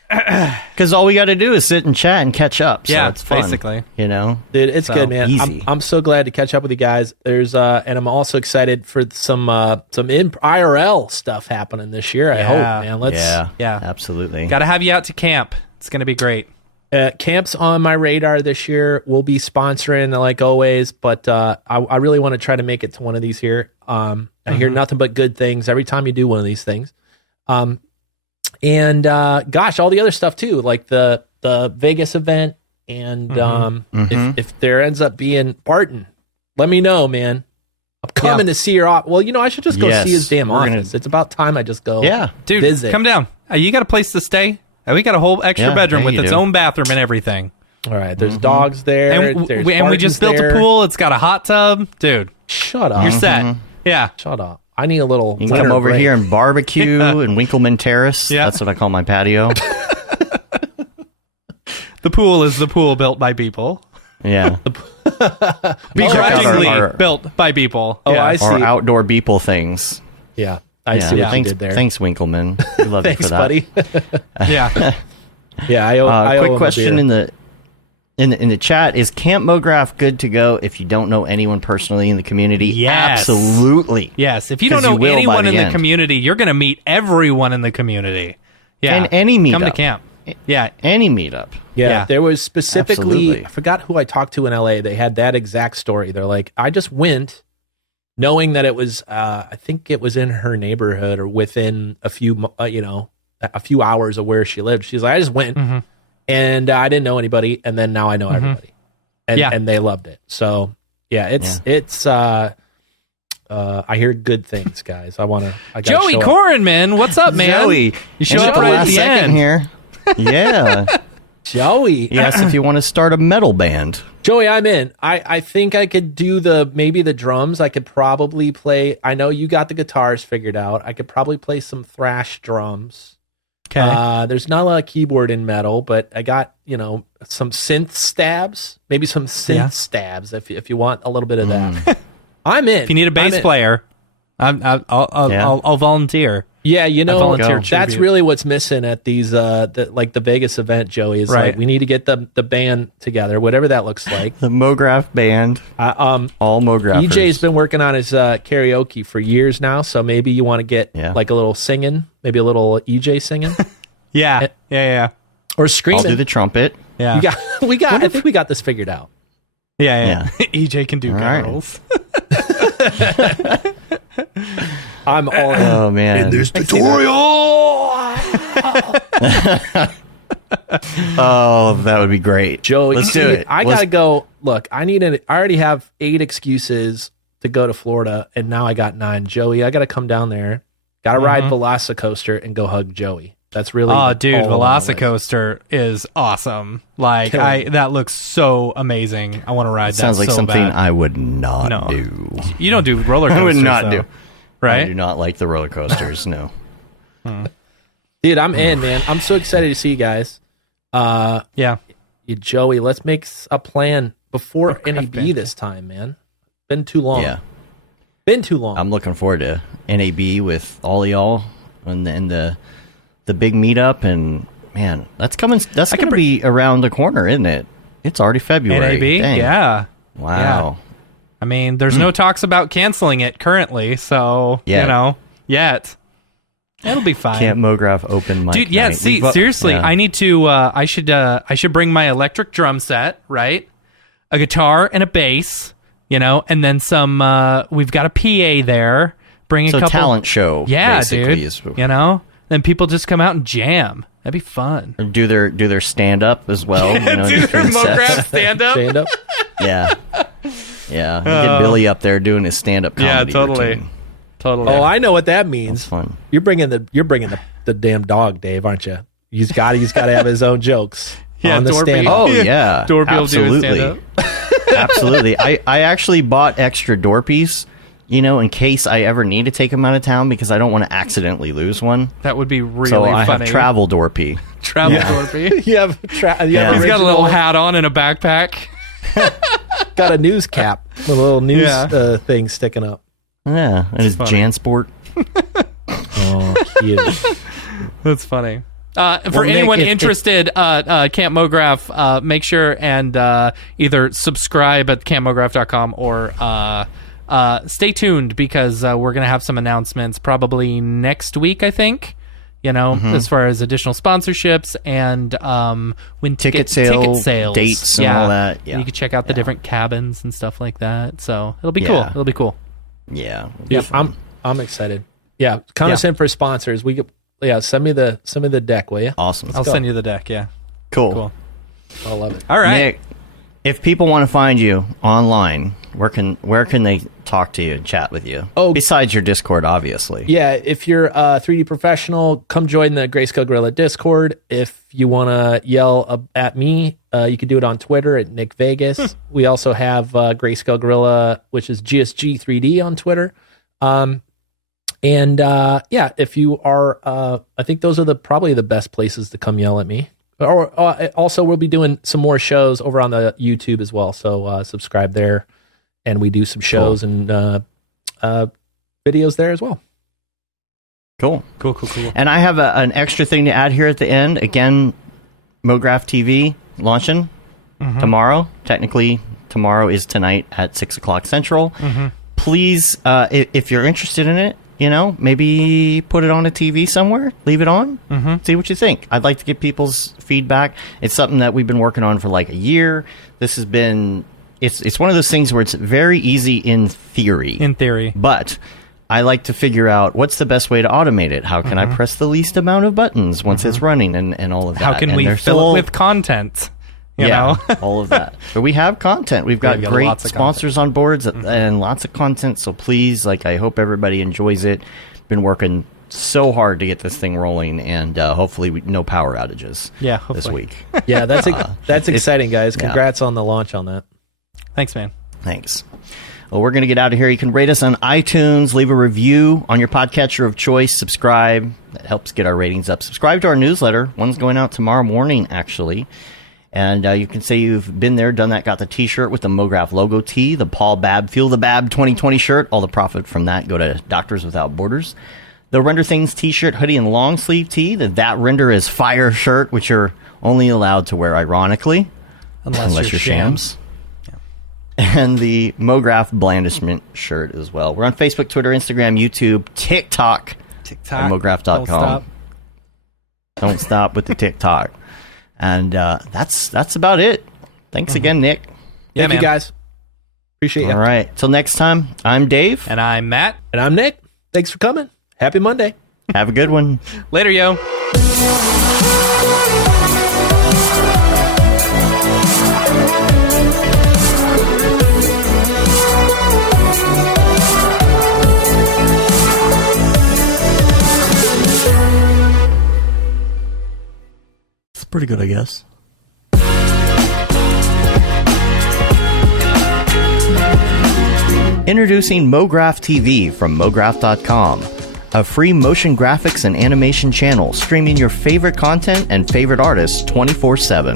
Because all we got to do is sit and chat and catch up. So it's fun, basically. Dude, it's good, man. Easy. I'm so glad to catch up with you guys. There's and I'm also excited for some IRL stuff happening this year. I hope, man. Let's absolutely. Got to have you out to camp. It's going to be great. Camp's on my radar this year. We'll be sponsoring like always, but I really want to try to make it to one of these here. I hear nothing but good things every time you do one of these things. And gosh, all the other stuff too, like the Vegas event, and if there ends up being Barton, let me know, man. I'm coming to see your office. Well, I should just go see his damn office. It's about time I just go. Yeah, dude, visit. Come down. You got a place to stay? We got a whole extra bedroom with its own bathroom and everything. All right, there's dogs there, and we just built a pool. It's got a hot tub, dude. Shut up. You're set. Yeah, shut up. I need a little. You can come over here and barbecue in Winkleman Terrace. Yeah. That's what I call my patio. The pool is the pool built by people. Yeah. Begrudgingly built by people. Oh, I see. Our outdoor beeple things. Yeah, I see what you thanks, did there. Thanks, Winkleman. We love Thanks, you for that. buddy. Yeah. Yeah, I owe quick him a question beer. in the chat: is Camp Mograph good to go if you don't know anyone personally in the community? Yes. Absolutely. Yes. If you don't 'Cause know you will by anyone the in the end. community, you're going to meet everyone in the community. Yeah. And any meetup. Come to camp. Yeah. Any meetup. Yeah, there was specifically, Absolutely. I forgot who I talked to in LA. They had that exact story. They're like, I just went knowing that it was, I think it was in her neighborhood or within a few, a few hours of where she lived. She's like, I just went and I didn't know anybody. And then now I know everybody. And they loved it. So yeah, it's I hear good things, guys. I gotta Joey show up. Corin, man. What's up, man? Joey. You show And up at right at last the second end. here. Yeah. Joey. He asked if you want to start a metal band. Joey, I'm in. I think I could do maybe the drums. I could probably play. I know you got the guitars figured out. I could probably play some thrash drums. Okay. There's not a lot of keyboard in metal, but I got, some synth stabs, maybe some synth stabs if you want a little bit of that. I'm in. If you need a bass player, I'll volunteer. Yeah, volunteer that's tribute. really what's missing at these the Vegas event, Joey, is Right. like we need to get the band together, whatever that looks like. The Mograph band. All Mographers. EJ's been working on his karaoke for years now, so maybe you want to get like a little singing, maybe a little EJ singing. Yeah. Or screaming. I'll do the trumpet. Yeah. I think we got this figured out. Yeah. EJ can do All right. girls. I'm all in. Oh, man. In this tutorial. Oh, that would be great. Joey, let's do it. I gotta go. Look, I already have 8 excuses to go to Florida, and now I got 9. Joey, I gotta come down there. Gotta ride Velocicoaster and go hug Joey. That's really dude, all on my list. Velocicoaster is awesome. Like that looks so amazing. I want to ride that. Sounds like so something bad. I would not No. do. You don't do roller coasters. I would not though, do. Right? I do not like the roller coasters. No. Dude, I'm in, man. I'm so excited to see you guys. Yeah. Joey, let's make a plan before NAB band. this time, man. Been too long. Yeah. Been too long. I'm looking forward to NAB with all of y'all and the big meetup, and man, that's coming. That's going to be around the corner, isn't it? It's already February. NAB? Dang. Yeah. Wow. Yeah. I mean, there's no talks about canceling it currently, so yet. It'll be fine. Camp Mograph open mic Dude, yeah, night. see, We've- seriously, yeah. I need to I should bring my electric drum set, right? A guitar and a bass, and then some we've got a PA there. Bring a So couple talent show. Yeah, basically, dude. Then people just come out and jam. That'd be fun. do their stand up as well. Do their Mograph stand up. Stand up. Yeah. Yeah. Get Billy up there doing his stand up comedy. routine. Totally. Oh, I know what that It's means. fun. You're bringing the damn dog, Dave, aren't you? He's got to have his own jokes. Yeah, on the Dorby. stand. Oh yeah. Dorpy will do his Absolutely. stand-up. Absolutely. I actually bought extra Dorpies, in case I ever need to take them out of town because I don't want to accidentally lose one. That would be really So I funny. have travel Dorpy. Travel Dorpy. You have Yeah. He's got a little original- hat on and a backpack. got a news cap, a little news thing sticking up. Yeah. And his funny. JanSport. Oh, cute. That's funny. For Well, Nick, anyone if- interested, Camp Mograph, make sure and either subscribe at campmograph.com or stay tuned because we're going to have some announcements probably next week, I think. As far as additional sponsorships and when Ticket sales, dates and all that. Yeah. You can check out the different cabins and stuff like that. So it'll be Yeah. cool. It'll be cool. Yeah. Yeah, I'm excited. Yeah, count us in for sponsors. We get send me the deck, will you? Awesome. I'll send you the deck. Yeah. Cool. I love it. All right. Nick, if people want to find you online, where can they talk to you and chat with you? Oh. Besides your Discord, obviously. Yeah, if you're a 3D professional, come join the Grayscale Gorilla Discord. If you want to yell at me, you can do it on Twitter at Nick Vegas. We also have Grayscale Gorilla, which is GSG3D on Twitter. If you are, I think those are probably the best places to come yell at me. Also, we'll be doing some more shows over on the YouTube as well. So subscribe there, and we do some shows and videos there as well. Cool. Cool. And I have an extra thing to add here at the end. Again, Mograph TV launching tomorrow. Technically, tomorrow is tonight at 6 o'clock Central. Please, if you're interested in it, maybe put it on a TV somewhere. Leave it on. See what you think. I'd like to get people's feedback. It's something that we've been working on for like a year. This has been... It's one of those things where it's very easy in theory. But... I like to figure out what's the best way to automate it. How can I press the least amount of buttons once it's running and all of that? How can we fill it with content? You know? All of that. But we have content. We've got great sponsors on boards and lots of content. So please, I hope everybody enjoys it. Been working so hard to get this thing rolling, and hopefully no power outages this week. Yeah, that's exciting, guys. Congrats on the launch on that. Thanks, man. Thanks. Well, we're going to get out of here. You can rate us on iTunes, leave a review on your podcatcher of choice, subscribe. That helps get our ratings up. Subscribe to our newsletter. One's going out tomorrow morning, actually. And you can say you've been there, done that, got the T-shirt with the Mograph logo tee, the Paul Babb Feel the Bab 2020 shirt. All the profit from that go to Doctors Without Borders. The Render Things T-shirt, hoodie, and long sleeve tee. The That Render is Fire shirt, which you're only allowed to wear ironically. Unless you're shams. And the Mograph Blandishment shirt as well. We're on Facebook, Twitter, Instagram, YouTube, TikTok, and Mograph.com. Don't stop with the TikTok. And that's about it. Thanks again, Nick. Thank you, guys. Appreciate it. All right. Till next time, I'm Dave. And I'm Matt. And I'm Nick. Thanks for coming. Happy Monday. Have a good one. Later, yo. Pretty good, I guess. Introducing Mograph TV from Mograph.com, a free motion graphics and animation channel streaming your favorite content and favorite artists 24/7.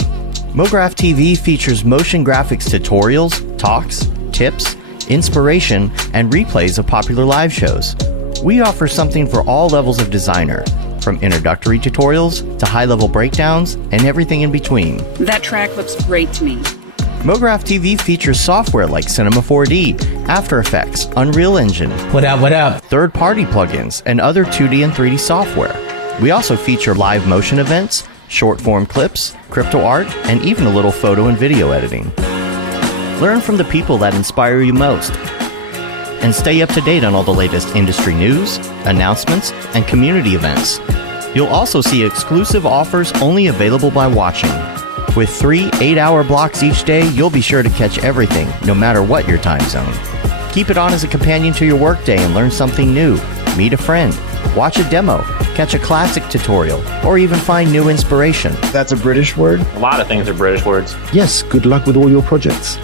Mograph TV features motion graphics tutorials, talks, tips, inspiration, and replays of popular live shows. We offer something for all levels of designer, from introductory tutorials to high-level breakdowns and everything in between. That track looks great to me. Mograph TV features software like Cinema 4D, After Effects, Unreal Engine, What up? third-party plugins, and other 2D and 3D software. We also feature live motion events, short-form clips, crypto art, and even a little photo and video editing. Learn from the people that inspire you most, and stay up to date on all the latest industry news, announcements, and community events. You'll also see exclusive offers only available by watching. With 3 8-hour blocks each day, you'll be sure to catch everything, no matter what your time zone. Keep it on as a companion to your workday and learn something new. Meet a friend, watch a demo, catch a classic tutorial, or even find new inspiration. That's a British word? A lot of things are British words. Yes, good luck with all your projects.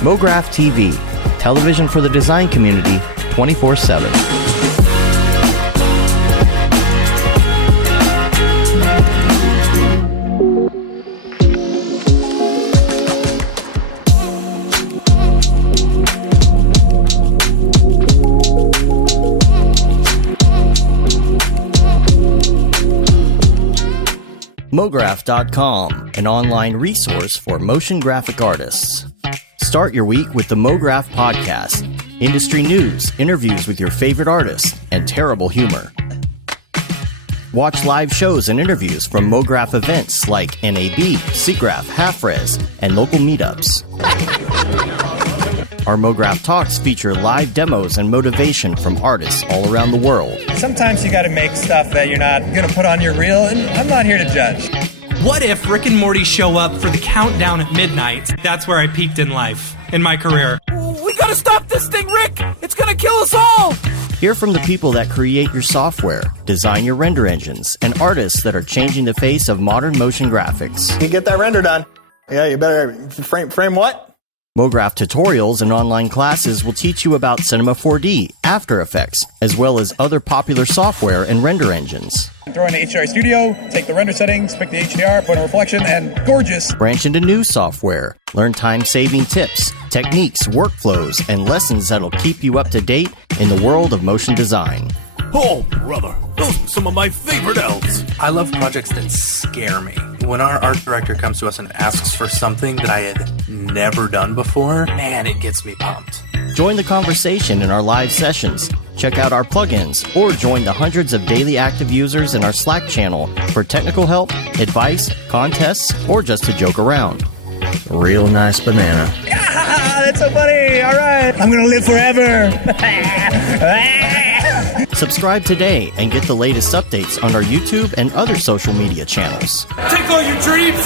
Mograph TV, television for the design community, 24/7. Mograph.com, an online resource for motion graphic artists. Start your week with the Mograph podcast. Industry news, interviews with your favorite artists, and terrible humor. Watch live shows and interviews from Mograph events like NAB, SIGGRAPH, Half-Res, and local meetups. Our Mograph Talks feature live demos and motivation from artists all around the world. Sometimes you gotta make stuff that you're not gonna put on your reel, and I'm not here to judge. What if Rick and Morty show up for the countdown at midnight? That's where I peaked in life, in my career. We gotta stop this thing, Rick! It's gonna kill us all! Hear from the people that create your software, design your render engines, and artists that are changing the face of modern motion graphics. You get that render done. Yeah, you better frame what? Mograph tutorials and online classes will teach you about Cinema 4D, After Effects, as well as other popular software and render engines. Throw in the HDR Studio, take the render settings, pick the HDR, put in a reflection, and gorgeous. Branch into new software. Learn time-saving tips, techniques, workflows, and lessons that'll keep you up to date in the world of motion design. Oh, brother, those are some of my favorite elves. I love projects that scare me. When our art director comes to us and asks for something that I had never done before, man, it gets me pumped. Join the conversation in our live sessions. Check out our plugins or join the hundreds of daily active users in our Slack channel for technical help, advice, contests, or just to joke around. Real nice banana. Yeah, that's so funny. All right. I'm going to live forever. Subscribe today and get the latest updates on our YouTube and other social media channels. Take all your dreams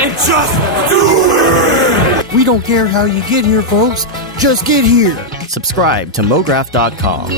and just do it! We don't care how you get here, folks. Just get here. Subscribe to Mograph.com.